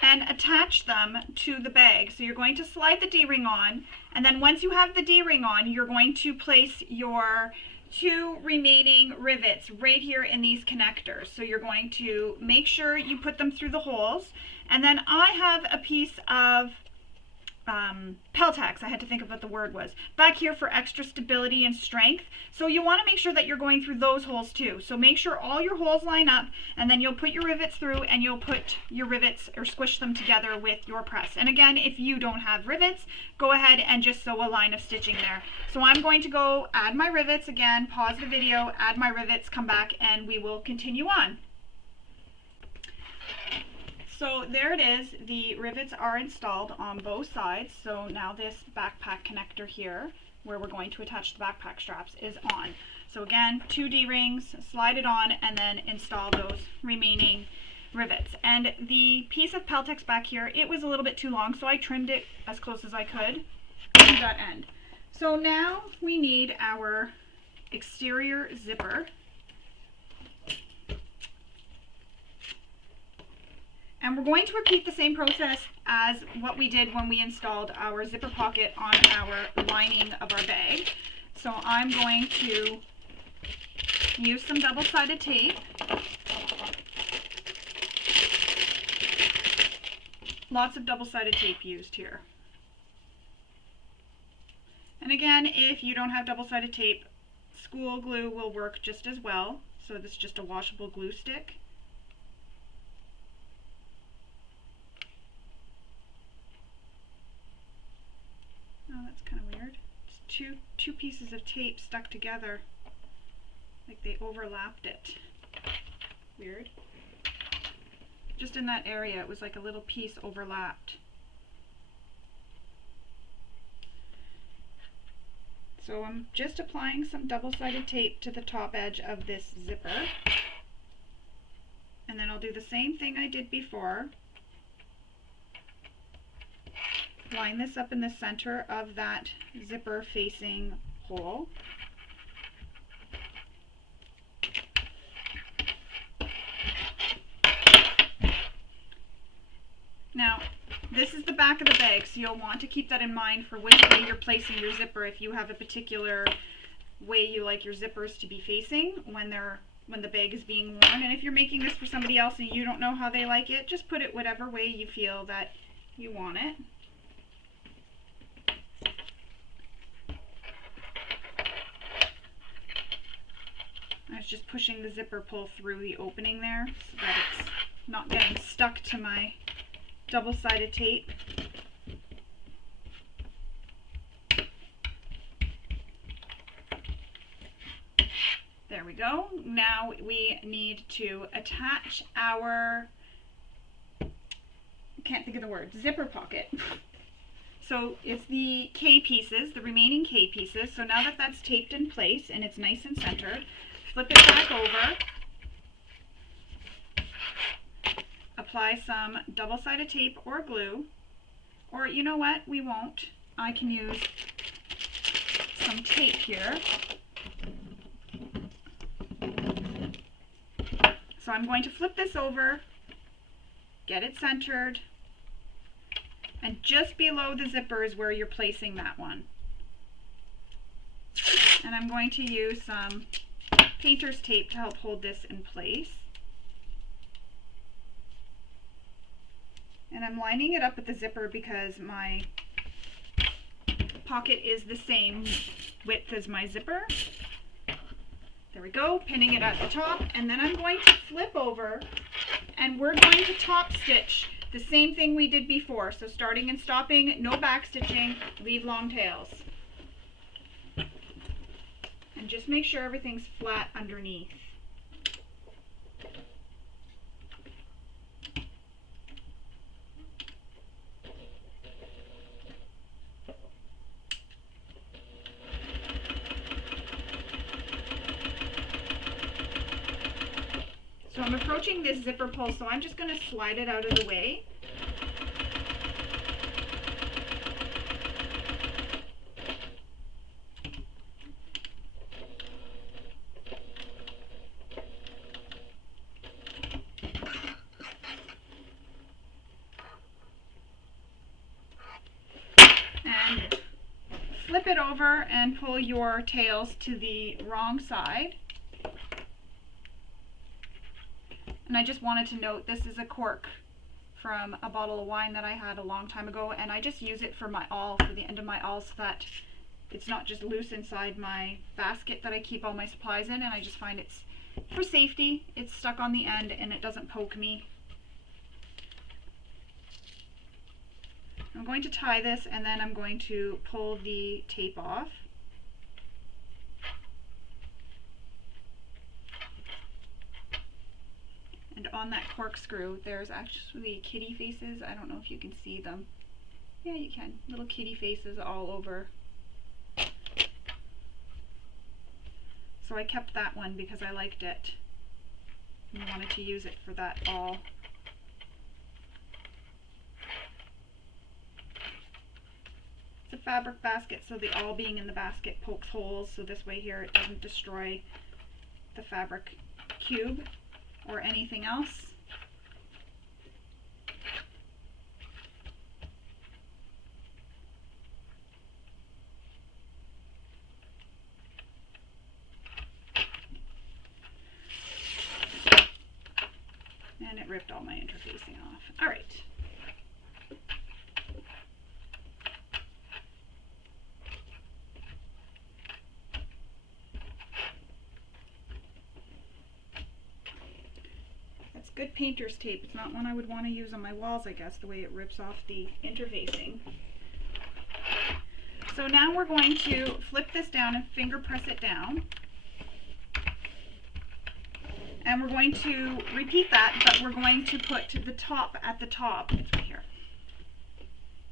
and attach them to the bag. So you're going to slide the D-ring on, and then once you have the D-ring on, you're going to place your two remaining rivets right here in these connectors. So you're going to make sure you put them through the holes. And then I have a piece of Peltex, I had to think of what the word was, back here for extra stability and strength. So you want to make sure that you're going through those holes too. So make sure all your holes line up, and then you'll put your rivets through, and you'll put your rivets or squish them together with your press. And again, if you don't have rivets, go ahead and just sew a line of stitching there. So I'm going to go add my rivets again, pause the video, add my rivets, come back, and we will continue on. So there it is, the rivets are installed on both sides. So now this backpack connector here, where we're going to attach the backpack straps, is on. So again, 2 D-rings, slide it on, and then install those remaining rivets. And the piece of Peltex back here, it was a little bit too long, so I trimmed it as close as I could to that end. So now we need our exterior zipper. And we're going to repeat the same process as what we did when we installed our zipper pocket on our lining of our bag. So I'm going to use some double-sided tape. Lots of double-sided tape used here. And again, if you don't have double-sided tape, school glue will work just as well. So this is just a washable glue stick. Oh, that's kind of weird. It's two pieces of tape stuck together, like they overlapped it. Weird. Just in that area, it was like a little piece overlapped. So I'm just applying some double-sided tape to the top edge of this zipper. And then I'll do the same thing I did before. Line this up in the center of that zipper facing hole. Now, this is the back of the bag, so you'll want to keep that in mind for which way you're placing your zipper if you have a particular way you like your zippers to be facing when the bag is being worn. And if you're making this for somebody else and you don't know how they like it, just put it whatever way you feel that you want it. I was just pushing the zipper pull through the opening there so that it's not getting stuck to my double-sided tape. There we go. Now we need to attach our, can't think of the word, zipper pocket. So it's the K pieces, the remaining K pieces. So now that that's taped in place and it's nice and centered, flip it back over. Apply some double-sided tape or glue, or you know what, we won't. I can use some tape here. So I'm going to flip this over, get it centered, and just below the zipper is where you're placing that one. And I'm going to use some painter's tape to help hold this in place. And I'm lining it up with the zipper because my pocket is the same width as my zipper. There we go, pinning it at the top, and then I'm going to flip over and we're going to top stitch the same thing we did before. So starting and stopping, no back stitching, leave long tails. And just make sure everything's flat underneath. So I'm approaching this zipper pull, so I'm just going to slide it out of the way. And flip it over and pull your tails to the wrong side. And I just wanted to note, this is a cork from a bottle of wine that I had a long time ago, and I just use it for my awl, for the end of my awl, so that it's not just loose inside my basket that I keep all my supplies in, and I just find it's for safety. It's stuck on the end and it doesn't poke me. I'm going to tie this and then I'm going to pull the tape off. And on that corkscrew, there's actually kitty faces. I don't know if you can see them. Yeah, you can. Little kitty faces all over. So I kept that one because I liked it and wanted to use it for that awl. It's a fabric basket, so the awl being in the basket pokes holes, so this way here it doesn't destroy the fabric cube or anything else. And it ripped all my interfacing off. All right. good painter's tape. It's not one I would want to use on my walls, I guess, the way it rips off the interfacing. So now we're going to flip this down and finger press it down. And we're going to repeat that, but we're going to put the top at the top. It's right here.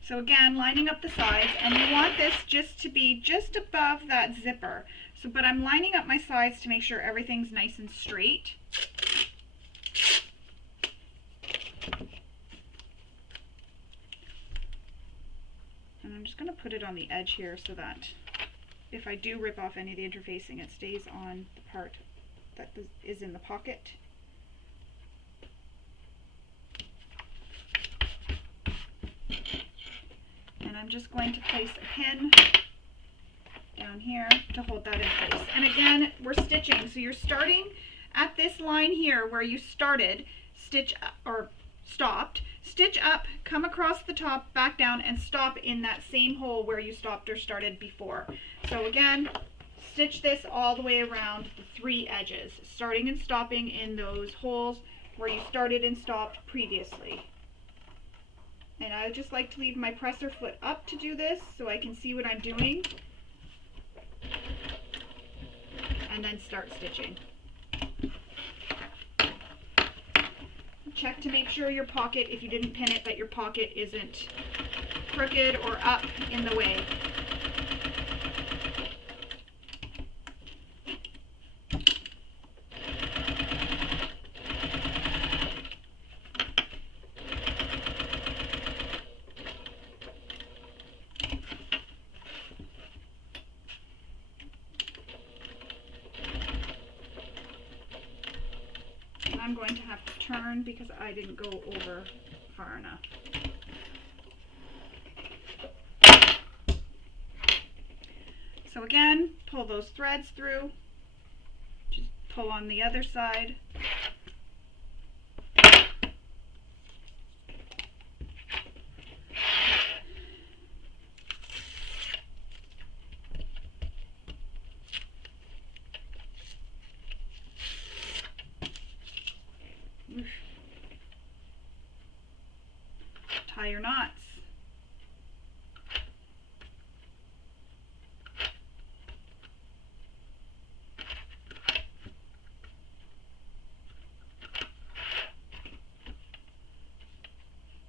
So again, lining up the sides, and you want this just to be just above that zipper. So, but I'm lining up my sides to make sure everything's nice and straight. And I'm just going to put it on the edge here so that if I do rip off any of the interfacing, it stays on the part that is in the pocket. And I'm just going to place a pin down here to hold that in place. And again, we're stitching, so you're starting at this line here where you started, stitch up, or stopped, stitch up, come across the top, back down, and stop in that same hole where you stopped or started before. So again, stitch this all the way around the 3 edges, starting and stopping in those holes where you started and stopped previously. And I just like to leave my presser foot up to do this so I can see what I'm doing, and then start stitching. Check to make sure your pocket, if you didn't pin it, that your pocket isn't crooked or up in the way. I'm going to have to turn because I didn't go over far enough. So again, pull those threads through, just pull on the other side. Tie your knots.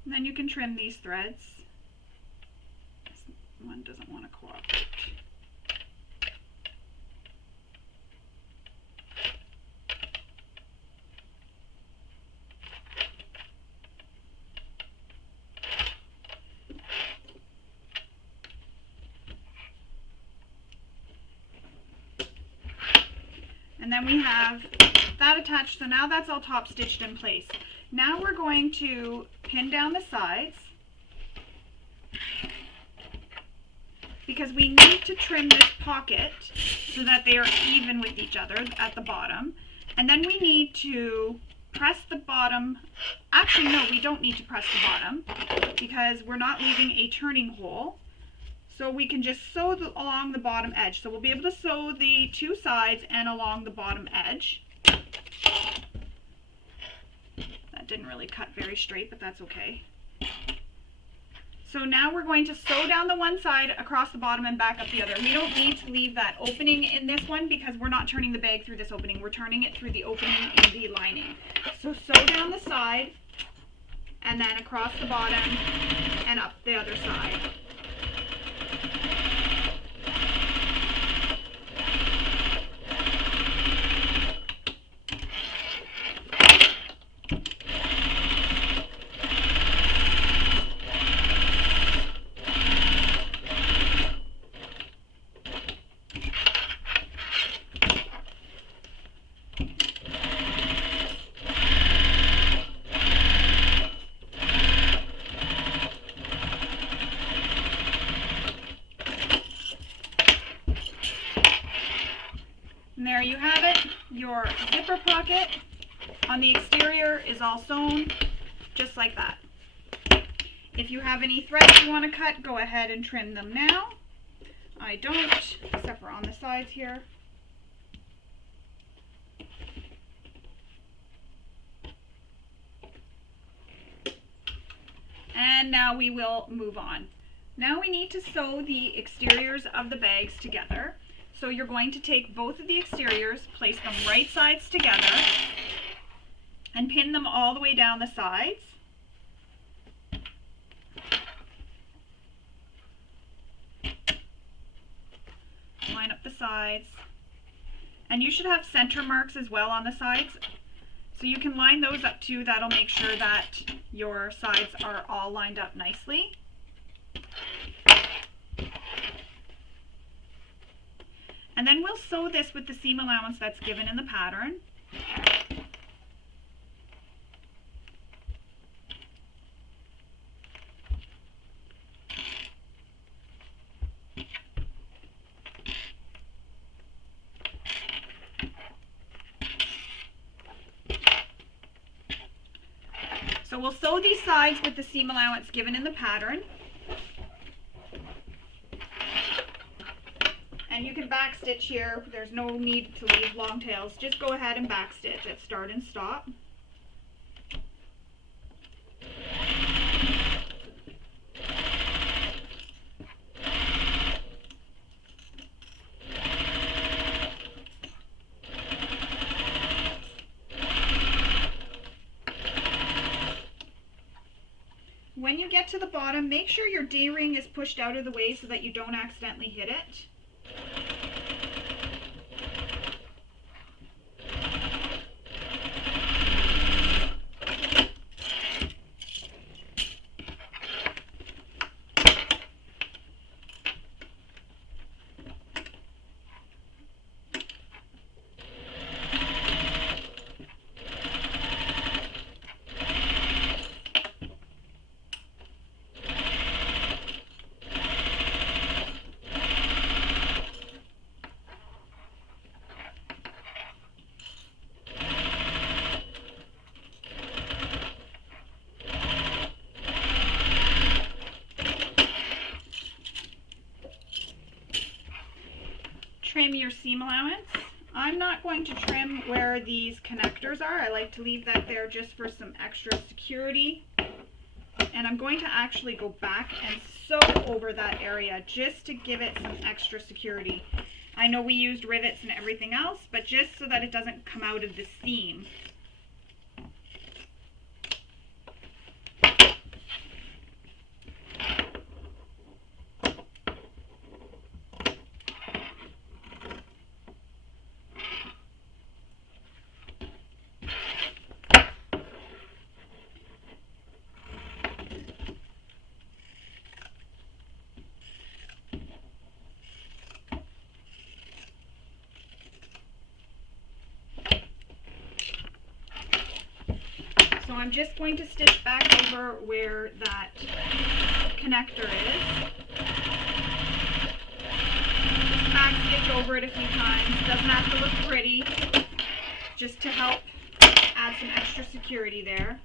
And then you can trim these threads. This one doesn't want to cooperate. And then we have that attached, so now that's all top stitched in place. Now we're going to pin down the sides because we need to trim this pocket so that they are even with each other at the bottom. And then we need to press the bottom. Actually, no, we don't need to press the bottom because we're not leaving a turning hole. So we can just sew along the bottom edge. So we'll be able to sew the 2 sides and along the bottom edge. That didn't really cut very straight, but that's okay. So now we're going to sew down the one side across the bottom and back up the other. We don't need to leave that opening in this one because we're not turning the bag through this opening. We're turning it through the opening in the lining. So sew down the side and then across the bottom and up the other side. There you have it. Your zipper pocket on the exterior is all sewn just like that. If you have any threads you want to cut, go ahead and trim them now. I don't, except for on the sides here. and now we will move on. Now we need to sew the exteriors of the bags together. So you're going to take both of the exteriors, place them right sides together, and pin them all the way down the sides. Line up the sides. And you should have center marks as well on the sides. So you can line those up too. That'll make sure that your sides are all lined up nicely. And then we'll sew this with the seam allowance that's given in the pattern. So we'll sew these sides with the seam allowance given in the pattern. And you can backstitch here. There's no need to leave long tails. Just go ahead and backstitch at start and stop. When you get to the bottom, make sure your D-ring is pushed out of the way so that you don't accidentally hit it. Trim your seam allowance. I'm not going to trim where these connectors are. I like to leave that there just for some extra security. And I'm going to actually go back and sew over that area just to give it some extra security. I know we used rivets and everything else, but just so that it doesn't come out of the seam. So I'm just going to stitch back over where that connector is. Just back stitch over it a few times. Doesn't have to look pretty, just to help add some extra security there.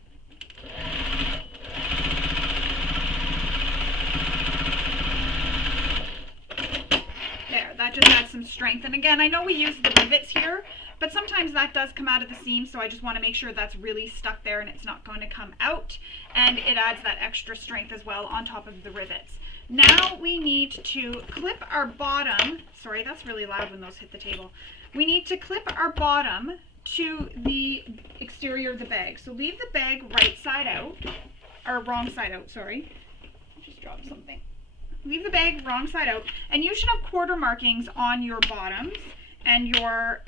There, that just adds some strength. And again, I know we use the rivets here, but sometimes that does come out of the seam, so I just want to make sure that's really stuck there and it's not going to come out. And it adds that extra strength as well on top of the rivets. Now we need to clip our bottom. Sorry, that's really loud when those hit the table. We need to clip our bottom to the exterior of the bag. So leave the bag right side out, or wrong side out, sorry. I just dropped something. Leave the bag wrong side out, and you should have quarter markings on your bottoms and your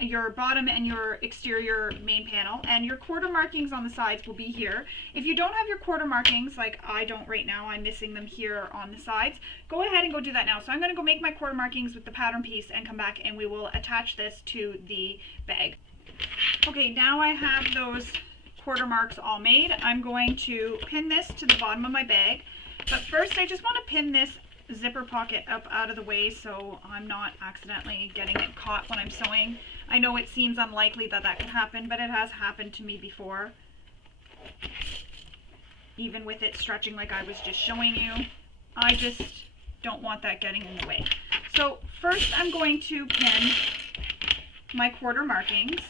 your bottom and your exterior main panel, and your quarter markings on the sides will be here. If you don't have your quarter markings, like I don't right now, I'm missing them here on the sides, go ahead and go do that now. So I'm going to go make my quarter markings with the pattern piece and come back and we will attach this to the bag. Okay, now I have those quarter marks all made. I'm going to pin this to the bottom of my bag, but first I just want to pin this zipper pocket up out of the way so I'm not accidentally getting it caught when I'm sewing. I know it seems unlikely that that could happen, but it has happened to me before. Even with it stretching like I was just showing you, I just don't want that getting in the way. So first I'm going to pin my quarter markings.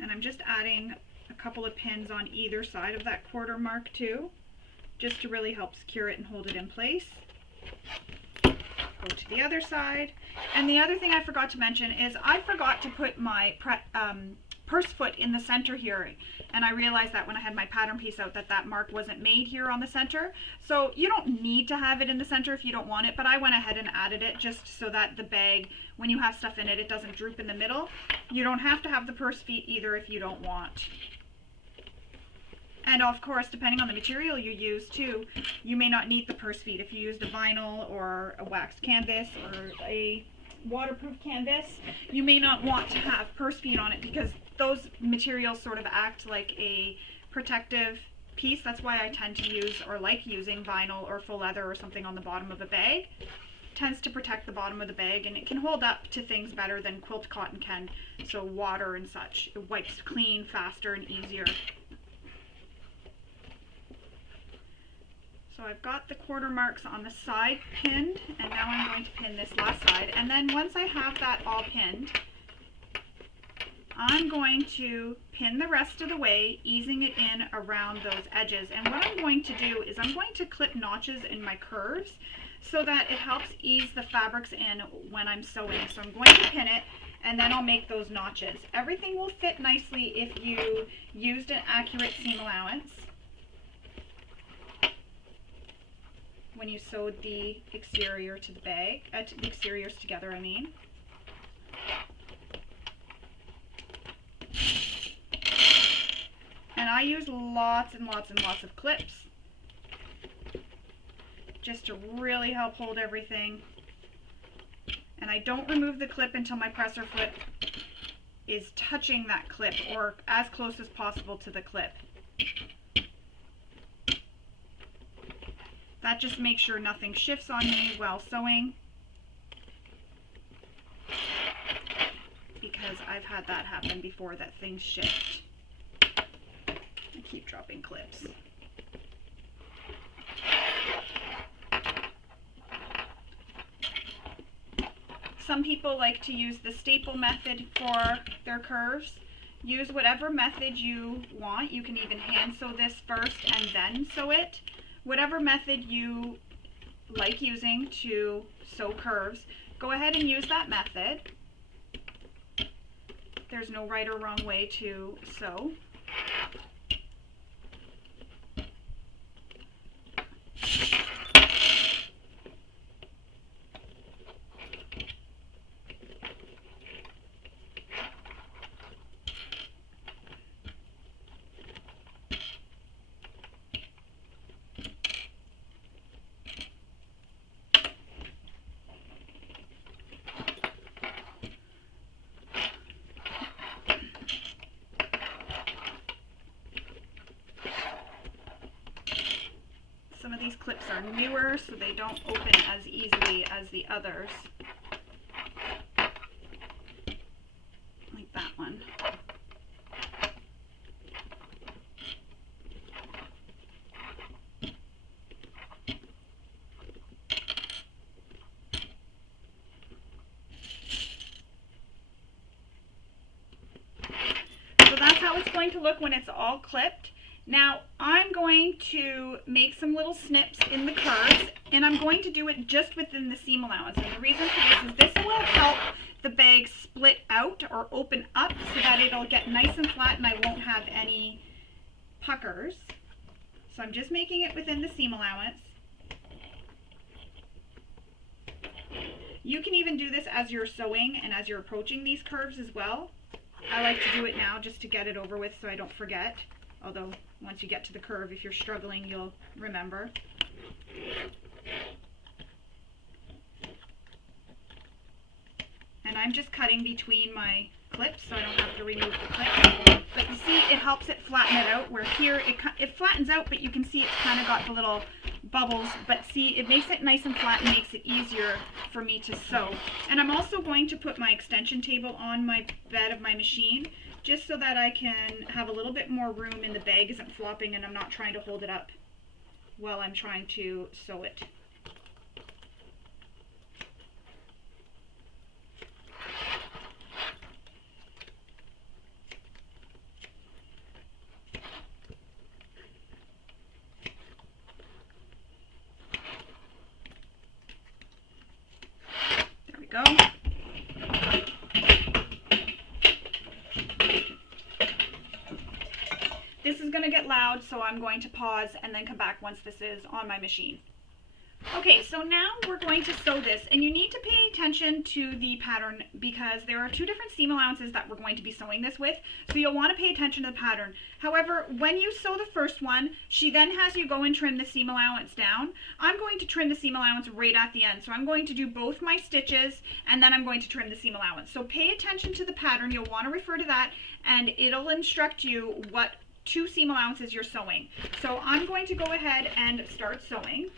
And I'm just adding a couple of pins on either side of that quarter mark too, just to really help secure it and hold it in place. Go to the other side. And the other thing I forgot to mention is I forgot to put my purse foot in the center here, and I realized that when I had my pattern piece out that mark wasn't made here on the center. So you don't need to have it in the center if you don't want it, but I went ahead and added it just so that the bag, when you have stuff in it, it doesn't droop in the middle. You don't have to have the purse feet either if you don't want. And of course, depending on the material you use too, you may not need the purse feet. If you used a vinyl or a waxed canvas or a waterproof canvas, you may not want to have purse feet on it because those materials sort of act like a protective piece. That's why I tend to use or like using vinyl or faux leather or something on the bottom of a bag. It tends to protect the bottom of the bag, and it can hold up to things better than quilt cotton can, so water and such. It wipes clean faster and easier. So I've got the quarter marks on the side pinned, and now I'm going to pin this last side. And then once I have that all pinned, I'm going to pin the rest of the way, easing it in around those edges. And what I'm going to do is I'm going to clip notches in my curves so that it helps ease the fabrics in when I'm sewing. So I'm going to pin it, and then I'll make those notches. Everything will fit nicely if you used an accurate seam allowance when you sewed the exterior to the bag, the exteriors together, I mean. And I use lots and lots and lots of clips just to really help hold everything. And I don't remove the clip until my presser foot is touching that clip or as close as possible to the clip. That just makes sure nothing shifts on me while sewing, because I've had that happen before, that things shift. I keep dropping clips. Some people like to use the staple method for their curves. Use whatever method you want. You can even hand sew this first and then sew it. Whatever method you like using to sew curves, go ahead and use that method. There's no right or wrong way to sew. Some of these clips are newer, so they don't open as easily as the others. Like that one. So that's how it's going to look when it's all clipped. Now I'm going to make some little snips in the curves, and I'm going to do it just within the seam allowance. And the reason for this is this will help the bag split out or open up so that it'll get nice and flat and I won't have any puckers. So I'm just making it within the seam allowance. You can even do this as you're sewing and as you're approaching these curves as well. I like to do it now just to get it over with so I don't forget. Although once you get to the curve, if you're struggling, you'll remember. And I'm just cutting between my clips so I don't have to remove the clip. But you see, it helps it flatten it out, where here it flattens out, but you can see it's kind of got the little bubbles. But see, it makes it nice and flat and makes it easier for me to sew. And I'm also going to put my extension table on my bed of my machine, just so that I can have a little bit more room and the bag isn't flopping and I'm not trying to hold it up while I'm trying to sew it. This is going to get loud, so I'm going to pause and then come back once this is on my machine. Okay, so now we're going to sew this, and you need to pay attention to the pattern because there are two different seam allowances that we're going to be sewing this with, so you'll want to pay attention to the pattern. However, when you sew the first one, she then has you go and trim the seam allowance down. I'm going to trim the seam allowance right at the end, so I'm going to do both my stitches and then I'm going to trim the seam allowance. So pay attention to the pattern, you'll want to refer to that, and it'll instruct you what two seam allowances you're sewing. So I'm going to go ahead and start sewing.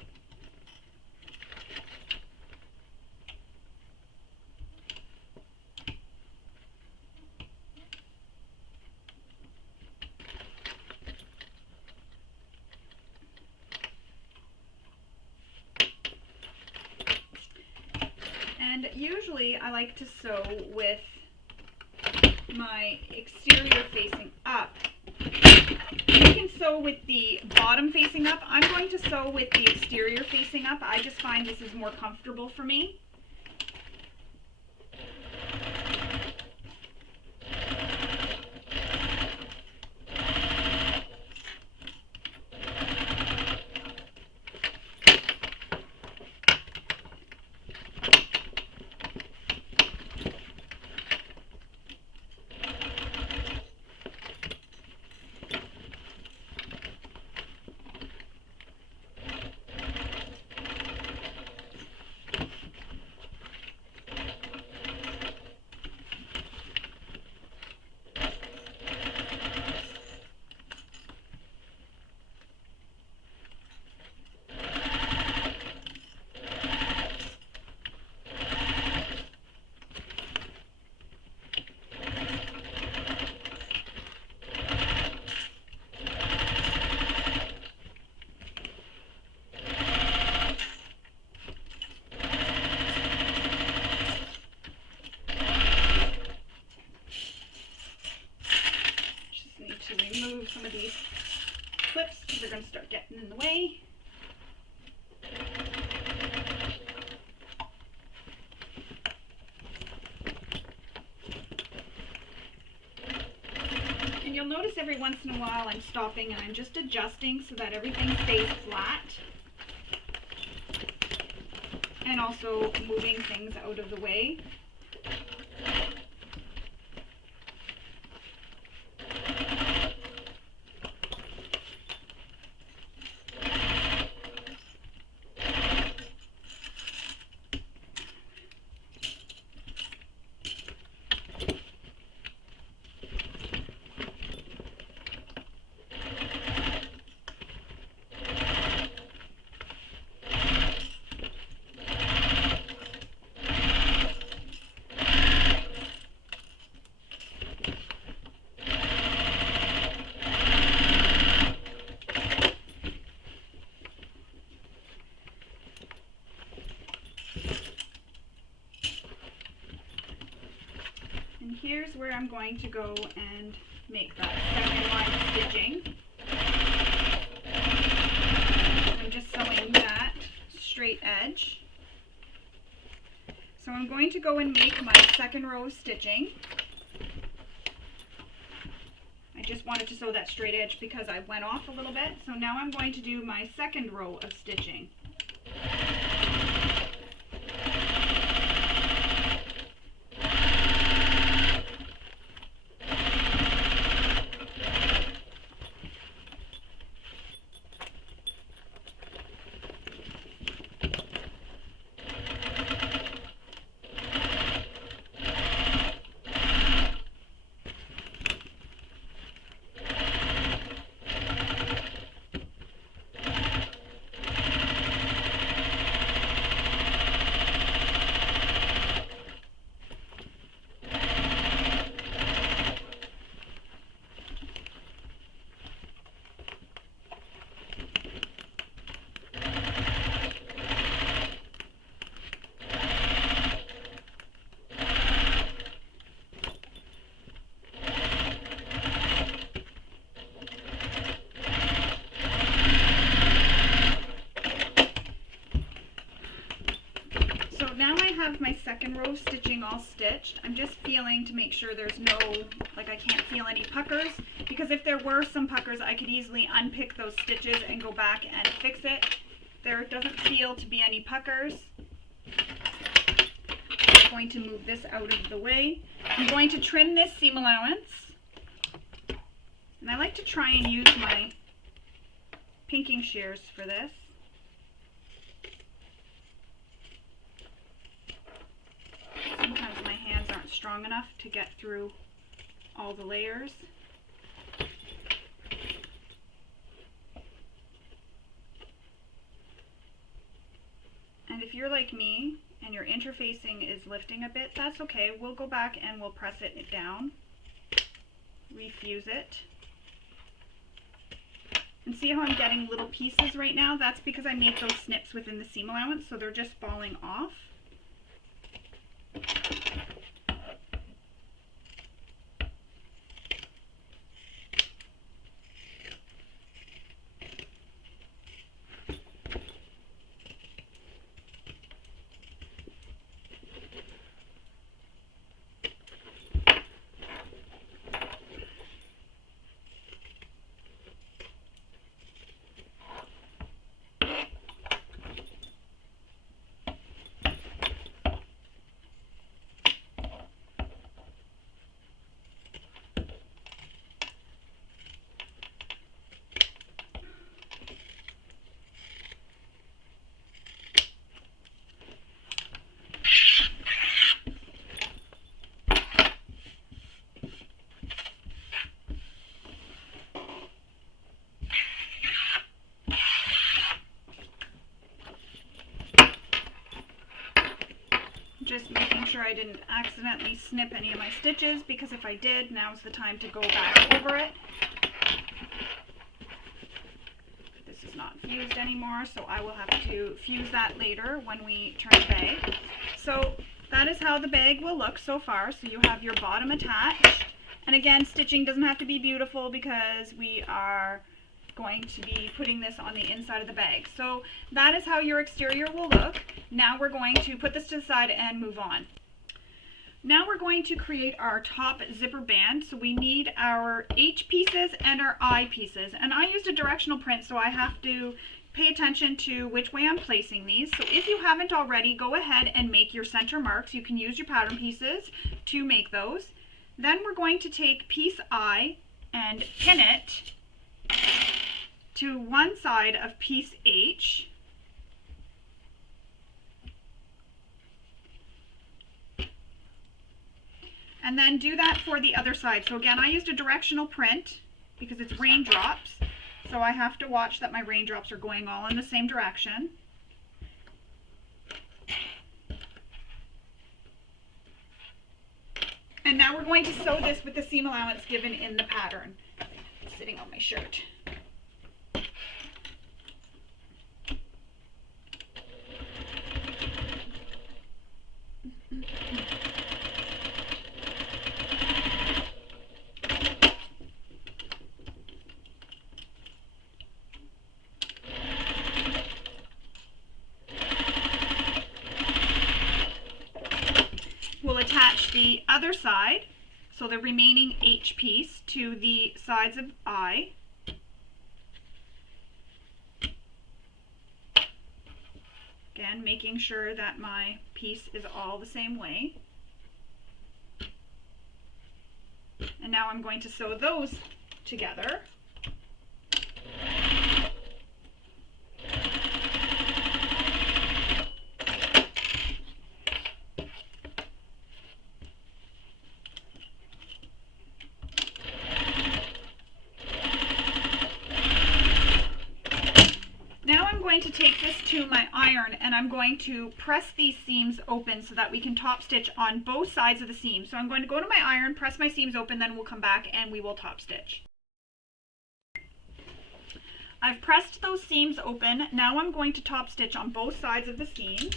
And usually I like to sew with my exterior facing up. You can sew with the bottom facing up. I'm going to sew with the exterior facing up. I just find this is more comfortable for me. Some of these clips because they're going to start getting in the way. And you'll notice every once in a while I'm stopping and I'm just adjusting so that everything stays flat. And also moving things out of the way. And here's where I'm going to go and make that second line of stitching. I'm just sewing that straight edge. So I'm going to go and make my second row of stitching. I just wanted to sew that straight edge because I went off a little bit. So now I'm going to do my second row of stitching. with my second row of stitching all stitched. I'm just feeling to make sure there's no, like I can't feel any puckers, because if there were some puckers I could easily unpick those stitches and go back and fix it. There doesn't feel to be any puckers. I'm going to move this out of the way. I'm going to trim this seam allowance, and I like to try and use my pinking shears for this. Sometimes my hands aren't strong enough to get through all the layers. And if you're like me and your interfacing is lifting a bit, that's okay. We'll go back and we'll press it down, refuse it. And see how I'm getting little pieces right now? That's because I made those snips within the seam allowance, so they're just falling off. Just making sure I didn't accidentally snip any of my stitches, because if I did, now's the time to go back over it. This is not fused anymore, so I will have to fuse that later when we turn the bag. So that is how the bag will look so far. So you have your bottom attached, and again, stitching doesn't have to be beautiful because we are going to be putting this on the inside of the bag. So that is how your exterior will look. Now we're going to put this to the side and move on. Now we're going to create our top zipper band. So we need our H pieces and our I pieces. And I used a directional print, so I have to pay attention to which way I'm placing these. So if you haven't already, go ahead and make your center marks. You can use your pattern pieces to make those. Then we're going to take piece I and pin it to one side of piece H. And then do that for the other side. So again, I used a directional print because it's raindrops. So I have to watch that my raindrops are going all in the same direction. And now we're going to sew this with the seam allowance given in the pattern. It's sitting on my shirt. We'll attach the other side, so the remaining H piece, to the sides of I. Again, making sure that my piece is all the same way. And now I'm going to sew those together. To take this to my iron, and I'm going to press these seams open so that we can top stitch on both sides of the seam. So I'm going to go to my iron, press my seams open, then we'll come back and we will top stitch. I've pressed those seams open. Now I'm going to top stitch on both sides of the seams.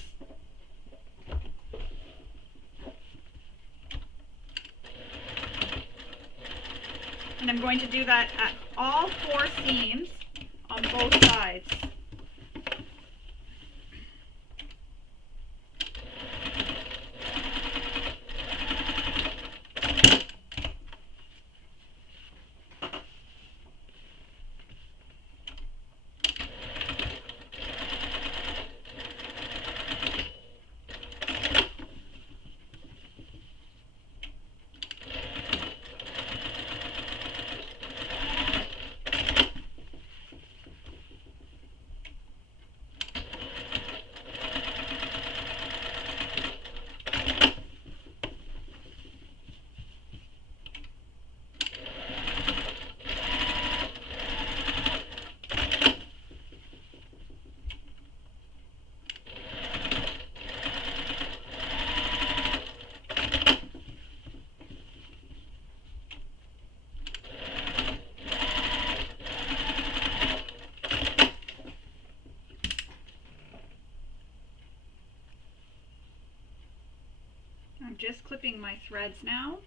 And I'm going to do that at all 4 seams on both sides. clipping my threads now.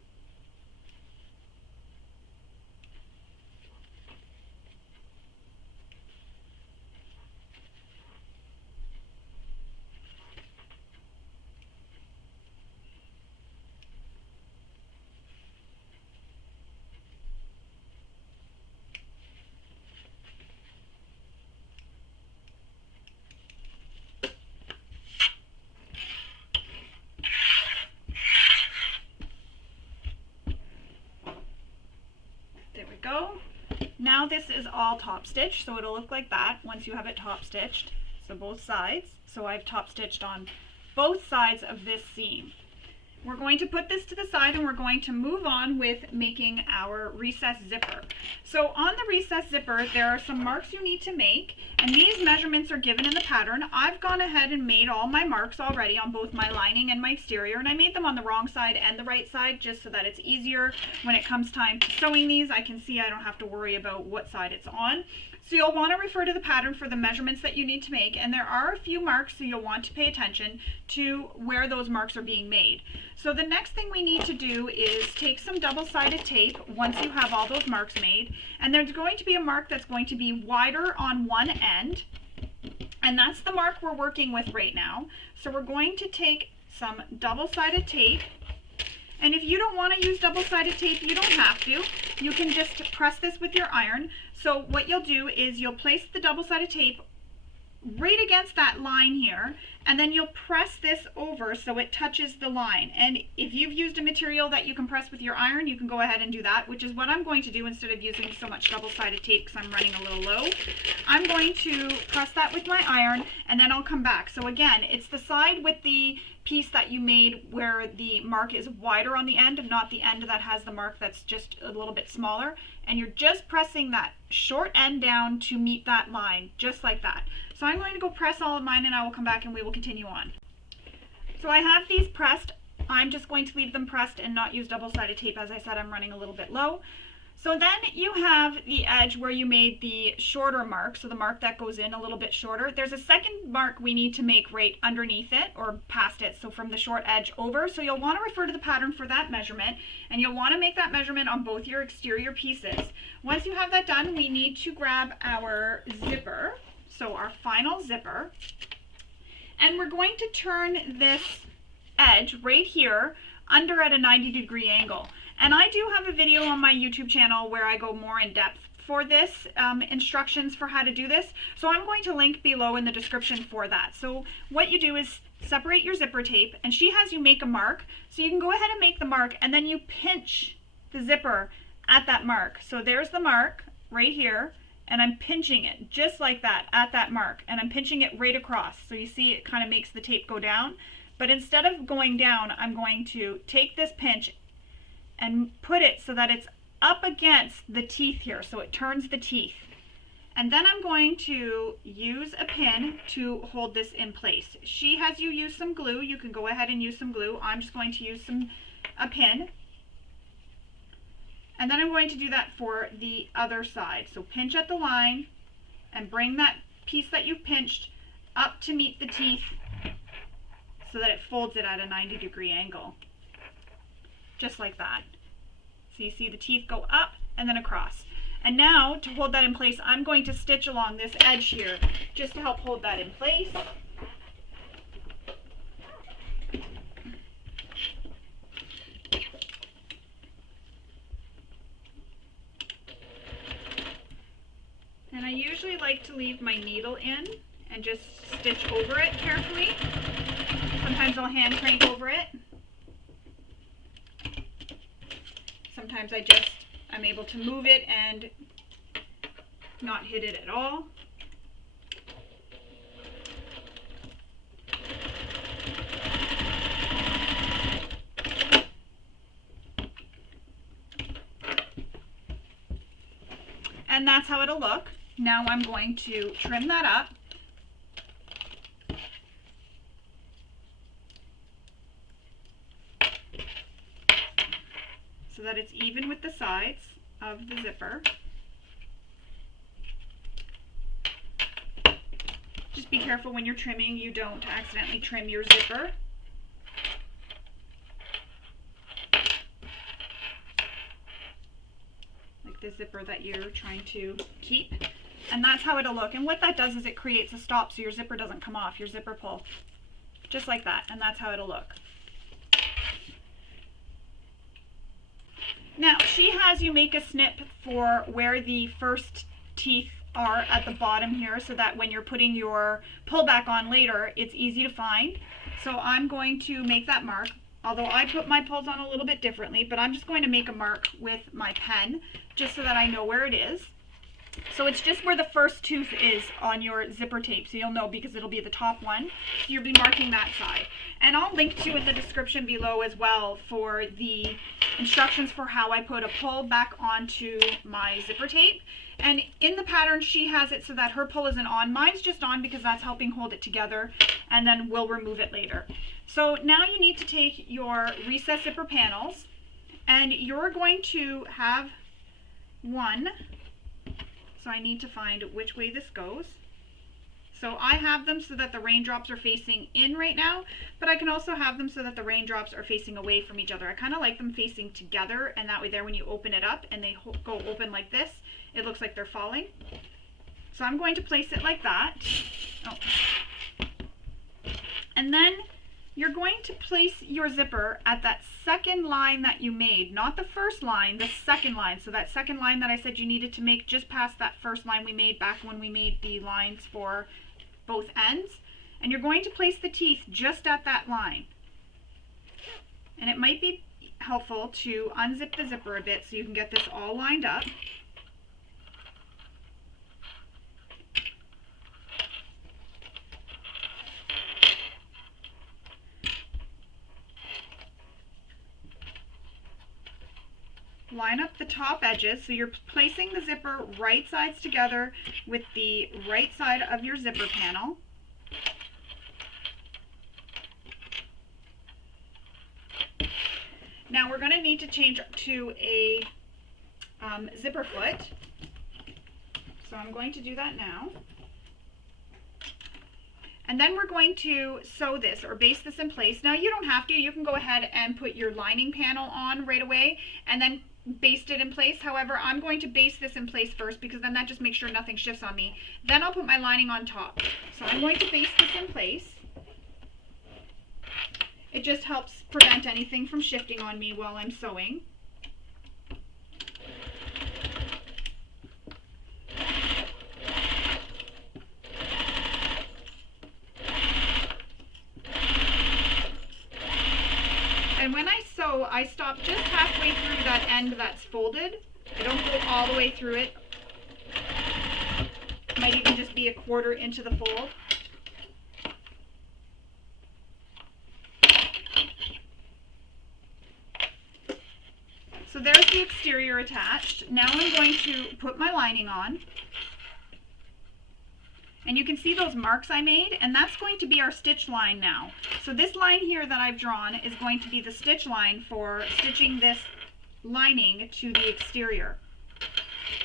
Go. Now this is all top stitched, so it'll look like that once you have it top stitched. So both sides. So I've top stitched on both sides of this seam. We're going to put this to the side and we're going to move on with making our recessed zipper. So on the recessed zipper, there are some marks you need to make, and these measurements are given in the pattern. I've gone ahead and made all my marks already on both my lining and my exterior, and I made them on the wrong side and the right side just so that it's easier when it comes time to sewing these. I can see I don't have to worry about what side it's on. So you'll want to refer to the pattern for the measurements that you need to make, and there are a few marks, so you'll want to pay attention to where those marks are being made. So the next thing we need to do is take some double-sided tape once you have all those marks made, and there's going to be a mark that's going to be wider on one end, and that's the mark we're working with right now. So we're going to take some double-sided tape, and if you don't want to use double-sided tape, you don't have to. You can just press this with your iron. So what you'll do is you'll place the double-sided tape right against that line here, and then you'll press this over so it touches the line. And if you've used a material that you can press with your iron, you can go ahead and do that, which is what I'm going to do instead of using so much double-sided tape because I'm running a little low. I'm going to press that with my iron, and then I'll come back. So again, it's the side with the piece that you made where the mark is wider on the end, not the end that has the mark that's just a little bit smaller. And you're just pressing that short end down to meet that line, just like that. So I'm going to go press all of mine, and I will come back and we will continue on. So I have these pressed. I'm just going to leave them pressed and not use double-sided tape. As I said, I'm running a little bit low. So then you have the edge where you made the shorter mark, so the mark that goes in a little bit shorter. There's a second mark we need to make right underneath it or past it, so from the short edge over. So you'll want to refer to the pattern for that measurement, and you'll want to make that measurement on both your exterior pieces. Once you have that done, we need to grab our zipper, so our final zipper, and we're going to turn this edge right here under at a 90-degree angle. And I do have a video on my YouTube channel where I go more in depth for this, instructions for how to do this. So I'm going to link below in the description for that. So what you do is separate your zipper tape, and she has you make a mark. So you can go ahead and make the mark, and then you pinch the zipper at that mark. So there's the mark right here, and I'm pinching it just like that at that mark, and I'm pinching it right across. So you see it kind of makes the tape go down. But instead of going down, I'm going to take this pinch and put it so that it's up against the teeth here, so it turns the teeth. And then I'm going to use a pin to hold this in place. She has you use some glue. You can go ahead and use some glue. I'm just going to use a pin. And then I'm going to do that for the other side. So pinch at the line and bring that piece that you pinched up to meet the teeth so that it folds it at a 90-degree angle. Just like that. So you see the teeth go up and then across. And now to hold that in place, I'm going to stitch along this edge here just to help hold that in place. And I usually like to leave my needle in and just stitch over it carefully. Sometimes I'll hand crank over it. Sometimes I'm able to move it and not hit it at all. And that's how it'll look. Now I'm going to trim that up. So that it's even with the sides of the zipper. Just be careful when you're trimming, you don't accidentally trim your zipper. the zipper that you're trying to keep. And that's how it'll look. And what that does is it creates a stop so your zipper doesn't come off, your zipper pull. Just like that, and that's how it'll look. Now, she has you make a snip for where the first teeth are at the bottom here, so that when you're putting your pull back on later, it's easy to find. So I'm going to make that mark, although I put my pulls on a little bit differently, but I'm just going to make a mark with my pen, just so that I know where it is. So it's just where the first tooth is on your zipper tape, so you'll know because it'll be the top one. So you'll be marking that side. And I'll link to in the description below as well for the instructions for how I put a pull back onto my zipper tape. And in the pattern, she has it so that her pull isn't on. Mine's just on because that's helping hold it together, and then we'll remove it later. So now you need to take your recessed zipper panels, and you're going to have one. So I need to find which way this goes. So I have them so that the raindrops are facing in right now, but I can also have them so that the raindrops are facing away from each other. I kind of like them facing together, and that way there when you open it up and they go open like this, it looks like they're falling. So I'm going to place it like that. Oh. And then you're going to place your zipper at that second line that you made, not the first line, the second line. So that second line that I said you needed to make just past that first line we made back when we made the lines for both ends. And you're going to place the teeth just at that line. And it might be helpful to unzip the zipper a bit so you can get this all lined up. Line up the top edges, so you're placing the zipper right sides together with the right side of your zipper panel. Now we're going to need to change to a zipper foot, so I'm going to do that now. And then we're going to sew this or baste this in place. Now you don't have to, you can go ahead and put your lining panel on right away and then baste it in place. However, I'm going to baste this in place first because then that just makes sure nothing shifts on me. Then I'll put my lining on top. So I'm going to baste this in place. It just helps prevent anything from shifting on me while I'm sewing. And when I sew, I stop just halfway through that end that's folded. I don't go all the way through it. Might even just be a quarter into the fold. So there's the exterior attached. Now I'm going to put my lining on. And you can see those marks I made, and that's going to be our stitch line now. So this line here that I've drawn is going to be the stitch line for stitching this lining to the exterior.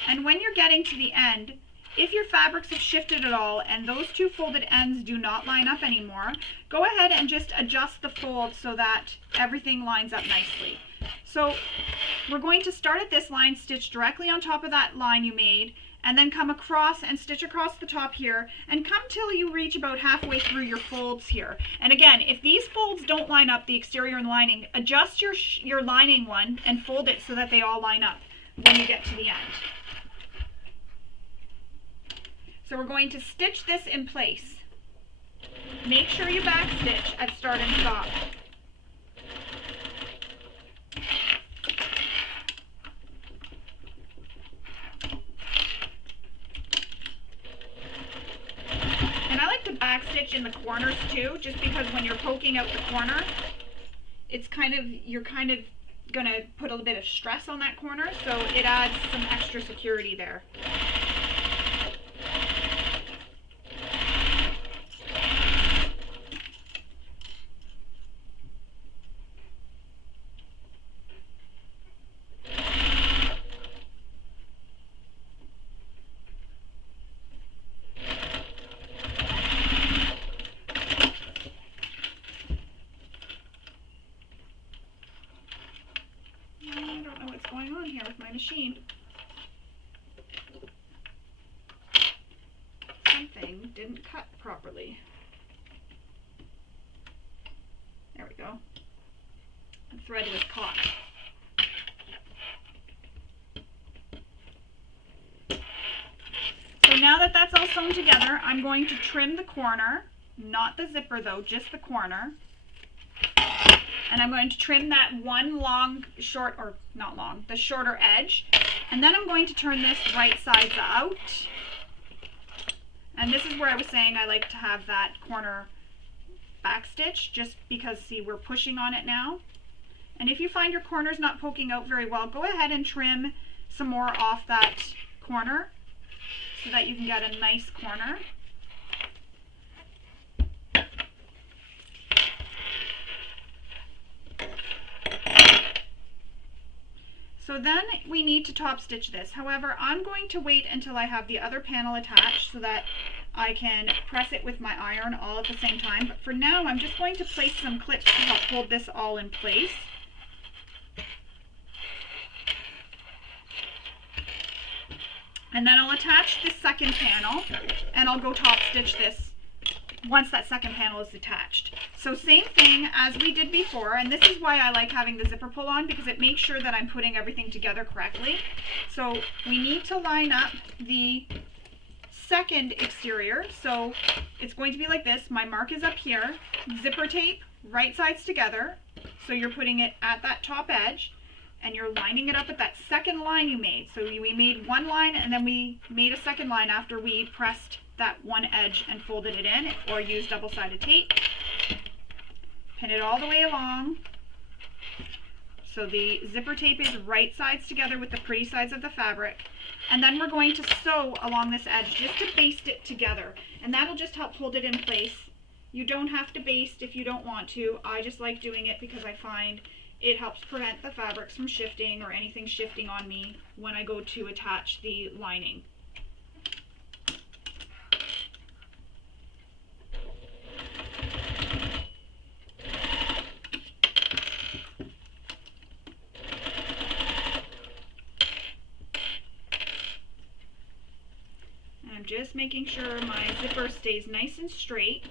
And when you're getting to the end, if your fabrics have shifted at all and those two folded ends do not line up anymore, go ahead and just adjust the fold so that everything lines up nicely. So we're going to start at this line, stitch directly on top of that line you made, and then come across and stitch across the top here and come till you reach about halfway through your folds here. And again, if these folds don't line up, the exterior and lining, adjust your lining one and fold it so that they all line up when you get to the end. So we're going to stitch this in place. Make sure you back stitch at start and stop. Back stitch in the corners too, just because when you're poking out the corner, it's you're kind of gonna put a little bit of stress on that corner, so it adds some extra security there. Going on here with my machine. didn't cut properly. There we go. The thread was caught. So now that that's all sewn together, I'm going to trim the corner, not the zipper though, just the corner. And I'm going to trim that one the shorter edge. And then I'm going to turn this right sides out. And this is where I was saying I like to have that corner back stitch, just because, see, we're pushing on it now. And if you find your corner's not poking out very well, go ahead and trim some more off that corner so that you can get a nice corner. So then we need to top stitch this. However, I'm going to wait until I have the other panel attached so that I can press it with my iron all at the same time. But for now, I'm just going to place some clips to help hold this all in place. And then I'll attach this second panel and I'll go top stitch this once that second panel is attached. So same thing as we did before, and this is why I like having the zipper pull on, because it makes sure that I'm putting everything together correctly. So we need to line up the second exterior. So it's going to be like this. My mark is up here, zipper tape, right sides together. So you're putting it at that top edge and you're lining it up at that second line you made. So we made one line and then we made a second line after we pressed that one edge and folded it in, or used double-sided tape. Pin it all the way along. So the zipper tape is right sides together with the pretty sides of the fabric. And then we're going to sew along this edge just to baste it together. And that'll just help hold it in place. You don't have to baste if you don't want to. I just like doing it because I find it helps prevent the fabrics from shifting or anything shifting on me when I go to attach the lining. I'm just making sure my zipper stays nice and straight.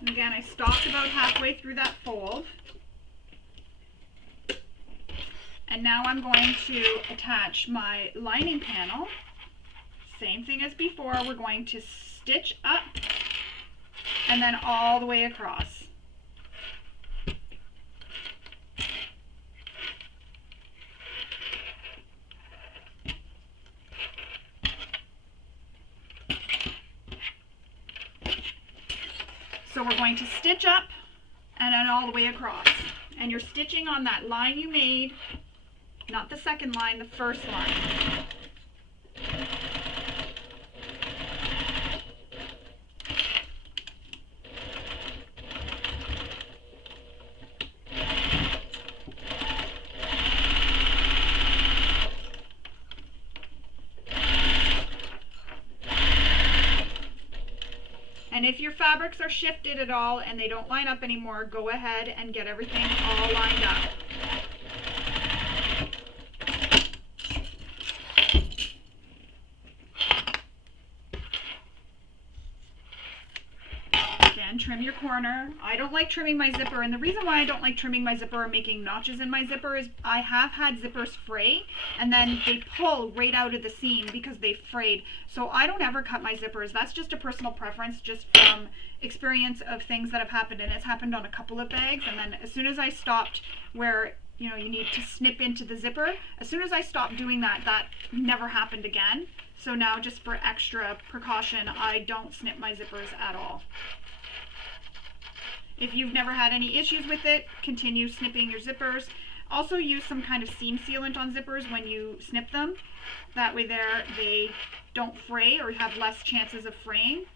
Again, I stopped about halfway through that fold. And now I'm going to attach my lining panel. Same thing as before, we're going to stitch up and then all the way across. So we're going to stitch up and then all the way across. And you're stitching on that line you made, not the second line, the first line. And if your fabrics are shifted at all and they don't line up anymore, go ahead and get everything all lined up. Again, trim your corner. I don't like trimming my zipper, and the reason why I don't like trimming my zipper or making notches in my zipper is I have had zippers fray and then they pull right out of the seam because they frayed. So I don't ever cut my zippers. That's just a personal preference, just from experience of things that have happened, and it's happened on a couple of bags. And then as soon as I stopped where you need to snip into the zipper, as soon as I stopped doing that, that never happened again. So now, just for extra precaution, I don't snip my zippers at all. If you've never had any issues with it, continue snipping your zippers. Also use some kind of seam sealant on zippers when you snip them. That way they don't fray or have less chances of fraying.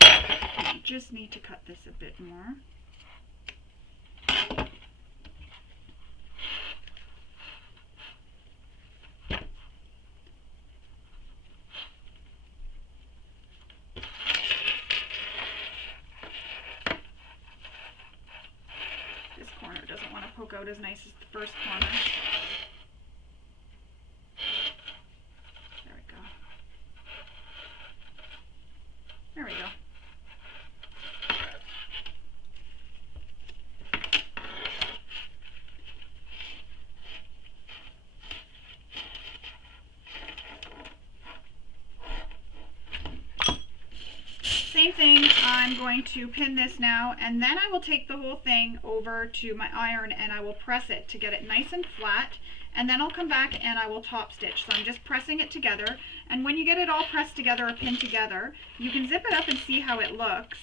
I just need to cut this a bit more. out as nice as the first corner. There we go. There we go. Same thing, I'm going to pin this now, and then I will take the whole thing over to my iron and I will press it to get it nice and flat, and then I'll come back and I will top stitch. So I'm just pressing it together, and when you get it all pressed together or pinned together, you can zip it up and see how it looks.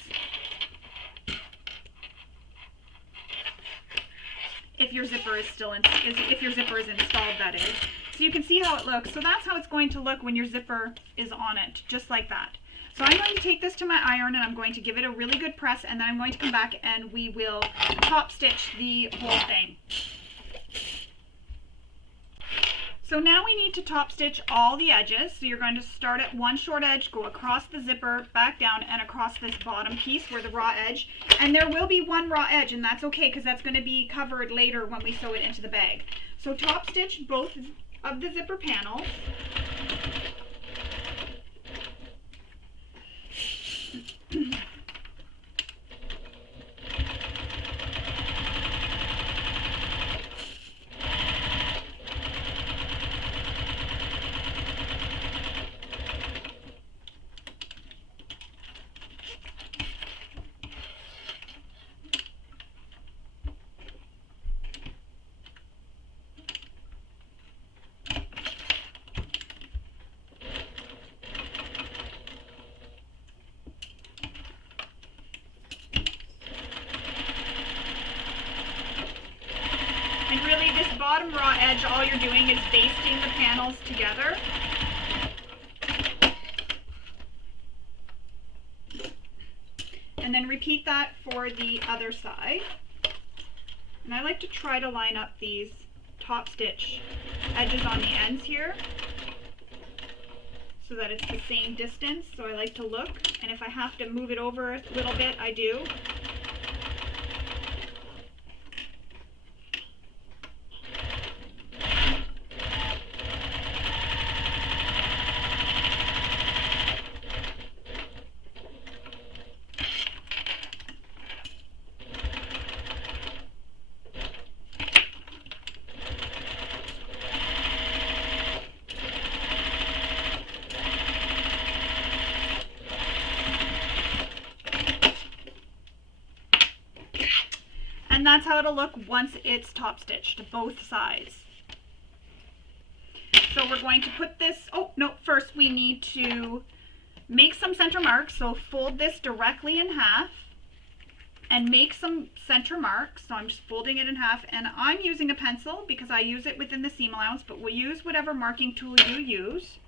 If your zipper is still if your zipper is installed, that is. So you can see how it looks. So that's how it's going to look when your zipper is on it, just like that. So I'm going to take this to my iron and I'm going to give it a really good press, and then I'm going to come back and we will top stitch the whole thing. So now we need to top stitch all the edges. So you're going to start at one short edge, go across the zipper, back down, and across this bottom piece where the raw edge. And there will be one raw edge, and that's okay because that's going to be covered later when we sew it into the bag. So top stitch both of the zipper panels. And really, this bottom raw edge, all you're doing is basting the panels together. And then repeat that for the other side. And I like to try to line up these top stitch edges on the ends here so that it's the same distance. So I like to look, and if I have to move it over a little bit, I do. And that's how it'll look once it's top stitched to both sides. So we're going to put this, oh no, first we need to make some center marks. So fold this directly in half and make some center marks. So I'm just folding it in half, and I'm using a pencil because I use it within the seam allowance, but we'll use whatever marking tool you use.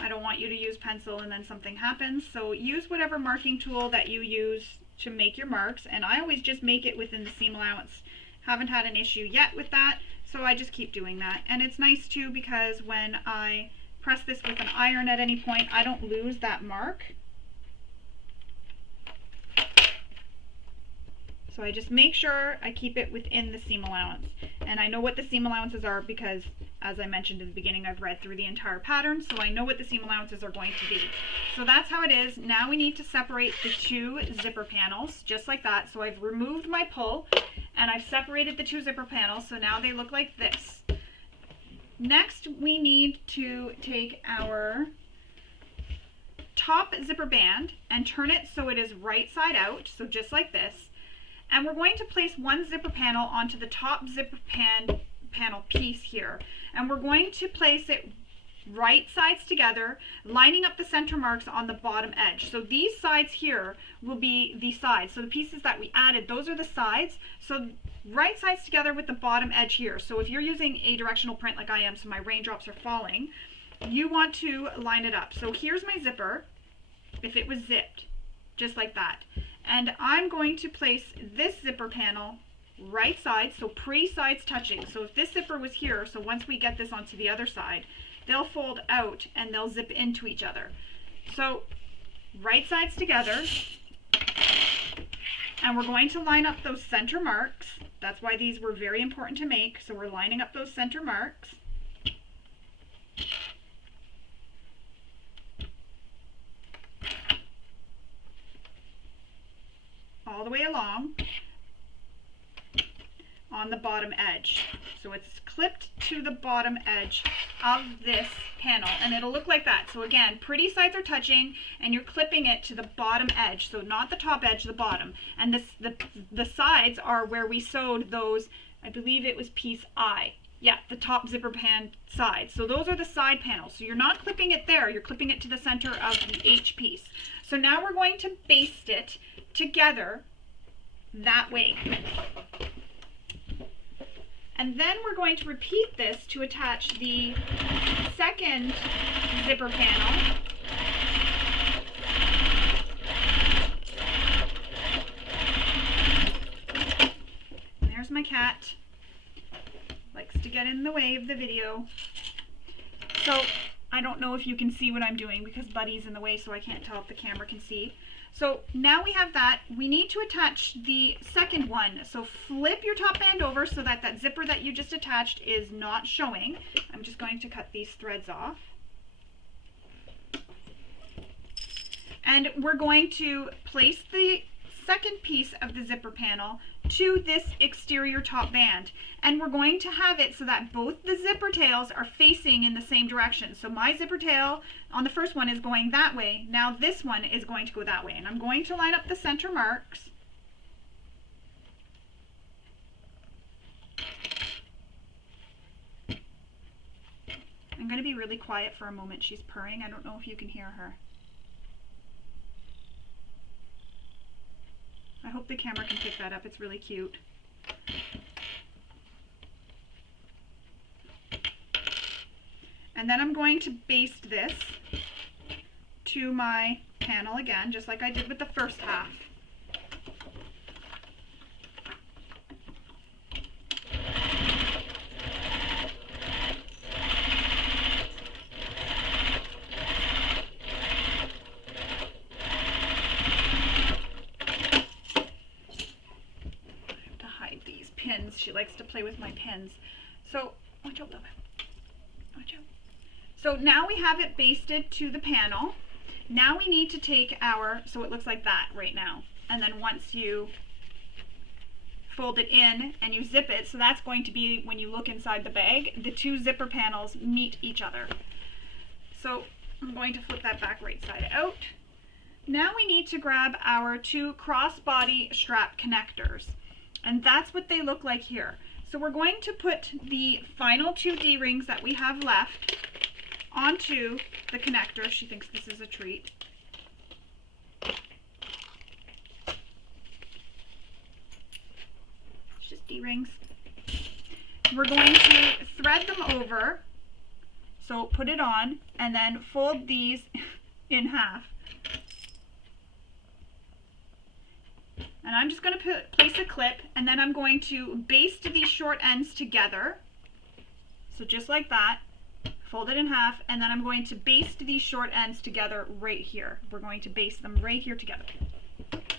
I don't want you to use pencil and then something happens. So use whatever marking tool that you use to make your marks, and I always just make it within the seam allowance. Haven't had an issue yet with that, so I just keep doing that. And it's nice too because when I press this with an iron at any point, I don't lose that mark. So I just make sure I keep it within the seam allowance. And I know what the seam allowances are because, as I mentioned in the beginning, I've read through the entire pattern, so I know what the seam allowances are going to be. So that's how it is. Now we need to separate the two zipper panels, just like that. So I've removed my pull, and I've separated the two zipper panels, so now they look like this. Next, we need to take our top zipper band and turn it so it is right side out, so just like this. And we're going to place one zipper panel onto the top zipper panel piece here. And we're going to place it right sides together, lining up the center marks on the bottom edge. So these sides here will be the sides. So the pieces that we added, those are the sides. So right sides together with the bottom edge here. So if you're using a directional print like I am, so my raindrops are falling, you want to line it up. So here's my zipper, if it was zipped, just like that. And I'm going to place this zipper panel right side, so pre-sides touching. So if this zipper was here, so once we get this onto the other side, they'll fold out and they'll zip into each other. So right sides together, and we're going to line up those center marks That's why these were very important to make. So we're lining up those center marks. All the way along on the bottom edge. So it's clipped to the bottom edge of this panel, and it'll look like that. So again, pretty sides are touching and you're clipping it to the bottom edge, so not the top edge, the bottom. And the sides are where we sewed those, I believe it was piece I. Yeah, the top zipper pan side. So those are the side panels. So you're not clipping it there, you're clipping it to the center of the H piece. So now we're going to baste it together that way. And then we're going to repeat this to attach the second zipper panel. And there's my cat. Likes to get in the way of the video. So I don't know if you can see what I'm doing because Buddy's in the way, so I can't tell if the camera can see. So now we have that. We need to attach the second one. So flip your top band over so that that zipper that you just attached is not showing. I'm just going to cut these threads off. And we're going to place the second piece of the zipper panel to this exterior top band. And we're going to have it so that both the zipper tails are facing in the same direction. So my zipper tail on the first one is going that way. Now this one is going to go that way. And I'm going to line up the center marks. I'm going to be really quiet for a moment. She's purring. I don't know if you can hear her. I hope the camera can pick that up. It's really cute. And then I'm going to baste this to my panel again, just like I did with the first half. She likes to play with my pins. So, watch out, Bubba. Watch out. So now we have it basted to the panel. Now we need to take our, so it looks like that right now. And then once you fold it in and you zip it, so that's going to be, when you look inside the bag, the two zipper panels meet each other. So I'm going to flip that back right side out. Now we need to grab our two crossbody strap connectors. And that's what they look like here. So we're going to put the final two D-rings that we have left onto the connector. She thinks this is a treat. It's just D-rings. We're going to thread them over. So put it on and then fold these in half. And I'm just going to place a clip, and then I'm going to baste these short ends together. So just like that, fold it in half, and then I'm going to baste these short ends together right here. We're going to baste them right here together.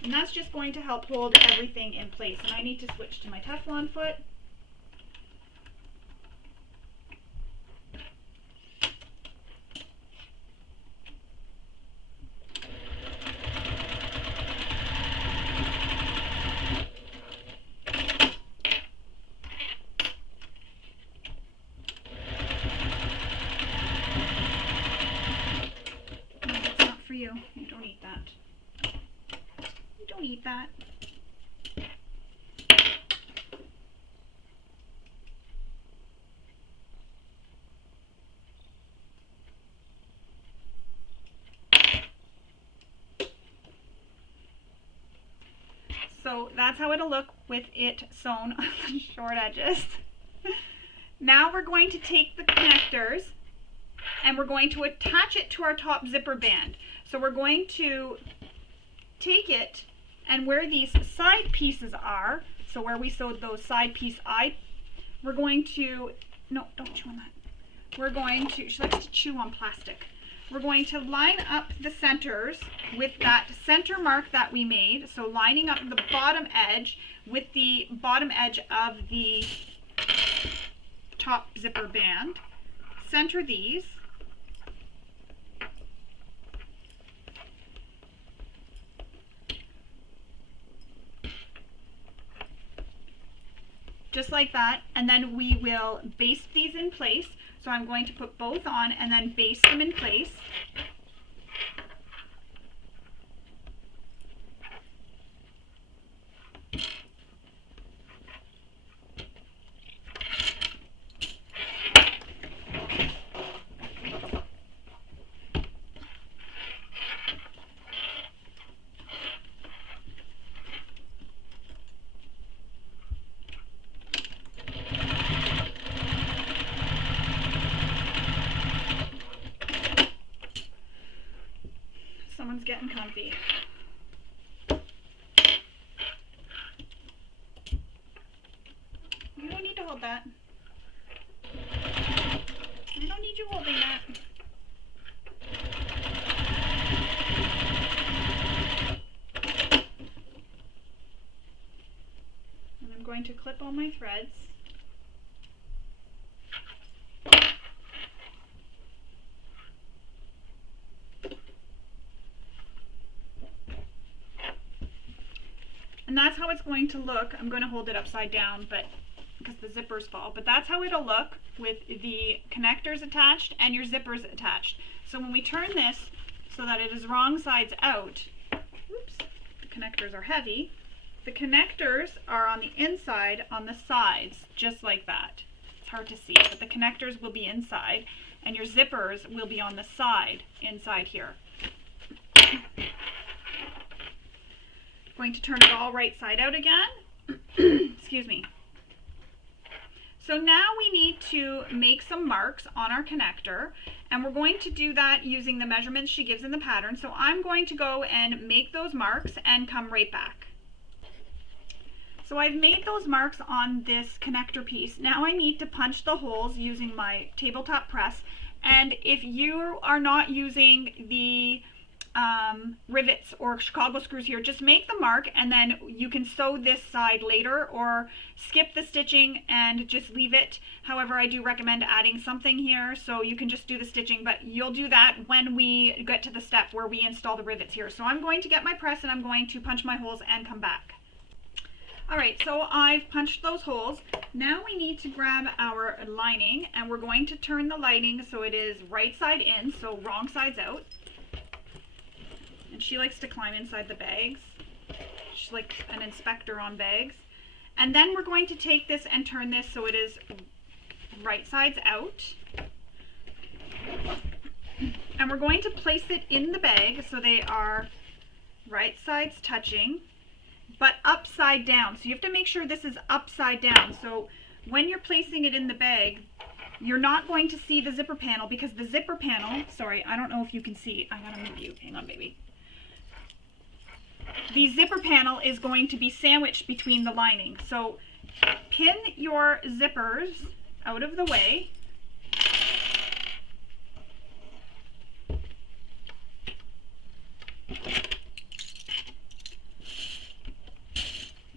And that's just going to help hold everything in place. And I need to switch to my Teflon foot. You don't eat that. You don't eat that. So that's how it'll look with it sewn on the short edges. Now we're going to take the connectors and we're going to attach it to our top zipper band. So we're going to take it, and where these side pieces are, so where we sewed those side piece we're going to, no, don't chew on that. We're going to, she likes to chew on plastic. we're going to line up the centers with that center mark that we made. So lining up the bottom edge with the bottom edge of the top zipper band. Center these. Just like that, and then we will baste these in place. So I'm going to put both on and then baste them in place. Someone's getting comfy. You don't need to hold that. I don't need you holding that. And I'm going to clip all my threads. And that's how it's going to look. I'm going to hold it upside down, but because the zippers fall, but that's how it'll look with the connectors attached and your zippers attached. So when we turn this so that it is wrong sides out, oops, the connectors are heavy. The connectors are on the inside on the sides, just like that. It's hard to see, but the connectors will be inside and your zippers will be on the side, inside here. Going to turn it all right side out again. Excuse me. So now we need to make some marks on our connector, and we're going to do that using the measurements she gives in the pattern. So I'm going to go and make those marks and come right back. So I've made those marks on this connector piece. Now I need to punch the holes using my tabletop press, and if you are not using the rivets or Chicago screws here, just make the mark and then you can sew this side later or skip the stitching and just leave it. However, I do recommend adding something here, so you can just do the stitching, but you'll do that when we get to the step where we install the rivets here. So I'm going to get my press and I'm going to punch my holes and come back. Alright, so I've punched those holes. Now we need to grab our lining and we're going to turn the lining so it is right side in, so wrong sides out. And she likes to climb inside the bags. She's like an inspector on bags. And then we're going to take this and turn this so it is right sides out. And we're going to place it in the bag so they are right sides touching, but upside down. So you have to make sure this is upside down. So when you're placing it in the bag, you're not going to see the zipper panel because the zipper panel, sorry, I don't know if you can see. I gotta move you. Hang on, baby. The zipper panel is going to be sandwiched between the lining. So pin your zippers out of the way.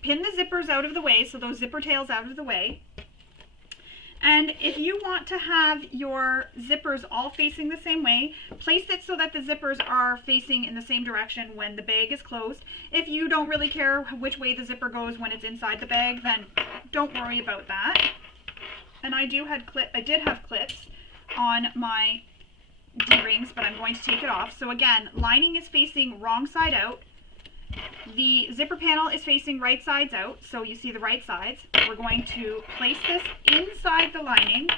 Pin the zippers out of the way, so those zipper tails out of the way. And if you want to have your zippers all facing the same way, place it so that the zippers are facing in the same direction when the bag is closed. If you don't really care which way the zipper goes when it's inside the bag, then don't worry about that. And I did have clips on my D-rings, but I'm going to take it off. So again, lining is facing wrong side out. The zipper panel is facing right sides out, so you see the right sides. We're going to place this inside the lining.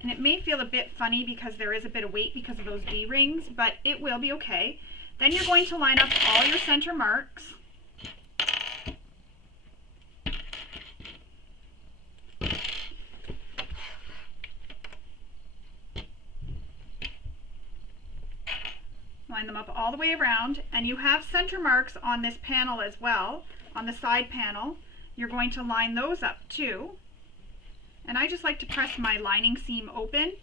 And it may feel a bit funny because there is a bit of weight because of those D-rings, but it will be okay. Then you're going to line up all your center marks. Line them up all the way around, and you have center marks on this panel as well, on the side panel. You're going to line those up too. And I just like to press my lining seam open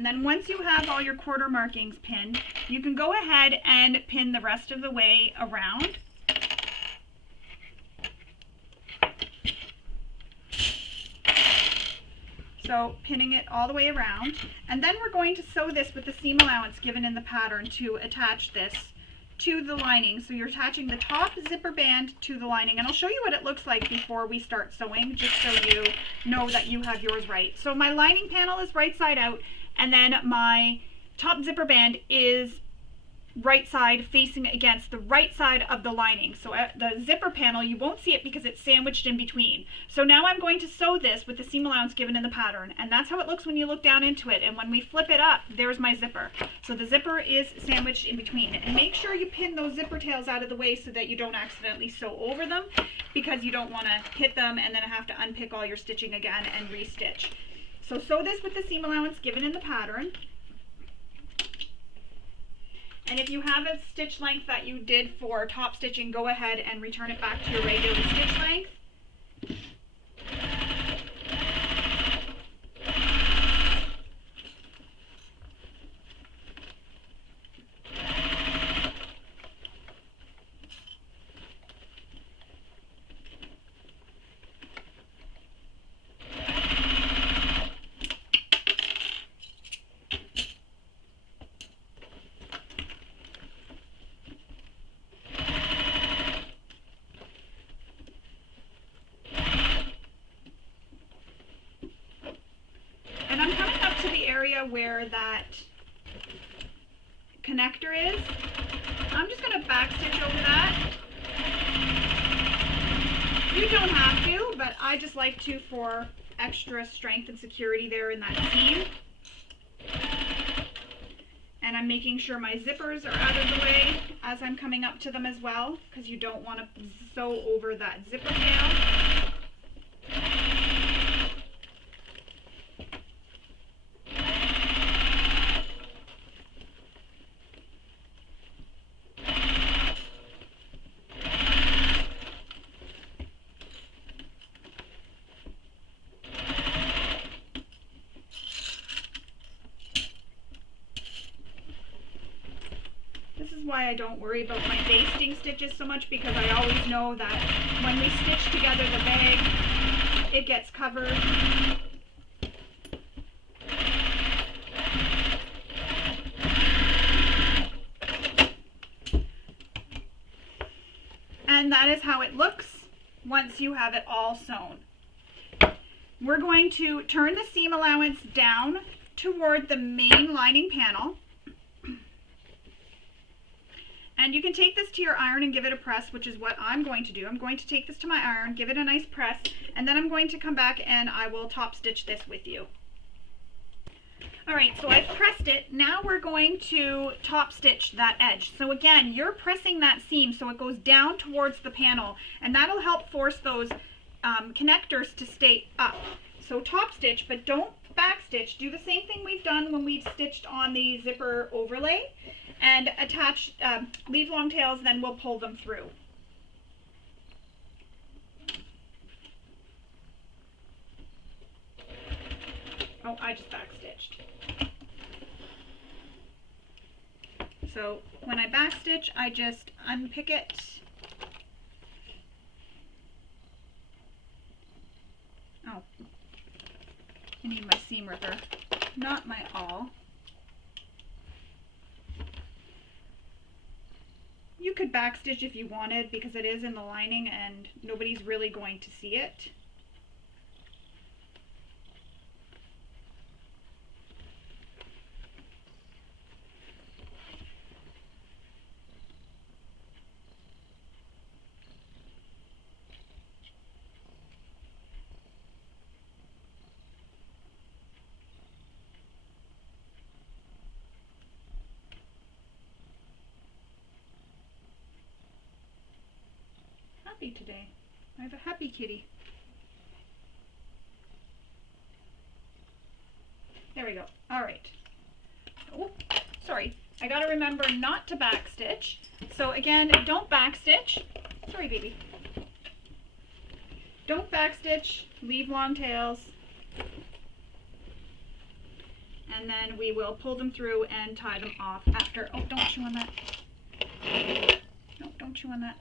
And then once you have all your quarter markings pinned, you can go ahead and pin the rest of the way around. So pinning it all the way around. And then we're going to sew this with the seam allowance given in the pattern to attach this to the lining. So you're attaching the top zipper band to the lining, and I'll show you what it looks like before we start sewing, just so you know that you have yours right. So my lining panel is right side out, and then my top zipper band is right side facing against the right side of the lining. So at the zipper panel, you won't see it because it's sandwiched in between. So now I'm going to sew this with the seam allowance given in the pattern, and that's how it looks when you look down into it. And when we flip it up, there's my zipper. So the zipper is sandwiched in between. And make sure you pin those zipper tails out of the way so that you don't accidentally sew over them, because you don't want to hit them and then have to unpick all your stitching again and restitch. So sew this with the seam allowance given in the pattern. And if you have a stitch length that you did for top stitching, go ahead and return it back to your regular stitch length. And I'm coming up to the area where that connector is. I'm just going to back stitch over that. You don't have to, but I just like to for extra strength and security there in that seam. And I'm making sure my zippers are out of the way as I'm coming up to them as well, because you don't want to sew over that zipper tail. This is why I don't worry about my basting stitches so much, because I always know that when we stitch together the bag, it gets covered. And that is how it looks once you have it all sewn. We're going to turn the seam allowance down toward the main lining panel. And you can take this to your iron and give it a press, which is what I'm going to do. I'm going to take this to my iron, give it a nice press, and then I'm going to come back and I will top stitch this with you. Alright, so I've pressed it. Now we're going to top stitch that edge. So again, you're pressing that seam so it goes down towards the panel, and that'll help force those connectors to stay up. So top stitch, but don't back stitch. Do the same thing we've done when we stitched on the zipper overlay, and attach, leave long tails, then we'll pull them through. Oh, I just back stitched. So when I back stitch, I just unpick it. Oh, I need my seam ripper, not my awl. You could backstitch if you wanted, because it is in the lining and nobody's really going to see it. Today. I have a happy kitty. There we go. All right. Oh, sorry. I got to remember not to backstitch. So again, don't backstitch. Sorry, baby. Don't backstitch. Leave long tails. and then we will pull them through and tie them off after. Oh, don't chew on that. No, don't chew on that.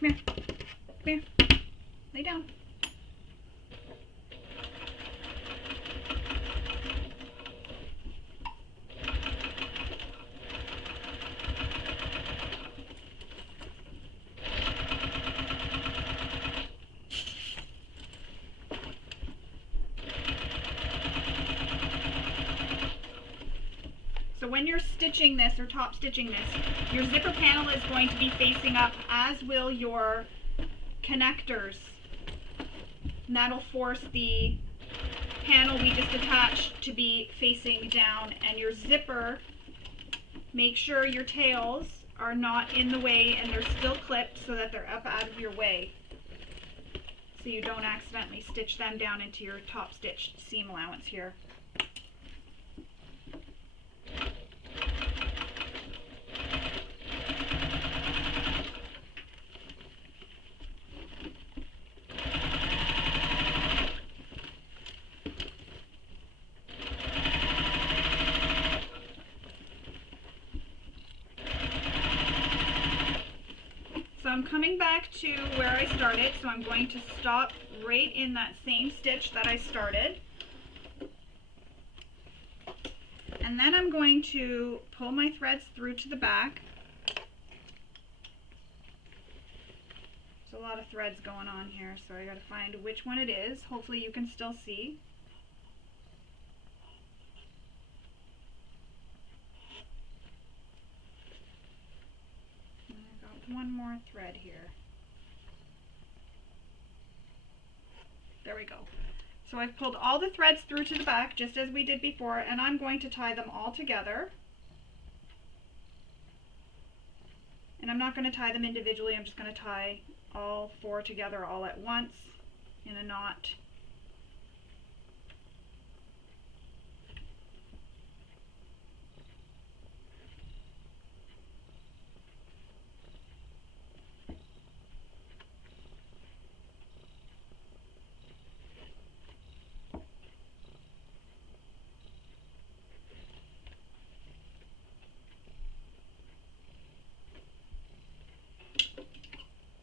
Come here. Come here. Lay down. So when you're stitching this or top stitching this, your zipper panel is going to be facing up, as will your connectors. And that'll force the panel we just attached to be facing down. And your zipper, make sure your tails are not in the way and they're still clipped so that they're up out of your way, so you don't accidentally stitch them down into your top stitched seam allowance here. So I'm coming back to where I started, so I'm going to stop right in that same stitch that I started. And then I'm going to pull my threads through to the back. There's a lot of threads going on here, so I gotta find which one it is. Hopefully you can still see. One more thread here. There we go. So I've pulled all the threads through to the back just as we did before, and I'm going to tie them all together. And I'm not going to tie them individually, I'm just going to tie all four together all at once in a knot.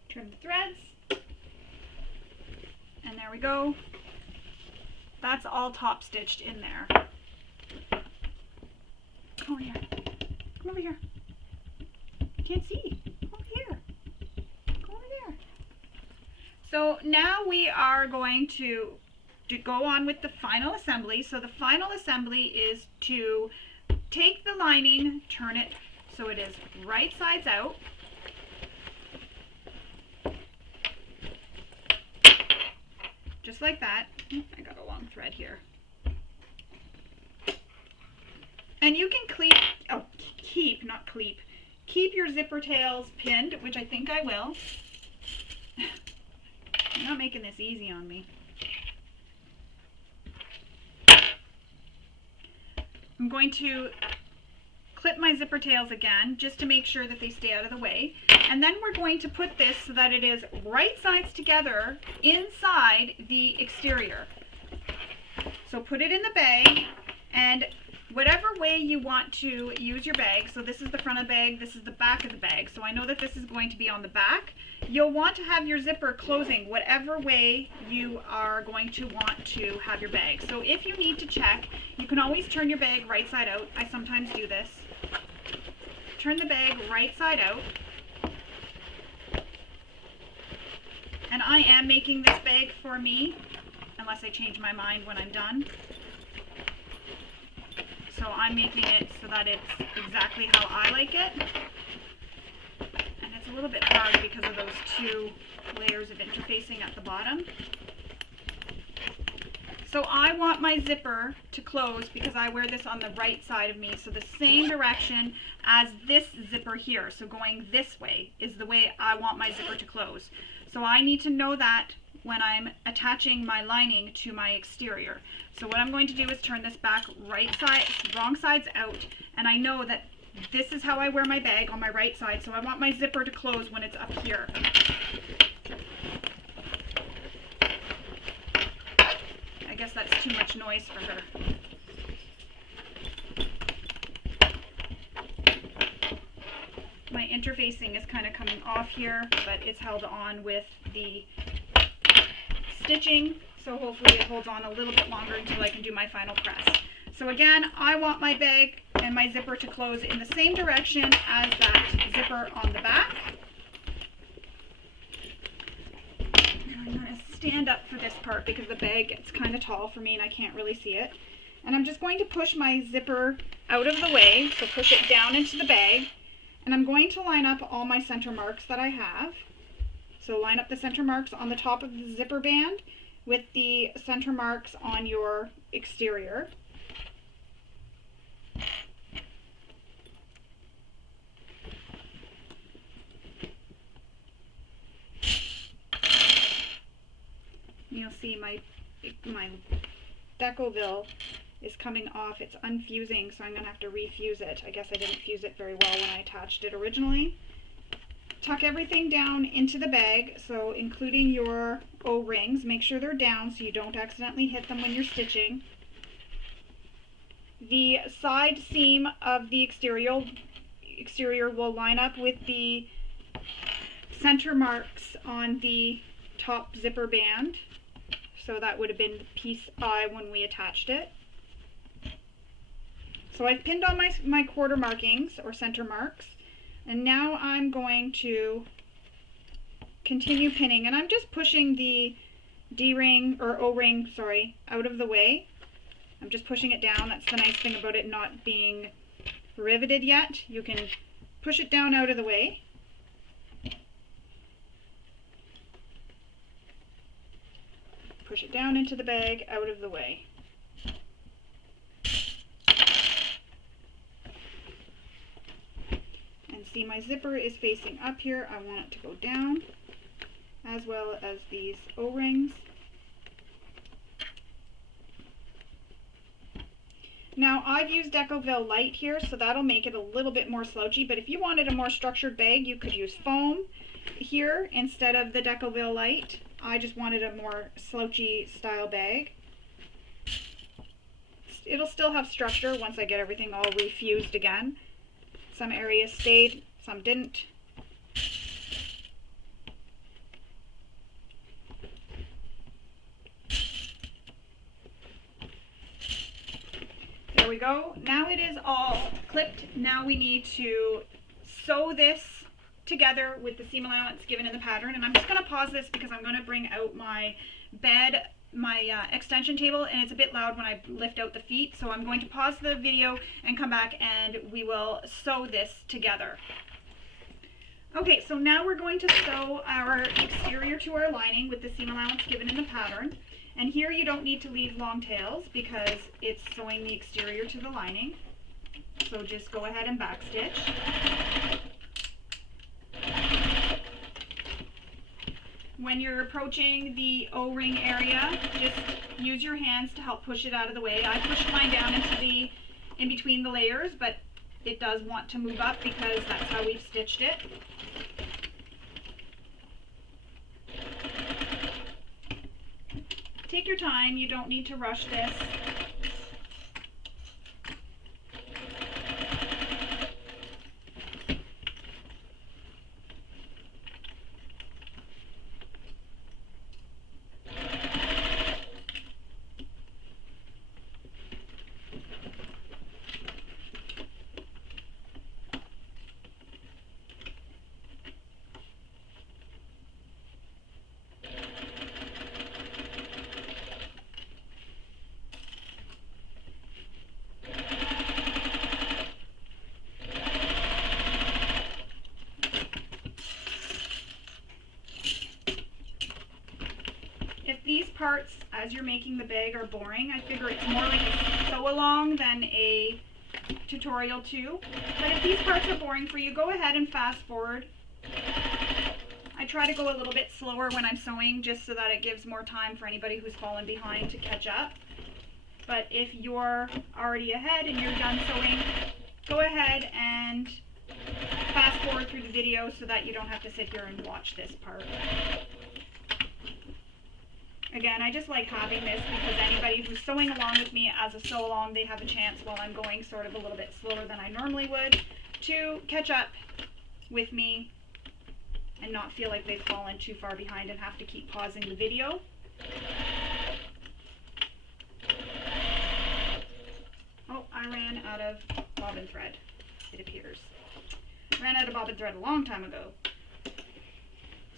Trim the threads, and there we go. That's all top stitched in there. Come over here. Come over here. I can't see. Come over here. Come over there. So now we are going to go on with the final assembly. So the final assembly is to take the lining, turn it so it is right sides out. Just like that. I got a long thread here. And you can keep your zipper tails pinned, which I think I will. You're not making this easy on me. I'm going to clip my zipper tails again just to make sure that they stay out of the way. And then we're going to put this so that it is right sides together inside the exterior. So put it in the bag, and whatever way you want to use your bag, so this is the front of the bag, this is the back of the bag, so I know that this is going to be on the back. You'll want to have your zipper closing whatever way you are going to want to have your bag. So if you need to check, you can always turn your bag right side out. I sometimes do this. Turn the bag right side out. And I am making this bag for me, unless I change my mind when I'm done. So I'm making it so that it's exactly how I like it. And it's a little bit hard because of those two layers of interfacing at the bottom. So I want my zipper to close because I wear this on the right side of me, so the same direction as this zipper here. So going this way is the way I want my zipper to close. So I need to know that when I'm attaching my lining to my exterior. So what I'm going to do is turn this back wrong sides out, and I know that this is how I wear my bag on my right side, so I want my zipper to close when it's up here. I guess that's too much noise for her. interfacing is kind of coming off here, but it's held on with the stitching, so hopefully it holds on a little bit longer until I can do my final press. So again, I want my bag and my zipper to close in the same direction as that zipper on the back. And I'm going to stand up for this part because the bag gets kind of tall for me and I can't really see it. And I'm just going to push my zipper out of the way, so push it down into the bag. And I'm going to line up all my center marks that I have. So line up the center marks on the top of the zipper band with the center marks on your exterior. You'll see my Decoville is coming off. It's unfusing, so I'm going to have to refuse it. I guess I didn't fuse it very well when I attached it originally. Tuck everything down into the bag, so including your O-rings. Make sure they're down so you don't accidentally hit them when you're stitching. The side seam of the exterior will line up with the center marks on the top zipper band. So that would have been piece I when we attached it. So I've pinned on my quarter markings or center marks, and now I'm going to continue pinning, and I'm just pushing the D-ring or O-ring, sorry, out of the way. I'm just pushing it down. That's the nice thing about it not being riveted yet. You can push it down out of the way. Push it down into the bag, out of the way. And see, my zipper is facing up here. I want it to go down, as well as these O-rings. Now, I've used Decoville Light here, so that'll make it a little bit more slouchy, but if you wanted a more structured bag, you could use foam here instead of the Decoville Light. I just wanted a more slouchy style bag. It'll still have structure once I get everything all refused again. Some areas stayed, some didn't. There we go. Now it is all clipped. Now we need to sew this together with the seam allowance given in the pattern, and I'm just going to pause this because I'm going to bring out my bed, my extension table, and it's a bit loud when I lift out the feet, so I'm going to pause the video and come back and we will sew this together. Okay, so now we're going to sew our exterior to our lining with the seam allowance given in the pattern, and here you don't need to leave long tails because it's sewing the exterior to the lining, so just go ahead and backstitch. When you're approaching the O-ring area, just use your hands to help push it out of the way. I pushed mine down in between the layers, but it does want to move up because that's how we've stitched it. Take your time, you don't need to rush this. These parts, as you're making the bag, are boring. I figure it's more like a sew-along than a tutorial too. But if these parts are boring for you, go ahead and fast forward. I try to go a little bit slower when I'm sewing just so that it gives more time for anybody who's fallen behind to catch up. But if you're already ahead and you're done sewing, go ahead and fast forward through the video so that you don't have to sit here and watch this part. Again, I just like having this because anybody who's sewing along with me as a sew along, they have a chance while I'm going sort of a little bit slower than I normally would to catch up with me and not feel like they've fallen too far behind and have to keep pausing the video. Oh, I ran out of bobbin thread, it appears. I ran out of bobbin thread a long time ago.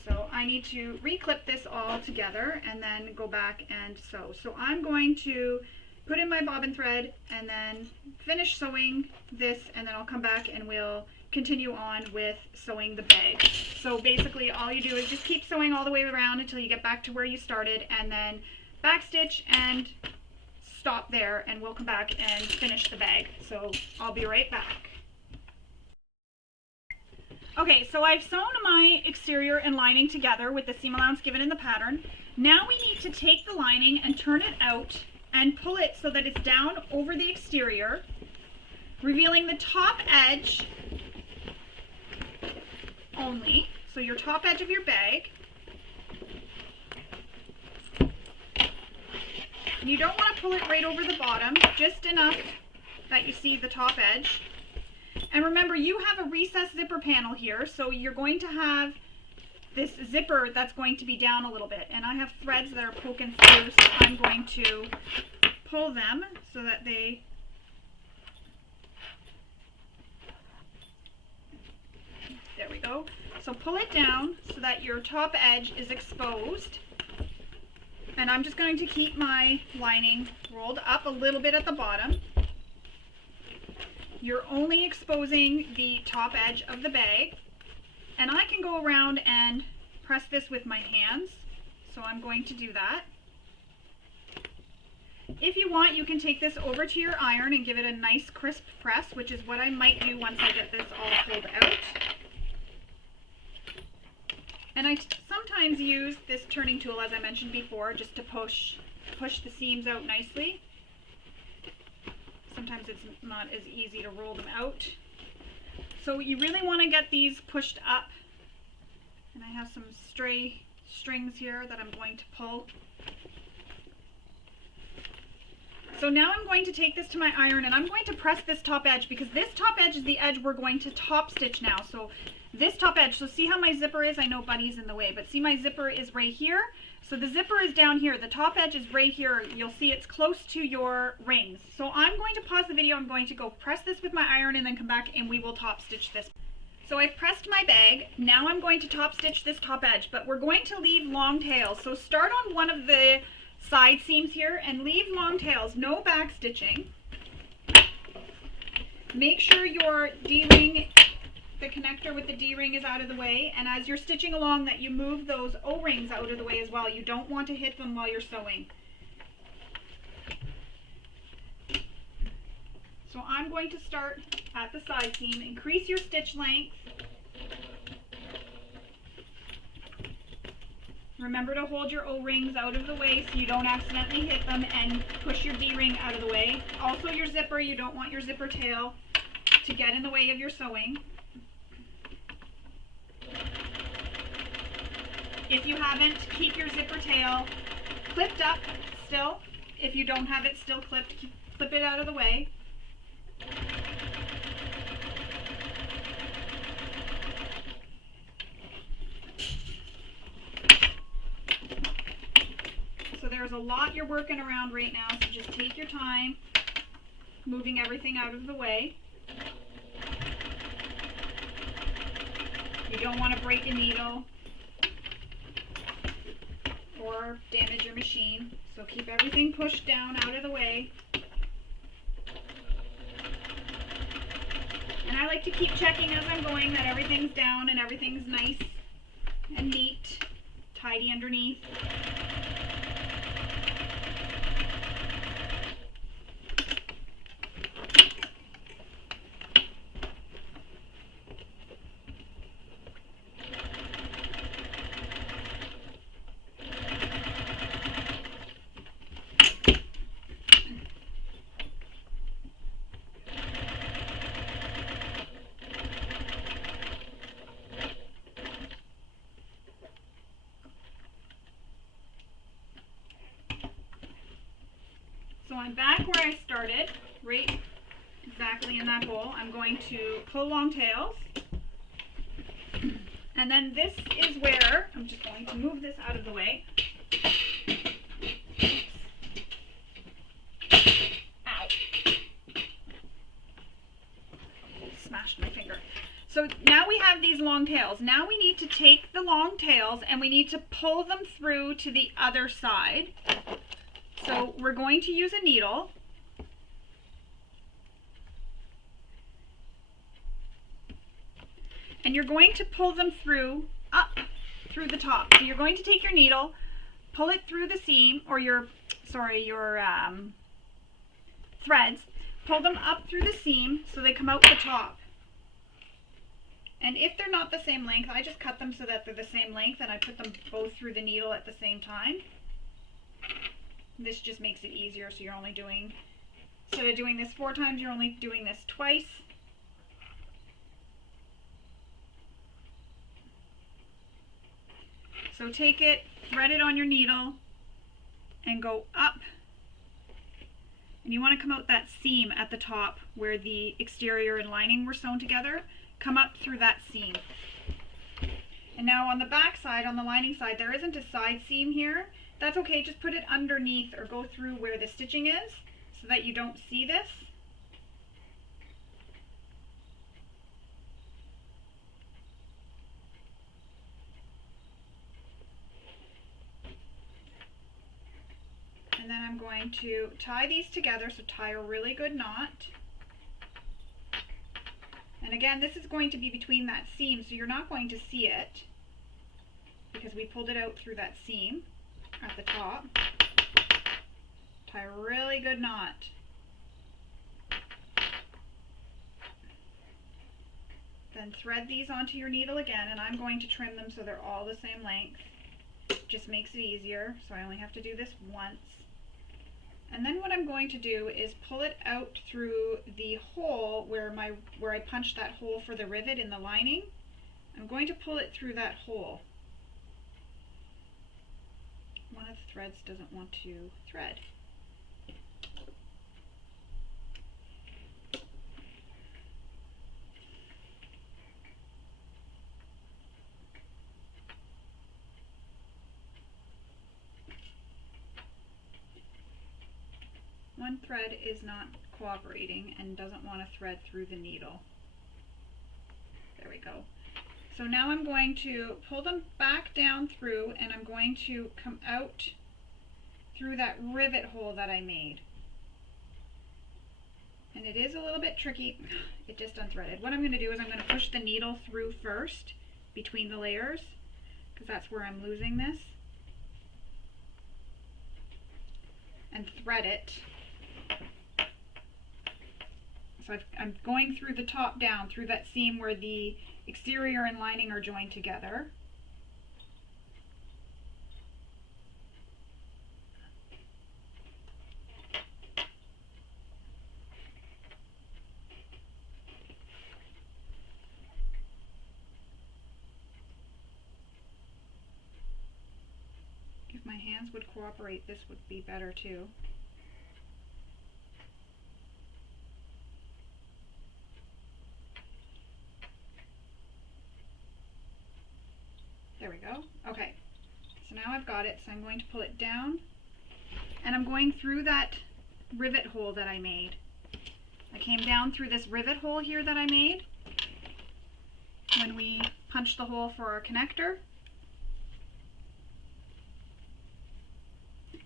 So I need to reclip this all together and then go back and sew. So I'm going to put in my bobbin thread and then finish sewing this, and then I'll come back and we'll continue on with sewing the bag. So basically all you do is just keep sewing all the way around until you get back to where you started, and then backstitch and stop there, and we'll come back and finish the bag. So I'll be right back. Okay, so I've sewn my exterior and lining together with the seam allowance given in the pattern. Now we need to take the lining and turn it out and pull it so that it's down over the exterior, revealing the top edge only, so your top edge of your bag. And you don't want to pull it right over the bottom, just enough that you see the top edge. And remember, you have a recessed zipper panel here, so you're going to have this zipper that's going to be down a little bit. And I have threads that are poking through, so I'm going to pull them so that they there we go. So pull it down so that your top edge is exposed. And I'm just going to keep my lining rolled up a little bit at the bottom. You're only exposing the top edge of the bag. And I can go around and press this with my hands. So I'm going to do that. If you want, you can take this over to your iron and give it a nice crisp press, which is what I might do once I get this all pulled out. And I sometimes use this turning tool, as I mentioned before, just to push the seams out nicely. Sometimes it's not as easy to roll them out. So you really want to get these pushed up. And I have some stray strings here that I'm going to pull. So now I'm going to take this to my iron and I'm going to press this top edge, because this top edge is the edge we're going to top stitch now. So this top edge, so see how my zipper is? I know Buddy's in the way, but see my zipper is right here. So the zipper is down here. The top edge is right here. You'll see it's close to your rings. So I'm going to pause the video. I'm going to go press this with my iron and then come back and we will top stitch this. So I've pressed my bag. Now I'm going to top stitch this top edge, but we're going to leave long tails. So start on one of the side seams here and leave long tails, no back stitching. Make sure your D-ring, the connector with the D-ring, is out of the way, and as you're stitching along that you move those O-rings out of the way as well. You don't want to hit them while you're sewing. So I'm going to start at the side seam. Increase your stitch length. Remember to hold your O-rings out of the way so you don't accidentally hit them, and push your D-ring out of the way. Also your zipper, you don't want your zipper tail to get in the way of your sewing. If you haven't, keep your zipper tail clipped up still. If you don't have it still clipped, clip it out of the way. So there's a lot you're working around right now, so just take your time moving everything out of the way. You don't want to break a needle or damage your machine, so keep everything pushed down out of the way. And I like to keep checking as I'm going that everything's down and everything's nice and neat, tidy underneath. So I'm back where I started, right exactly in that hole. I'm going to pull long tails. And then this is where, I'm just going to move this out of the way. Ow. Smashed my finger. So now we have these long tails. Now we need to take the long tails and we need to pull them through to the other side. So we're going to use a needle. And you're going to pull them through, up through the top. So you're going to take your needle, pull it through the seam, or your threads, pull them up through the seam so they come out the top. And if they're not the same length, I just cut them so that they're the same length and I put them both through the needle at the same time. This just makes it easier, so you're only doing, instead of doing this 4 times, you're only doing this twice. So take it, thread it on your needle, and go up. And you want to come out that seam at the top where the exterior and lining were sewn together. Come up through that seam. And now on the back side, on the lining side, there isn't a side seam here. That's okay, just put it underneath or go through where the stitching is so that you don't see this. And then I'm going to tie these together, so tie a really good knot. And again, this is going to be between that seam, so you're not going to see it because we pulled it out through that seam at the top. Tie a really good knot. Then thread these onto your needle again, and I'm going to trim them so they're all the same length. Just makes it easier, so I only have to do this once. And then what I'm going to do is pull it out through the hole where I punched that hole for the rivet in the lining. I'm going to pull it through that hole. One of the threads doesn't want to thread. One thread is not cooperating and doesn't want to thread through the needle. There we go. So now I'm going to pull them back down through, and I'm going to come out through that rivet hole that I made. And it is a little bit tricky. It just unthreaded. What I'm going to do is I'm going to push the needle through first between the layers, because that's where I'm losing this, and thread it. So I'm going through the top down, through that seam where the exterior and lining are joined together. If my hands would cooperate, this would be better too. There we go. Okay, so now I've got it, so I'm going to pull it down, and I'm going through that rivet hole that I made. I came down through this rivet hole here that I made when we punched the hole for our connector.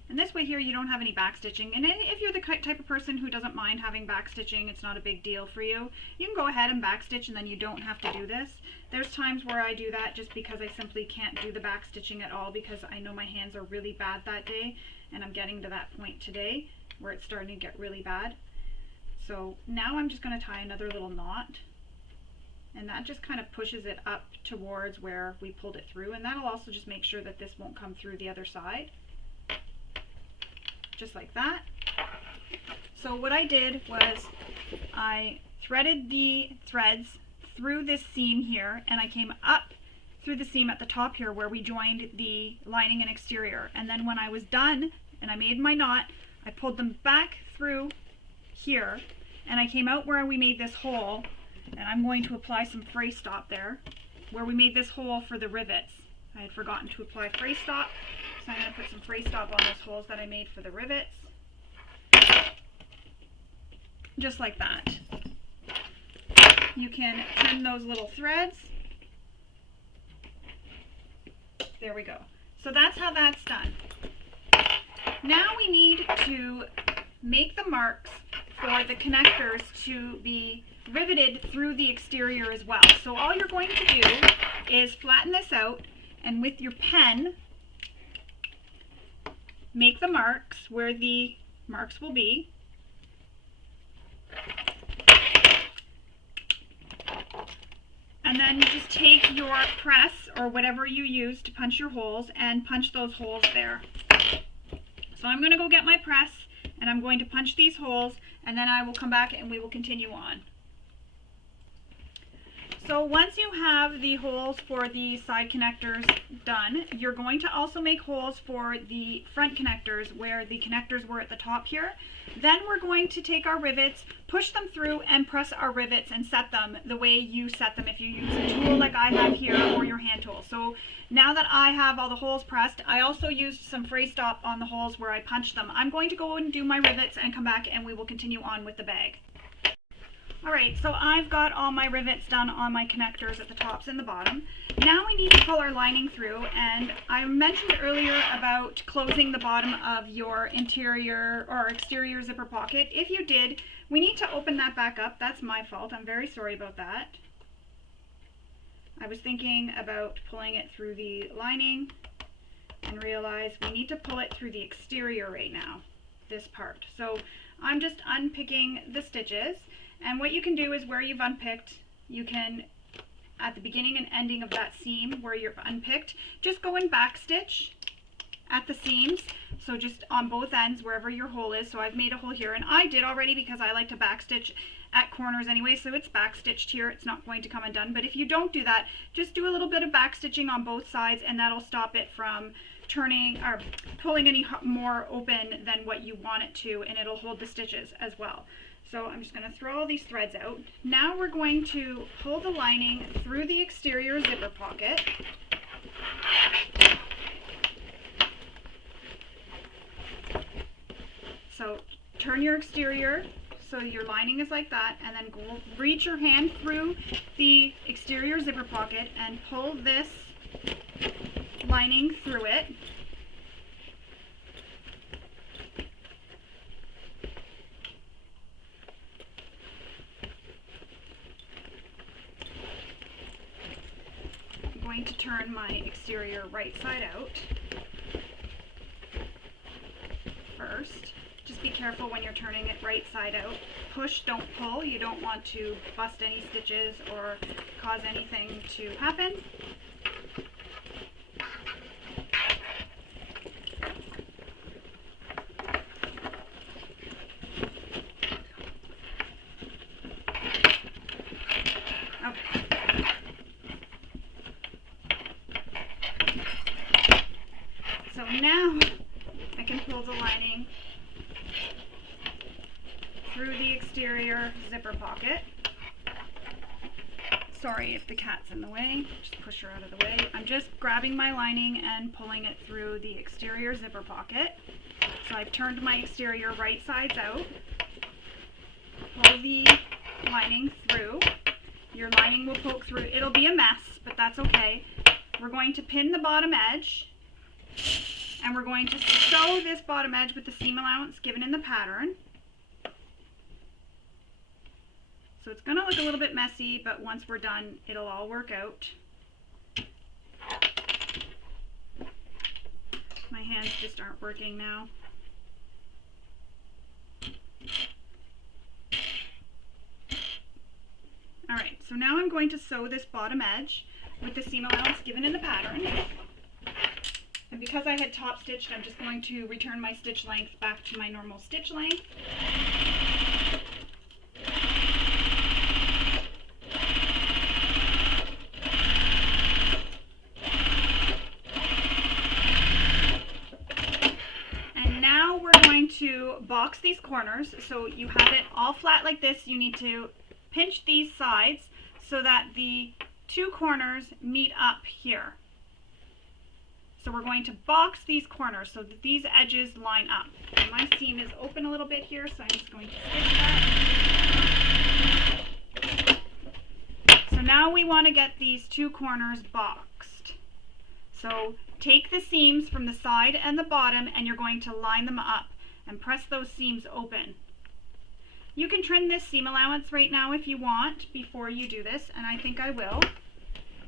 And this way here you don't have any back stitching, and if you're the type of person who doesn't mind having back stitching, it's not a big deal for you. You can go ahead and back stitch and then you don't have to do this. There's times where I do that just because I simply can't do the back stitching at all because I know my hands are really bad that day, and I'm getting to that point today where it's starting to get really bad. So now I'm just going to tie another little knot, and that just kind of pushes it up towards where we pulled it through, and that'll also just make sure that this won't come through the other side. Just like that. So what I did was I threaded the threads through this seam here, and I came up through the seam at the top here where we joined the lining and exterior, and then when I was done and I made my knot, I pulled them back through here, and I came out where we made this hole, and I'm going to apply some fray stop there. where we made this hole for the rivets. I had forgotten to apply fray stop, so I'm going to put some fray stop on those holes that I made for the rivets. Just like that. You can trim those little threads. There we go. So that's how that's done. Now we need to make the marks for the connectors to be riveted through the exterior as well. So all you're going to do is flatten this out, and with your pen make the marks where the marks will be. And then you just take your press or whatever you use to punch your holes and punch those holes there. So I'm going to go get my press and I'm going to punch these holes, and then I will come back and we will continue on. So once you have the holes for the side connectors done, you're going to also make holes for the front connectors where the connectors were at the top here. Then we're going to take our rivets, push them through, and press our rivets and set them the way you set them if you use a tool like I have here or your hand tool. So now that I have all the holes pressed, I also used some fray stop on the holes where I punched them. I'm going to go and do my rivets and come back and we will continue on with the bag. Alright, so I've got all my rivets done on my connectors at the tops and the bottom. Now we need to pull our lining through, and I mentioned earlier about closing the bottom of your interior or exterior zipper pocket. If you did, we need to open that back up. That's my fault. I'm very sorry about that. I was thinking about pulling it through the lining and realized we need to pull it through the exterior right now, this part. So I'm just unpicking the stitches. And what you can do is where you've unpicked, you can, at the beginning and ending of that seam where you've unpicked, just go and back stitch at the seams. So just on both ends, wherever your hole is. So I've made a hole here, and I did already because I like to back stitch at corners anyway, so it's back stitched here. It's not going to come undone. But if you don't do that, just do a little bit of back stitching on both sides, and that'll stop it from turning or pulling any more open than what you want it to, and it'll hold the stitches as well. So I'm just going to throw all these threads out. Now we're going to pull the lining through the exterior zipper pocket. So turn your exterior so your lining is like that, and then go reach your hand through the exterior zipper pocket and pull this lining through it. Going to turn my exterior right side out first. Just be careful when you're turning it right side out. Push, don't pull. You don't want to bust any stitches or cause anything to happen. So now I can pull the lining through the exterior zipper pocket. Sorry if the cat's in the way, just push her out of the way. I'm just grabbing my lining and pulling it through the exterior zipper pocket. So I've turned my exterior right sides out. Pull the lining through. Your lining will poke through. It'll be a mess, but that's okay. We're going to pin the bottom edge, and we're going to sew this bottom edge with the seam allowance given in the pattern. So it's going to look a little bit messy, but once we're done, it'll all work out. My hands just aren't working now. Alright, so now I'm going to sew this bottom edge with the seam allowance given in the pattern. And because I had top stitched, I'm just going to return my stitch length back to my normal stitch length. And now we're going to box these corners. So you have it all flat like this. You need to pinch these sides so that the two corners meet up here. So we're going to box these corners so that these edges line up. And my seam is open a little bit here, so I'm just going to stitch that. So now we want to get these two corners boxed. So take the seams from the side and the bottom and you're going to line them up and press those seams open. You can trim this seam allowance right now if you want before you do this, and I think I will.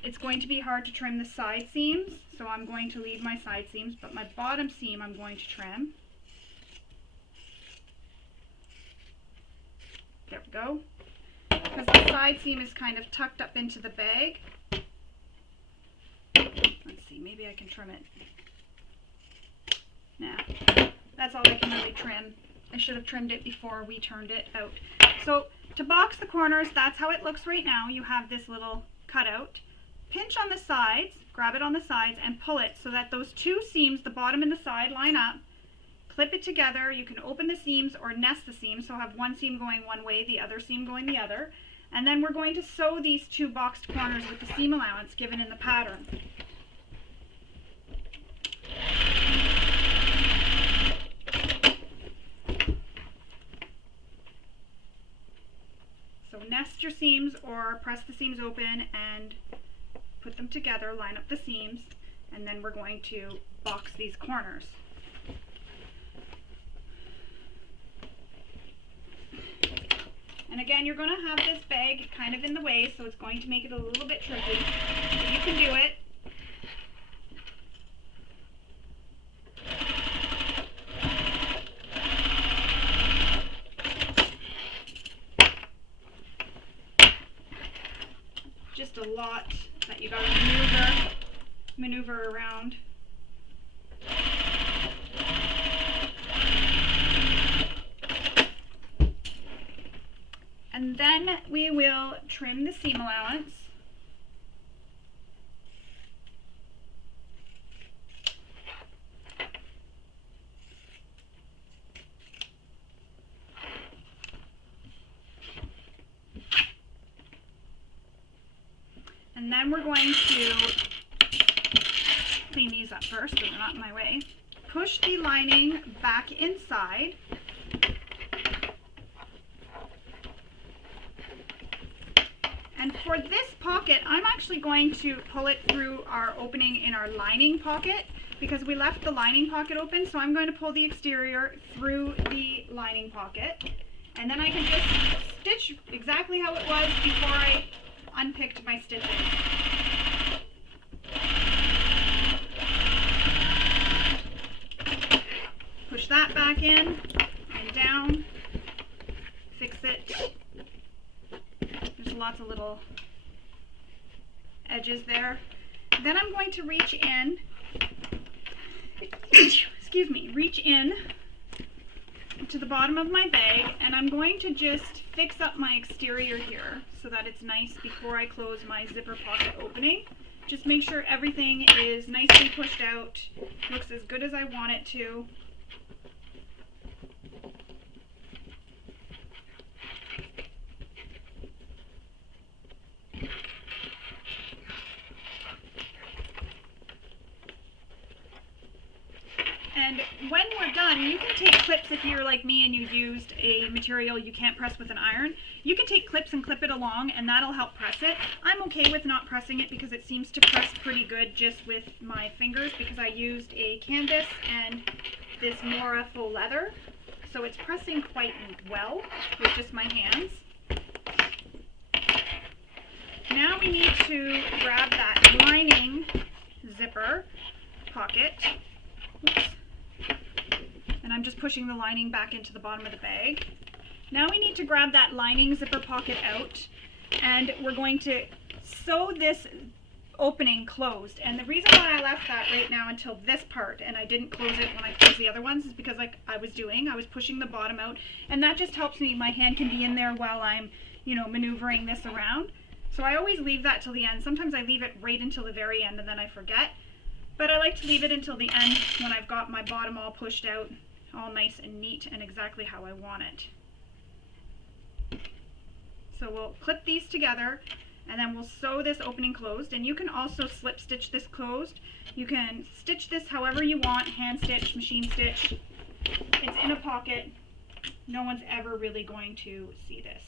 It's going to be hard to trim the side seams, so I'm going to leave my side seams, but my bottom seam I'm going to trim. There we go. Because the side seam is kind of tucked up into the bag. Let's see, maybe I can trim it. Nah, that's all I can really trim. I should have trimmed it before we turned it out. So to box the corners, that's how it looks right now. You have this little cutout. Pinch on the sides, grab it on the sides, and pull it so that those two seams, the bottom and the side, line up. Clip it together. You can open the seams or nest the seams, so have one seam going one way, the other seam going the other. And then we're going to sew these two boxed corners with the seam allowance given in the pattern. So nest your seams or press the seams open and put them together, line up the seams, and then we're going to box these corners. And again, you're going to have this bag kind of in the way, so it's going to make it a little bit tricky. But you can do it. Just a lot that you got to maneuver around. And then we will trim the seam allowance. And then we're going to clean these up first so they're not in my way. Push the lining back inside. And for this pocket, I'm actually going to pull it through our opening in our lining pocket because we left the lining pocket open, so I'm going to pull the exterior through the lining pocket. And then I can just stitch exactly how it was before I unpicked my stitches. Push that back in and down, fix it. There's lots of little edges there. Then I'm going to reach in, excuse me, reach in to the bottom of my bag, and I'm going to just fix up my exterior here so that it's nice before I close my zipper pocket opening. Just make sure everything is nicely pushed out, looks as good as I want it to. And when we're done, you can take clips if you're like me and you used a material you can't press with an iron. You can take clips and clip it along and that'll help press it. I'm okay with not pressing it because it seems to press pretty good just with my fingers because I used a canvas and this Mora faux leather. So it's pressing quite well with just my hands. Now we need to grab that lining zipper pocket. Oops. And I'm just pushing the lining back into the bottom of the bag. Now we need to grab that lining zipper pocket out and we're going to sew this opening closed. And the reason why I left that right now until this part and I didn't close it when I closed the other ones is because like I was pushing the bottom out, and that just helps me. My hand can be in there while I'm, you know, maneuvering this around. So I always leave that till the end. Sometimes I leave it right until the very end and then I forget. But I like to leave it until the end when I've got my bottom all pushed out, all nice and neat and exactly how I want it. So we'll clip these together and then we'll sew this opening closed. And you can also slip stitch this closed. You can stitch this however you want, hand stitch, machine stitch. It's in a pocket. No one's ever really going to see this.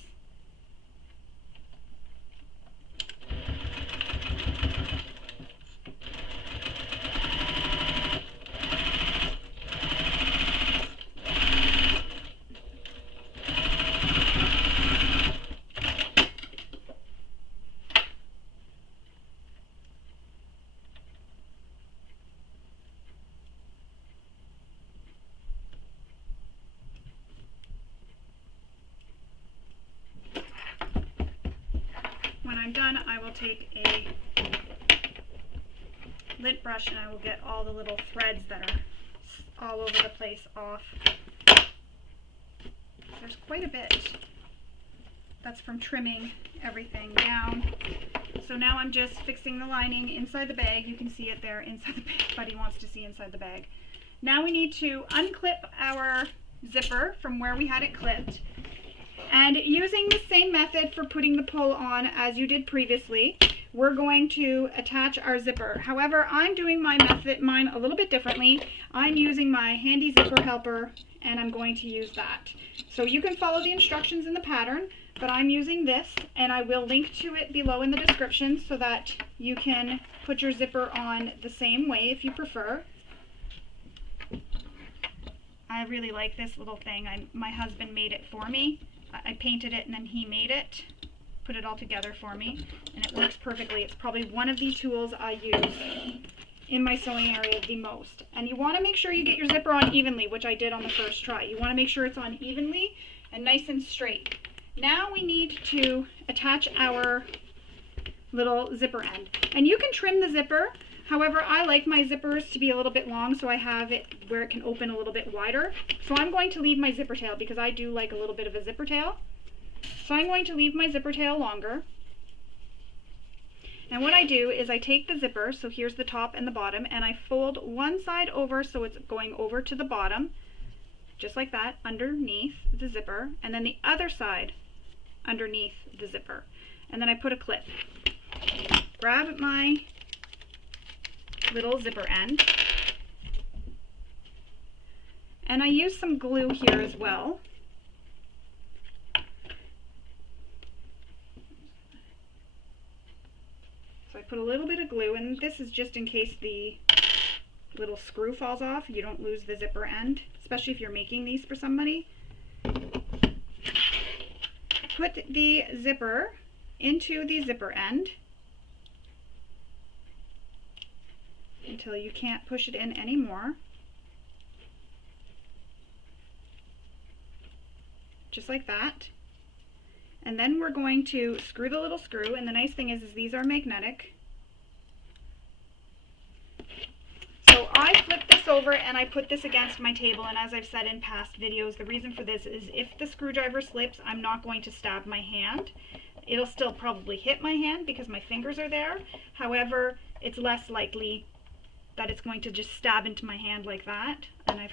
When I'm done, I will take a lint brush and I will get all the little threads that are all over the place off. There's quite a bit. That's from trimming everything down. So now I'm just fixing the lining inside the bag. You can see it there inside the bag. Buddy wants to see inside the bag. Now we need to unclip our zipper from where we had it clipped. And using the same method for putting the pull on as you did previously, we're going to attach our zipper. However, I'm doing mine a little bit differently. I'm using my handy zipper helper, and I'm going to use that. So you can follow the instructions in the pattern, but I'm using this, and I will link to it below in the description so that you can put your zipper on the same way if you prefer. I really like this little thing. My husband made it for me. I painted it and then he made it, put it all together for me, and it works perfectly. It's probably one of the tools I use in my sewing area the most. And you want to make sure you get your zipper on evenly, which I did on the first try. You want to make sure it's on evenly and nice and straight. Now we need to attach our little zipper end. And you can trim the zipper. However, I like my zippers to be a little bit long, so I have it where it can open a little bit wider. So I'm going to leave my zipper tail because I do like a little bit of a zipper tail. So I'm going to leave my zipper tail longer. And what I do is I take the zipper, so here's the top and the bottom, and I fold one side over so it's going over to the bottom, just like that, underneath the zipper, and then the other side underneath the zipper. And then I put a clip. Grab my little zipper end, and I use some glue here as well. So I put a little bit of glue, and this is just in case the little screw falls off, you don't lose the zipper end, especially if you're making these for somebody. Put the zipper into the zipper end until you can't push it in anymore. Just like that. And then we're going to screw the little screw, and the nice thing is these are magnetic. So I flip this over and I put this against my table, and as I've said in past videos, the reason for this is if the screwdriver slips, I'm not going to stab my hand. It'll still probably hit my hand because my fingers are there. However, it's less likely that it's going to just stab into my hand like that, and I've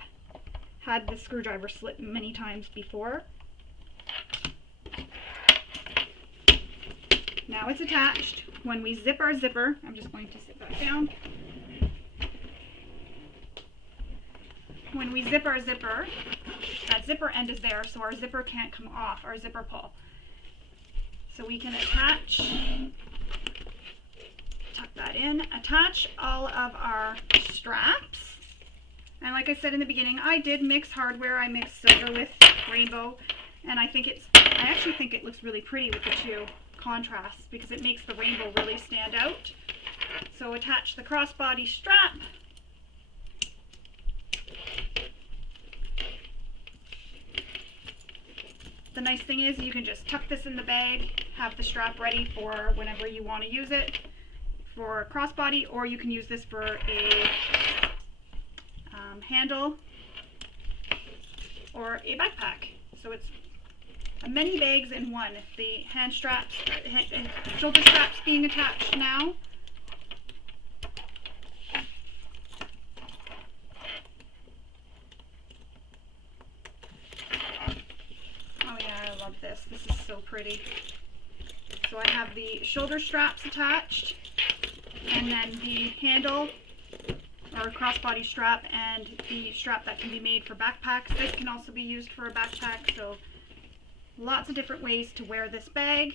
had the screwdriver slip many times before. Now it's attached. When we zip our zipper, I'm just going to sit that down. When we zip our zipper, that zipper end is there, so our zipper can't come off, our zipper pull. So we can attach, tuck that in, attach all of our straps. And like I said in the beginning, I did mix hardware. I mixed silver with rainbow, and I actually think it looks really pretty with the two contrasts because it makes the rainbow really stand out. So attach the crossbody strap. The nice thing is you can just tuck this in the bag, have the strap ready for whenever you want to use it for a crossbody, or you can use this for a handle or a backpack. So it's many bags in one. The hand straps, shoulder straps being attached now. Oh yeah, I love this. This is so pretty. So I have the shoulder straps attached, and then the handle or crossbody strap, and the strap that can be made for backpacks. This can also be used for a backpack, so lots of different ways to wear this bag.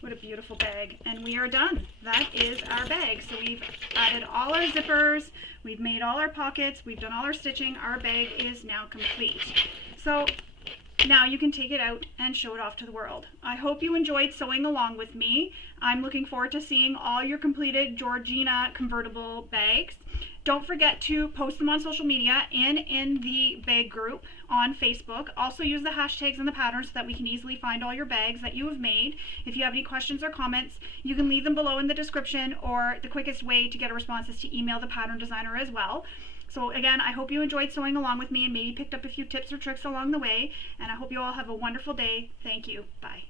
What a beautiful bag. And we are done. That is our bag. So we've added all our zippers, we've made all our pockets, we've done all our stitching. Our bag is now complete. So now you can take it out and show it off to the world. I hope you enjoyed sewing along with me. I'm looking forward to seeing all your completed Georgina convertible bags. Don't forget to post them on social media and in the bag group on Facebook. Also use the hashtags and the patterns so that we can easily find all your bags that you have made. If you have any questions or comments, you can leave them below in the description, or the quickest way to get a response is to email the pattern designer as well. So again, I hope you enjoyed sewing along with me and maybe picked up a few tips or tricks along the way, and I hope you all have a wonderful day. Thank you. Bye.